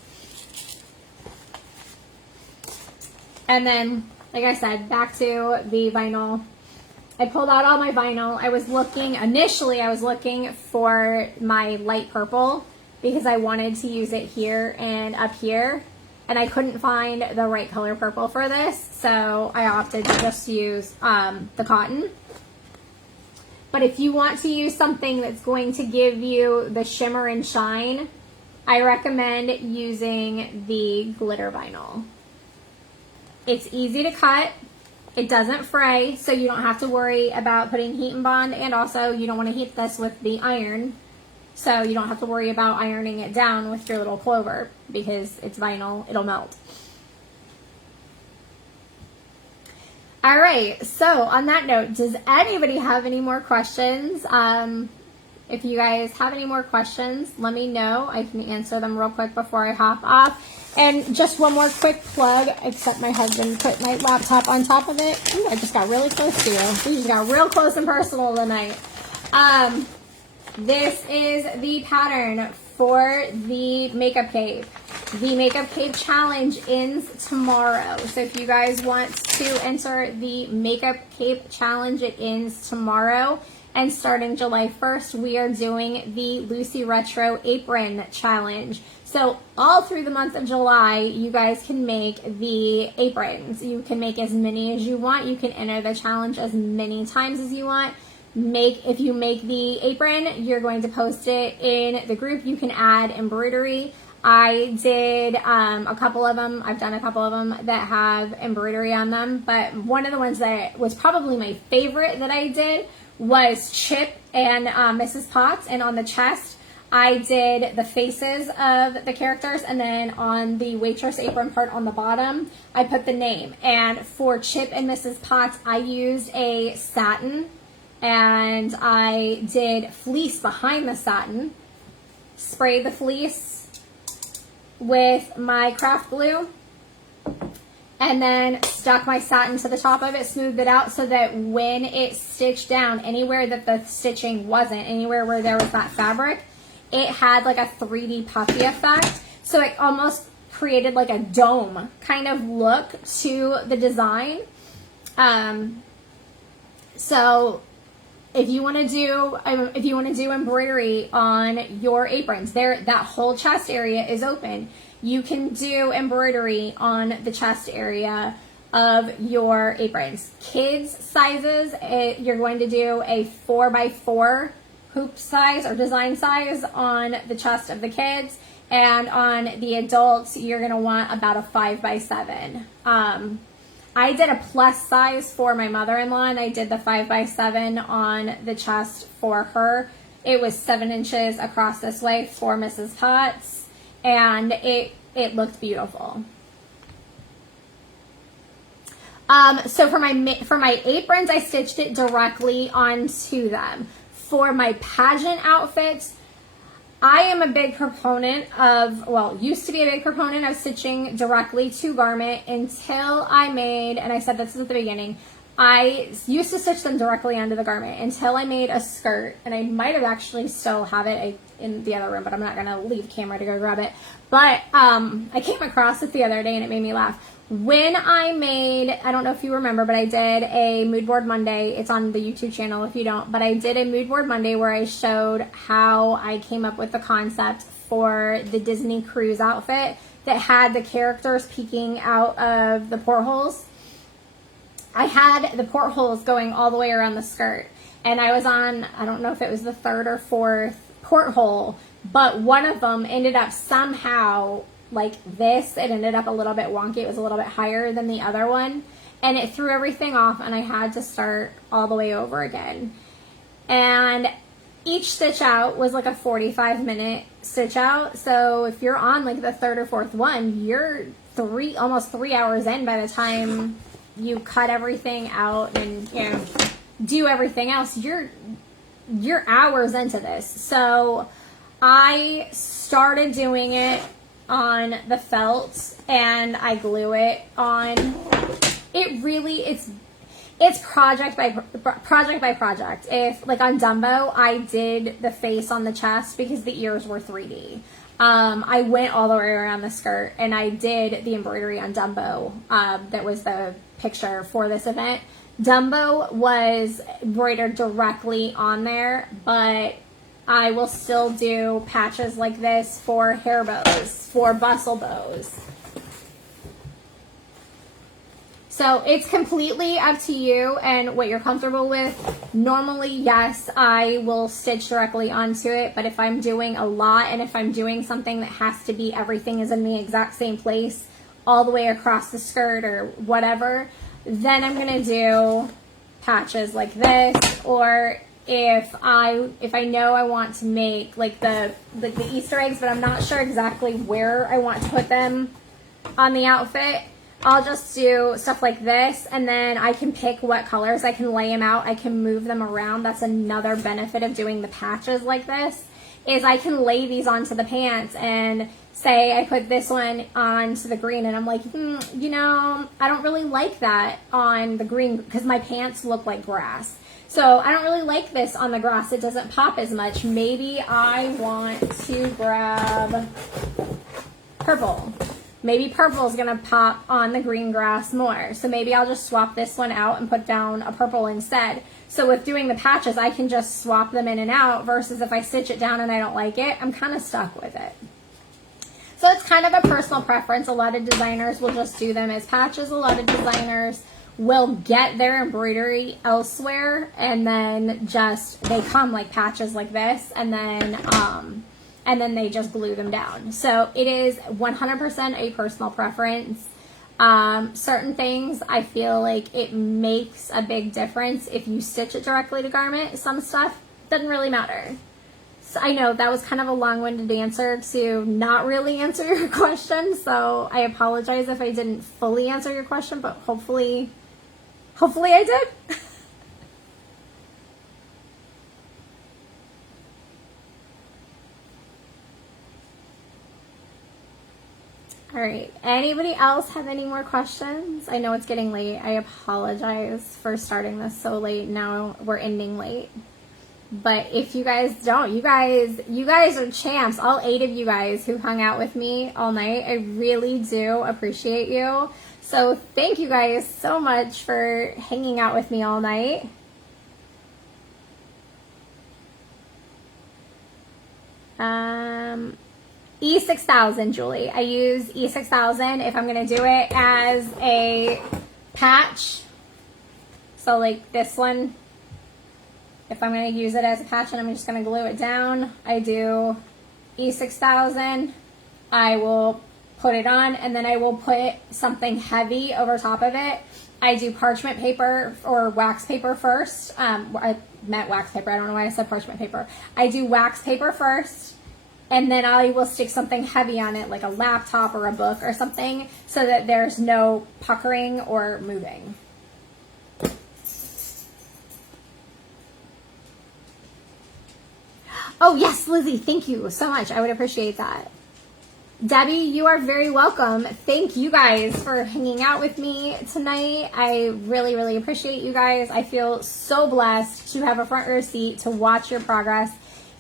And then, like I said, back to the vinyl. I pulled out all my vinyl. Initially I was looking for my light purple because I wanted to use it here and up here. And I couldn't find the right color purple for this. So I opted to just use the cotton. But if you want to use something that's going to give you the shimmer and shine, I recommend using the glitter vinyl. It's easy to cut. It doesn't fray, so you don't have to worry about putting heat and bond. And also, you don't want to heat this with the iron, so you don't have to worry about ironing it down with your little clover because it's vinyl. It'll melt. All right, so on that note, does anybody have any more questions? If you guys have any more questions, let me know. I can answer them real quick before I hop off. And just one more quick plug, except my husband put my laptop on top of it. Ooh, I just got really close to you. We just got real close and personal tonight. This is the pattern for the makeup cape. The makeup cape challenge ends tomorrow. So if you guys want to enter the makeup cape challenge, it ends tomorrow. And starting July 1st, we are doing the Lucy Retro Apron Challenge. So all through the month of July, you guys can make the aprons. You can make as many as you want. You can enter the challenge as many times as you want. If you make the apron, you're going to post it in the group. You can add embroidery. I did a couple of them. I've done a couple of them that have embroidery on them, but one of the ones that was probably my favorite that I did was Chip and Mrs. Potts, and on the chest I did the faces of the characters, and then on the waitress apron part on the bottom I put the name. And for Chip and Mrs. Potts I used a satin, and I did fleece behind the satin, sprayed the fleece with my craft glue, and then stuck my satin to the top of it, smoothed it out so that when it stitched down, anywhere that the stitching wasn't, anywhere where there was that fabric, it had like a 3D puffy effect. So it almost created like a dome kind of look to the design. So if you want to do embroidery on your aprons, that whole chest area is open. You can do embroidery on the chest area of your aprons. Kids sizes, you're going to do a 4x4 hoop size or design size on the chest of the kids, and on the adults you're going to want about a 5x7. I did a plus size for my mother-in-law, and I did the 5x7 on the chest for her. It was 7 inches across this way for Mrs. Potts, and it looked beautiful. So for my aprons, I stitched it directly onto them. For my pageant outfits, I am a big proponent of, well, used to be a big proponent of stitching directly to garment until I made, and I said this at the beginning, I used to stitch them directly onto the garment until I made a skirt, and I might have actually still have it in the other room, but I'm not going to leave camera to go grab it. But I came across it the other day and it made me laugh. When I made, I don't know if you remember, but I did a Mood Board Monday. It's on the YouTube channel if you don't, but I did a Mood Board Monday where I showed how I came up with the concept for the Disney cruise outfit that had the characters peeking out of the portholes. I had the portholes going all the way around the skirt, and I was on, I don't know if it was the 3rd or 4th porthole, but one of them ended up somehow like this. It ended up a little bit wonky. It was a little bit higher than the other one, and it threw everything off, and I had to start all the way over again. And each stitch out was like a 45-minute stitch out. So if you're on like the 3rd or 4th one, you're almost 3 hours in by the time you cut everything out and, you know, do everything else. You're hours into this. So I started doing it on the felt, and I glue it on. It really, it's project by project. If, like on Dumbo, I did the face on the chest because the ears were 3D. I went all the way around the skirt, and I did the embroidery on Dumbo. That was the picture for this event. Dumbo was embroidered directly on there, but I will still do patches like this for hair bows, for bustle bows. So it's completely up to you and what you're comfortable with. Normally, yes, I will stitch directly onto it, but if I'm doing a lot and if I'm doing something that has to be everything is in the exact same place all the way across the skirt or whatever, then I'm going to do patches like this. Or if I know I want to make like the Easter eggs, but I'm not sure exactly where I want to put them on the outfit, I'll just do stuff like this, and then I can pick what colors. I can lay them out. I can move them around. That's another benefit of doing the patches like this, is I can lay these onto the pants and say I put this one onto the green, and I'm like, you know, I don't really like that on the green because my pants look like grass. So I don't really like this on the grass. It doesn't pop as much. Maybe I want to grab purple. Maybe purple is going to pop on the green grass more. So maybe I'll just swap this one out and put down a purple instead. So with doing the patches, I can just swap them in and out, versus if I stitch it down and I don't like it, I'm kind of stuck with it. So it's kind of a personal preference. A lot of designers will just do them as patches. A lot of designers will get their embroidery elsewhere and then just, they come like patches like this, and then and then they just glue them down. So it is 100% a personal preference. Certain things I feel like it makes a big difference if you stitch it directly to garment. Some stuff doesn't really matter. So I know that was kind of a long-winded answer to not really answer your question, so I apologize if I didn't fully answer your question, but hopefully I did. All right, anybody else have any more questions? I know it's getting late. I apologize for starting this so late. Now we're ending late. But if you guys don't, you guys are champs. All 8 of you guys who hung out with me all night, I really do appreciate you. So thank you guys so much for hanging out with me all night. E6000, Julie. I use E6000 if I'm going to do it as a patch. So like this one, if I'm going to use it as a patch and I'm just going to glue it down, I do E6000. I will put it on and then I will put something heavy over top of it. I do parchment paper or wax paper first. I meant wax paper. I don't know why I said parchment paper. I do wax paper first. And then I will stick something heavy on it, like a laptop or a book or something, so that there's no puckering or moving. Oh, yes, Lizzie, thank you so much. I would appreciate that. Debbie, you are very welcome. Thank you guys for hanging out with me tonight. I really, really appreciate you guys. I feel so blessed to have a front row seat to watch your progress.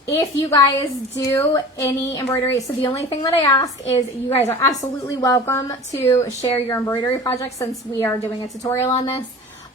If you guys do any embroidery, so the only thing that I ask is you guys are absolutely welcome to share your embroidery project since we are doing a tutorial on this.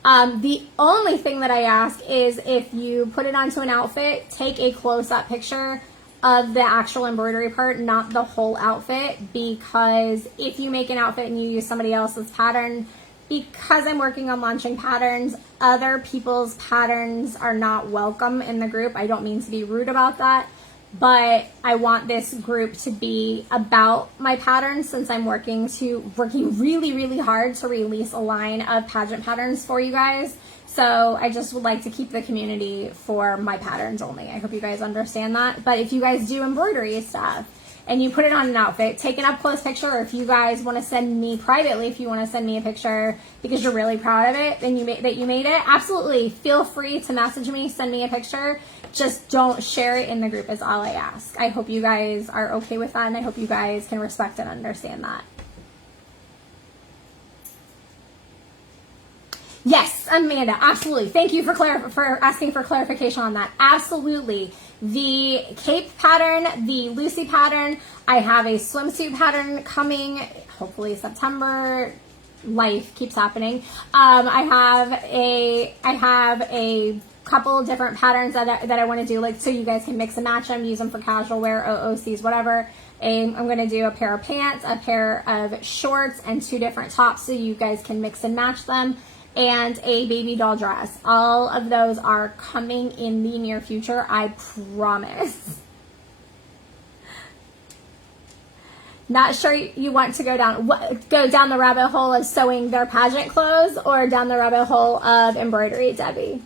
The only thing that I ask is if you put it onto an outfit, take a close-up picture of the actual embroidery part, not the whole outfit, because if you make an outfit and you use somebody else's pattern, because I'm working on launching patterns, other people's patterns are not welcome in the group. I don't mean to be rude about that, but I want this group to be about my patterns since I'm working really, really hard to release a line of pageant patterns for you guys. So I just would like to keep the community for my patterns only. I hope you guys understand that. But if you guys do embroidery stuff, and you put it on an outfit, take an up close picture, or if you guys want to send me privately, if you want to send me a picture because you're really proud of it and that you made it, absolutely feel free to message me, send me a picture. Just don't share it in the group is all I ask. I hope you guys are okay with that, and I hope you guys can respect and understand that. Yes, Amanda, absolutely. Thank you for asking for clarification on that. Absolutely. The cape pattern, the Lucy pattern, I have a swimsuit pattern coming, hopefully September. Life keeps happening. I have a couple different patterns that I want to do, like, so you guys can mix and match them, use them for casual wear, OOCs, whatever. I'm going to do a pair of pants, a pair of shorts, and 2 different tops so you guys can mix and match them. And a baby doll dress. All of those are coming in the near future, I promise. Not sure you want to go down the rabbit hole of sewing their pageant clothes or down the rabbit hole of embroidery, Debbie.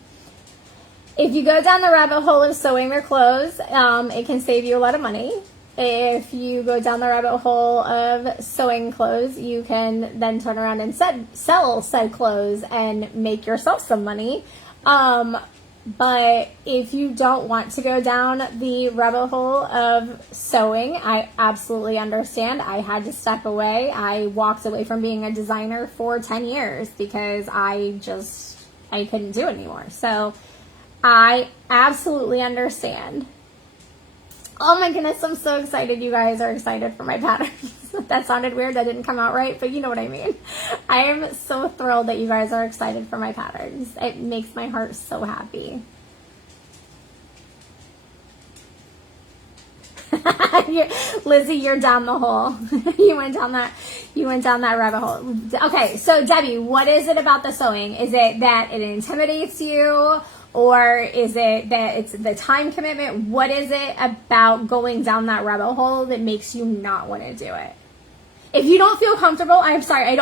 If you go down the rabbit hole of sewing their clothes, it can save you a lot of money. If you go down the rabbit hole of sewing clothes, you can then turn around and sell said clothes and make yourself some money. But if you don't want to go down the rabbit hole of sewing, I absolutely understand. I had to step away. I walked away from being a designer for 10 years because I couldn't do it anymore. So I absolutely understand. Oh my goodness, I'm so excited you guys are excited for my patterns. That sounded weird, that didn't come out right, but you know what I mean. I am so thrilled that you guys are excited for my patterns. It makes my heart so happy. Lizzie, you're down the hole. You went down that rabbit hole. Okay, so Debbie, what is it about the sewing? Is it that it intimidates you? Or is it that it's the time commitment? What is it about going down that rabbit hole that makes you not want to do it? If you don't feel comfortable, I'm sorry,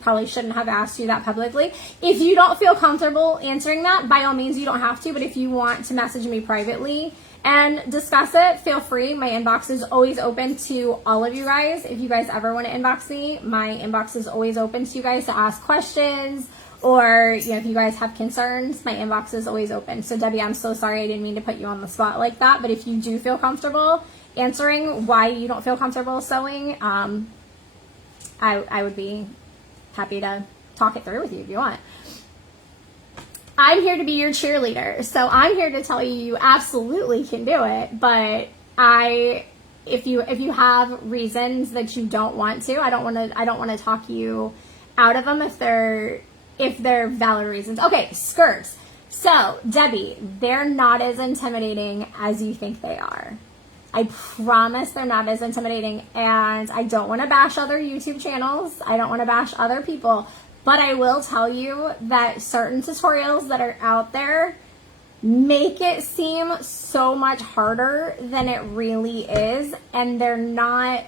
probably shouldn't have asked you that publicly. If you don't feel comfortable answering that, by all means, you don't have to. But if you want to message me privately and discuss it, feel free. My inbox is always open to all of you guys. If you guys ever want to inbox me, my inbox is always open to you guys to ask questions, or if you guys have concerns, my inbox is always open. So Debbie, I'm so sorry, I didn't mean to put you on the spot like that. But if you do feel comfortable answering why you don't feel comfortable sewing, I would be happy to talk it through with you if you want. I'm here to be your cheerleader. So I'm here to tell you you absolutely can do it. But if you have reasons that you don't want to, I don't want to talk you out of them if they're valid reasons. Okay, skirts. So Debbie, they're not as intimidating as you think they are. I promise they're not as intimidating, and I don't want to bash other YouTube channels. I don't want to bash other people, but I will tell you that certain tutorials that are out there make it seem so much harder than it really is, and they're not,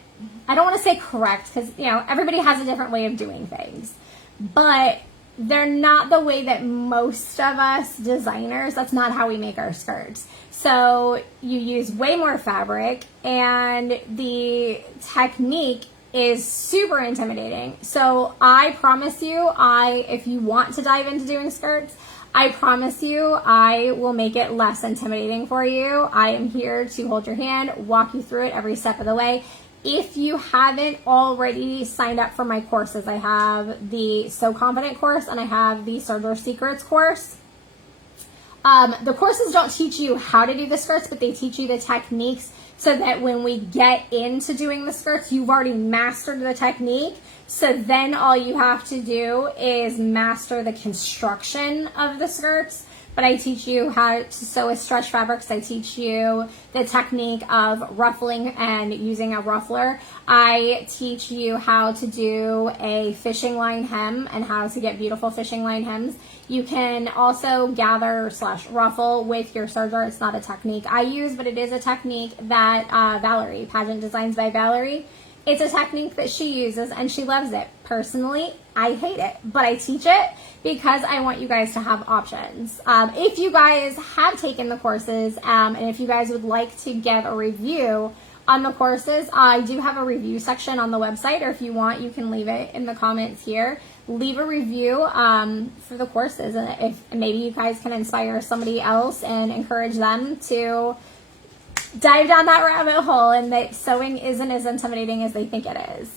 I don't want to say correct, because everybody has a different way of doing things, but they're not the way that most of us designers, that's not how we make our skirts. So you use way more fabric, and the technique is super intimidating. So I promise you, if you want to dive into doing skirts, I promise you I will make it less intimidating for you. I am here to hold your hand, walk you through it every step of the way. If you haven't already signed up for my courses, I have the So Confident course and I have the Serger Secrets course. The courses don't teach you how to do the skirts, but they teach you the techniques so that when we get into doing the skirts, you've already mastered the technique. So then all you have to do is master the construction of the skirts. But I teach you how to sew with stretch fabrics. I teach you the technique of ruffling and using a ruffler. I teach you how to do a fishing line hem and how to get beautiful fishing line hems. You can also gather / ruffle with your serger. It's not a technique I use, but it is a technique that Valerie, Pageant Designs by Valerie, it's a technique that she uses and she loves it. Personally, I hate it, but I teach it because I want you guys to have options. If you guys have taken the courses and if you guys would like to get a review on the courses, I do have a review section on the website, or if you want, you can leave it in the comments here. Leave a review for the courses, and if maybe you guys can inspire somebody else and encourage them to dive down that rabbit hole and that sewing isn't as intimidating as they think it is.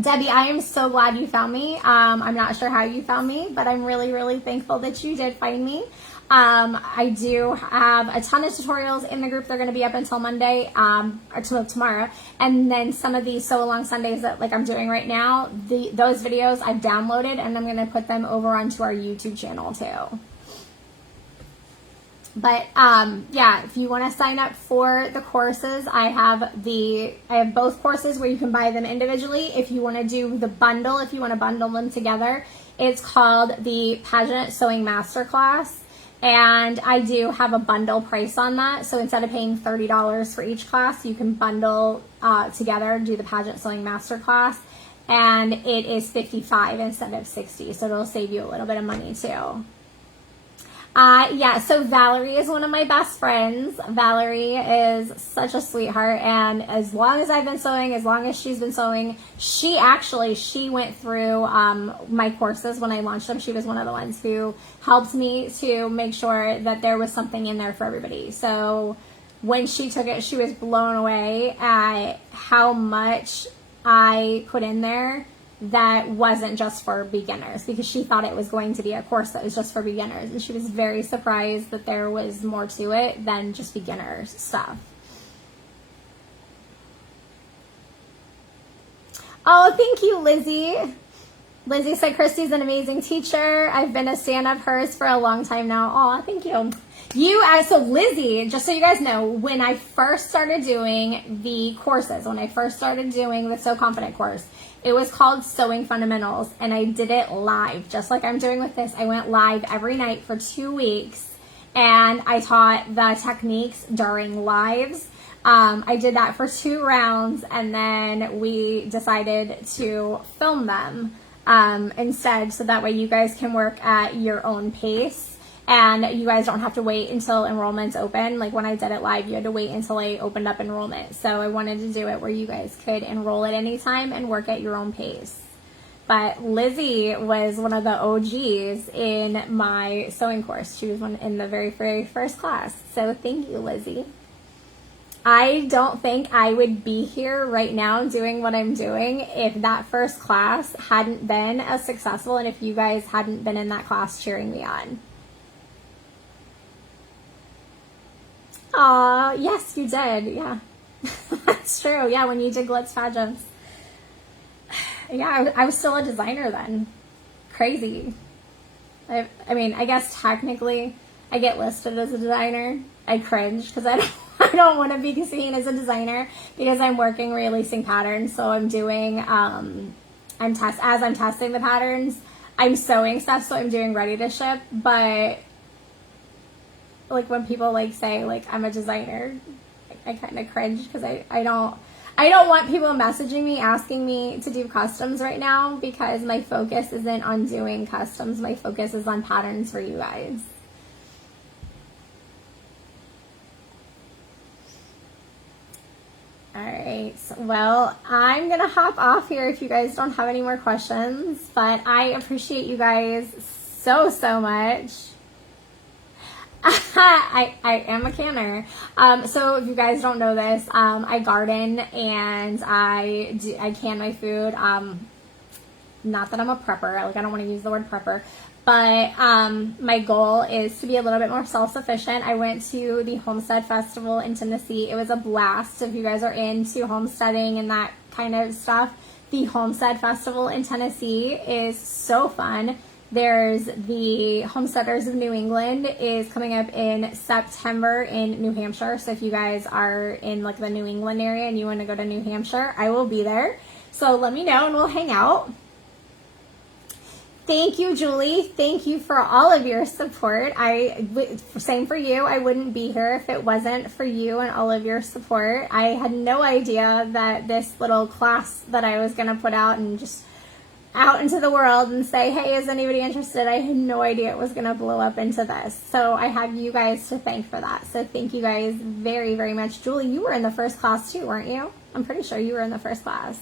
Debbie, I am so glad you found me. I'm not sure how you found me, but I'm really, really thankful that you did find me. I do have a ton of tutorials in the group. They're going to be up until Monday, or tomorrow. And then some of these sew along Sundays that like I'm doing right now, those videos I've downloaded and I'm going to put them over onto our YouTube channel too. But yeah, if you want to sign up for the courses, I have both courses where you can buy them individually. If you want to do the bundle, if you want to bundle them together, it's called the Pageant Sewing Masterclass. And I do have a bundle price on that. So instead of paying $30 for each class, you can bundle together, do the Pageant Sewing Masterclass. And it is $55 instead of $60. So it'll save you a little bit of money too. Yeah, so Valerie is one of my best friends. Valerie is such a sweetheart, and as long as I've been sewing, as long as she's been sewing, she went through my courses when I launched them. She was one of the ones who helped me to make sure that there was something in there for everybody. So when she took it, she was blown away at how much I put in there that wasn't just for beginners, because she thought it was going to be a course that was just for beginners, and she was very surprised that there was more to it than just beginners stuff. Oh, thank you, Lizzie. Lizzie said Christy's an amazing teacher. I've been a fan of hers for a long time now. Oh, thank you. So Lizzie, just so you guys know, when I first started doing the courses, when I first started doing the So Confident course, It was called Sewing Fundamentals, and I did it live, just like I'm doing with this. I went live every night for 2 weeks, and I taught the techniques during lives. I did that for 2 rounds, and then we decided to film them instead, so that way you guys can work at your own pace. And you guys don't have to wait until enrollment's open. Like when I did it live, you had to wait until I opened up enrollment. So I wanted to do it where you guys could enroll at any time and work at your own pace. But Lizzie was one of the OGs in my sewing course. She was in the very, very first class. So thank you, Lizzie. I don't think I would be here right now doing what I'm doing if that first class hadn't been as successful and if you guys hadn't been in that class cheering me on. Aw, yes, you did. Yeah, that's true. Yeah, when you did Glitz Pageants. Yeah, I was still a designer then. Crazy. I mean, I guess technically I get listed as a designer. I cringe because I don't want to be seen as a designer because I'm working releasing patterns. So I'm doing, as I'm testing the patterns, I'm sewing stuff. So I'm doing ready to ship, but like when people like say like I'm a designer, I kind of cringe because I don't want people messaging me asking me to do customs right now because my focus isn't on doing customs. My focus is on patterns for you guys. All right, well, I'm gonna hop off here if you guys don't have any more questions, but I appreciate you guys so much. I am a canner. So if you guys don't know this, I garden and I can my food. Not that I'm a prepper, like I don't want to use the word prepper, but my goal is to be a little bit more self-sufficient. I went to the Homestead Festival in Tennessee. It was a blast. If you guys are into homesteading and that kind of stuff, the Homestead Festival in Tennessee is so fun. There's the Homesteaders of New England is coming up in September in New Hampshire. So if you guys are in like the New England area and you want to go to New Hampshire, I will be there. So let me know and we'll hang out. Thank you, Julie. Thank you for all of your support. Same for you. I wouldn't be here if it wasn't for you and all of your support. I had no idea that this little class that I was going to put out and just out into the world and say, hey, is anybody interested? I had no idea it was going to blow up into this. So I have you guys to thank for that. So thank you guys very, very much. Julie, you were in the first class too, weren't you? I'm pretty sure you were in the first class.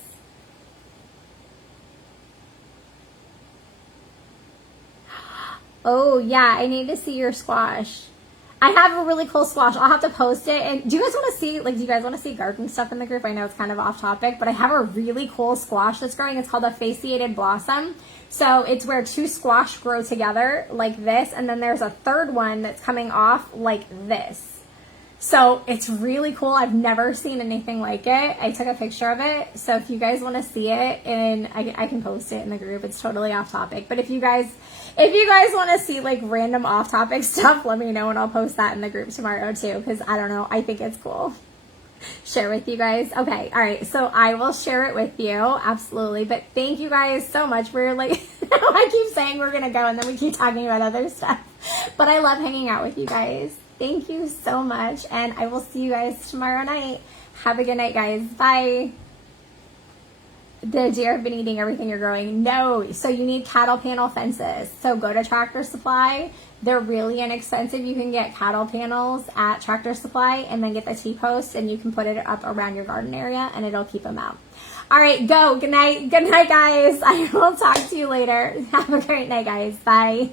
Oh, yeah, I need to see your squash. I have a really cool squash. I'll have to post it. And do you guys want to see, like, do you guys want to see garden stuff in the group? I know it's kind of off topic, but I have a really cool squash that's growing. It's called a fasciated blossom. So it's where 2 squash grow together like this, and then there's a third one that's coming off like this. So it's really cool. I've never seen anything like it. I took a picture of it. So if you guys want to see it, and I can post it in the group. It's totally off topic. But if you guys want to see like random off topic stuff, let me know and I'll post that in the group tomorrow too. Because I don't know. I think it's cool. Share with you guys. Okay. All right. So I will share it with you. Absolutely. But thank you guys so much. We're like, I keep saying we're going to go and then we keep talking about other stuff. But I love hanging out with you guys. Thank you so much, and I will see you guys tomorrow night. Have a good night, guys. Bye. The deer have been eating everything you're growing. No, so you need cattle panel fences. So go to Tractor Supply. They're really inexpensive. You can get cattle panels at Tractor Supply and then get the T-post, and you can put it up around your garden area, and it'll keep them out. All right, go. Good night. Good night, guys. I will talk to you later. Have a great night, guys. Bye.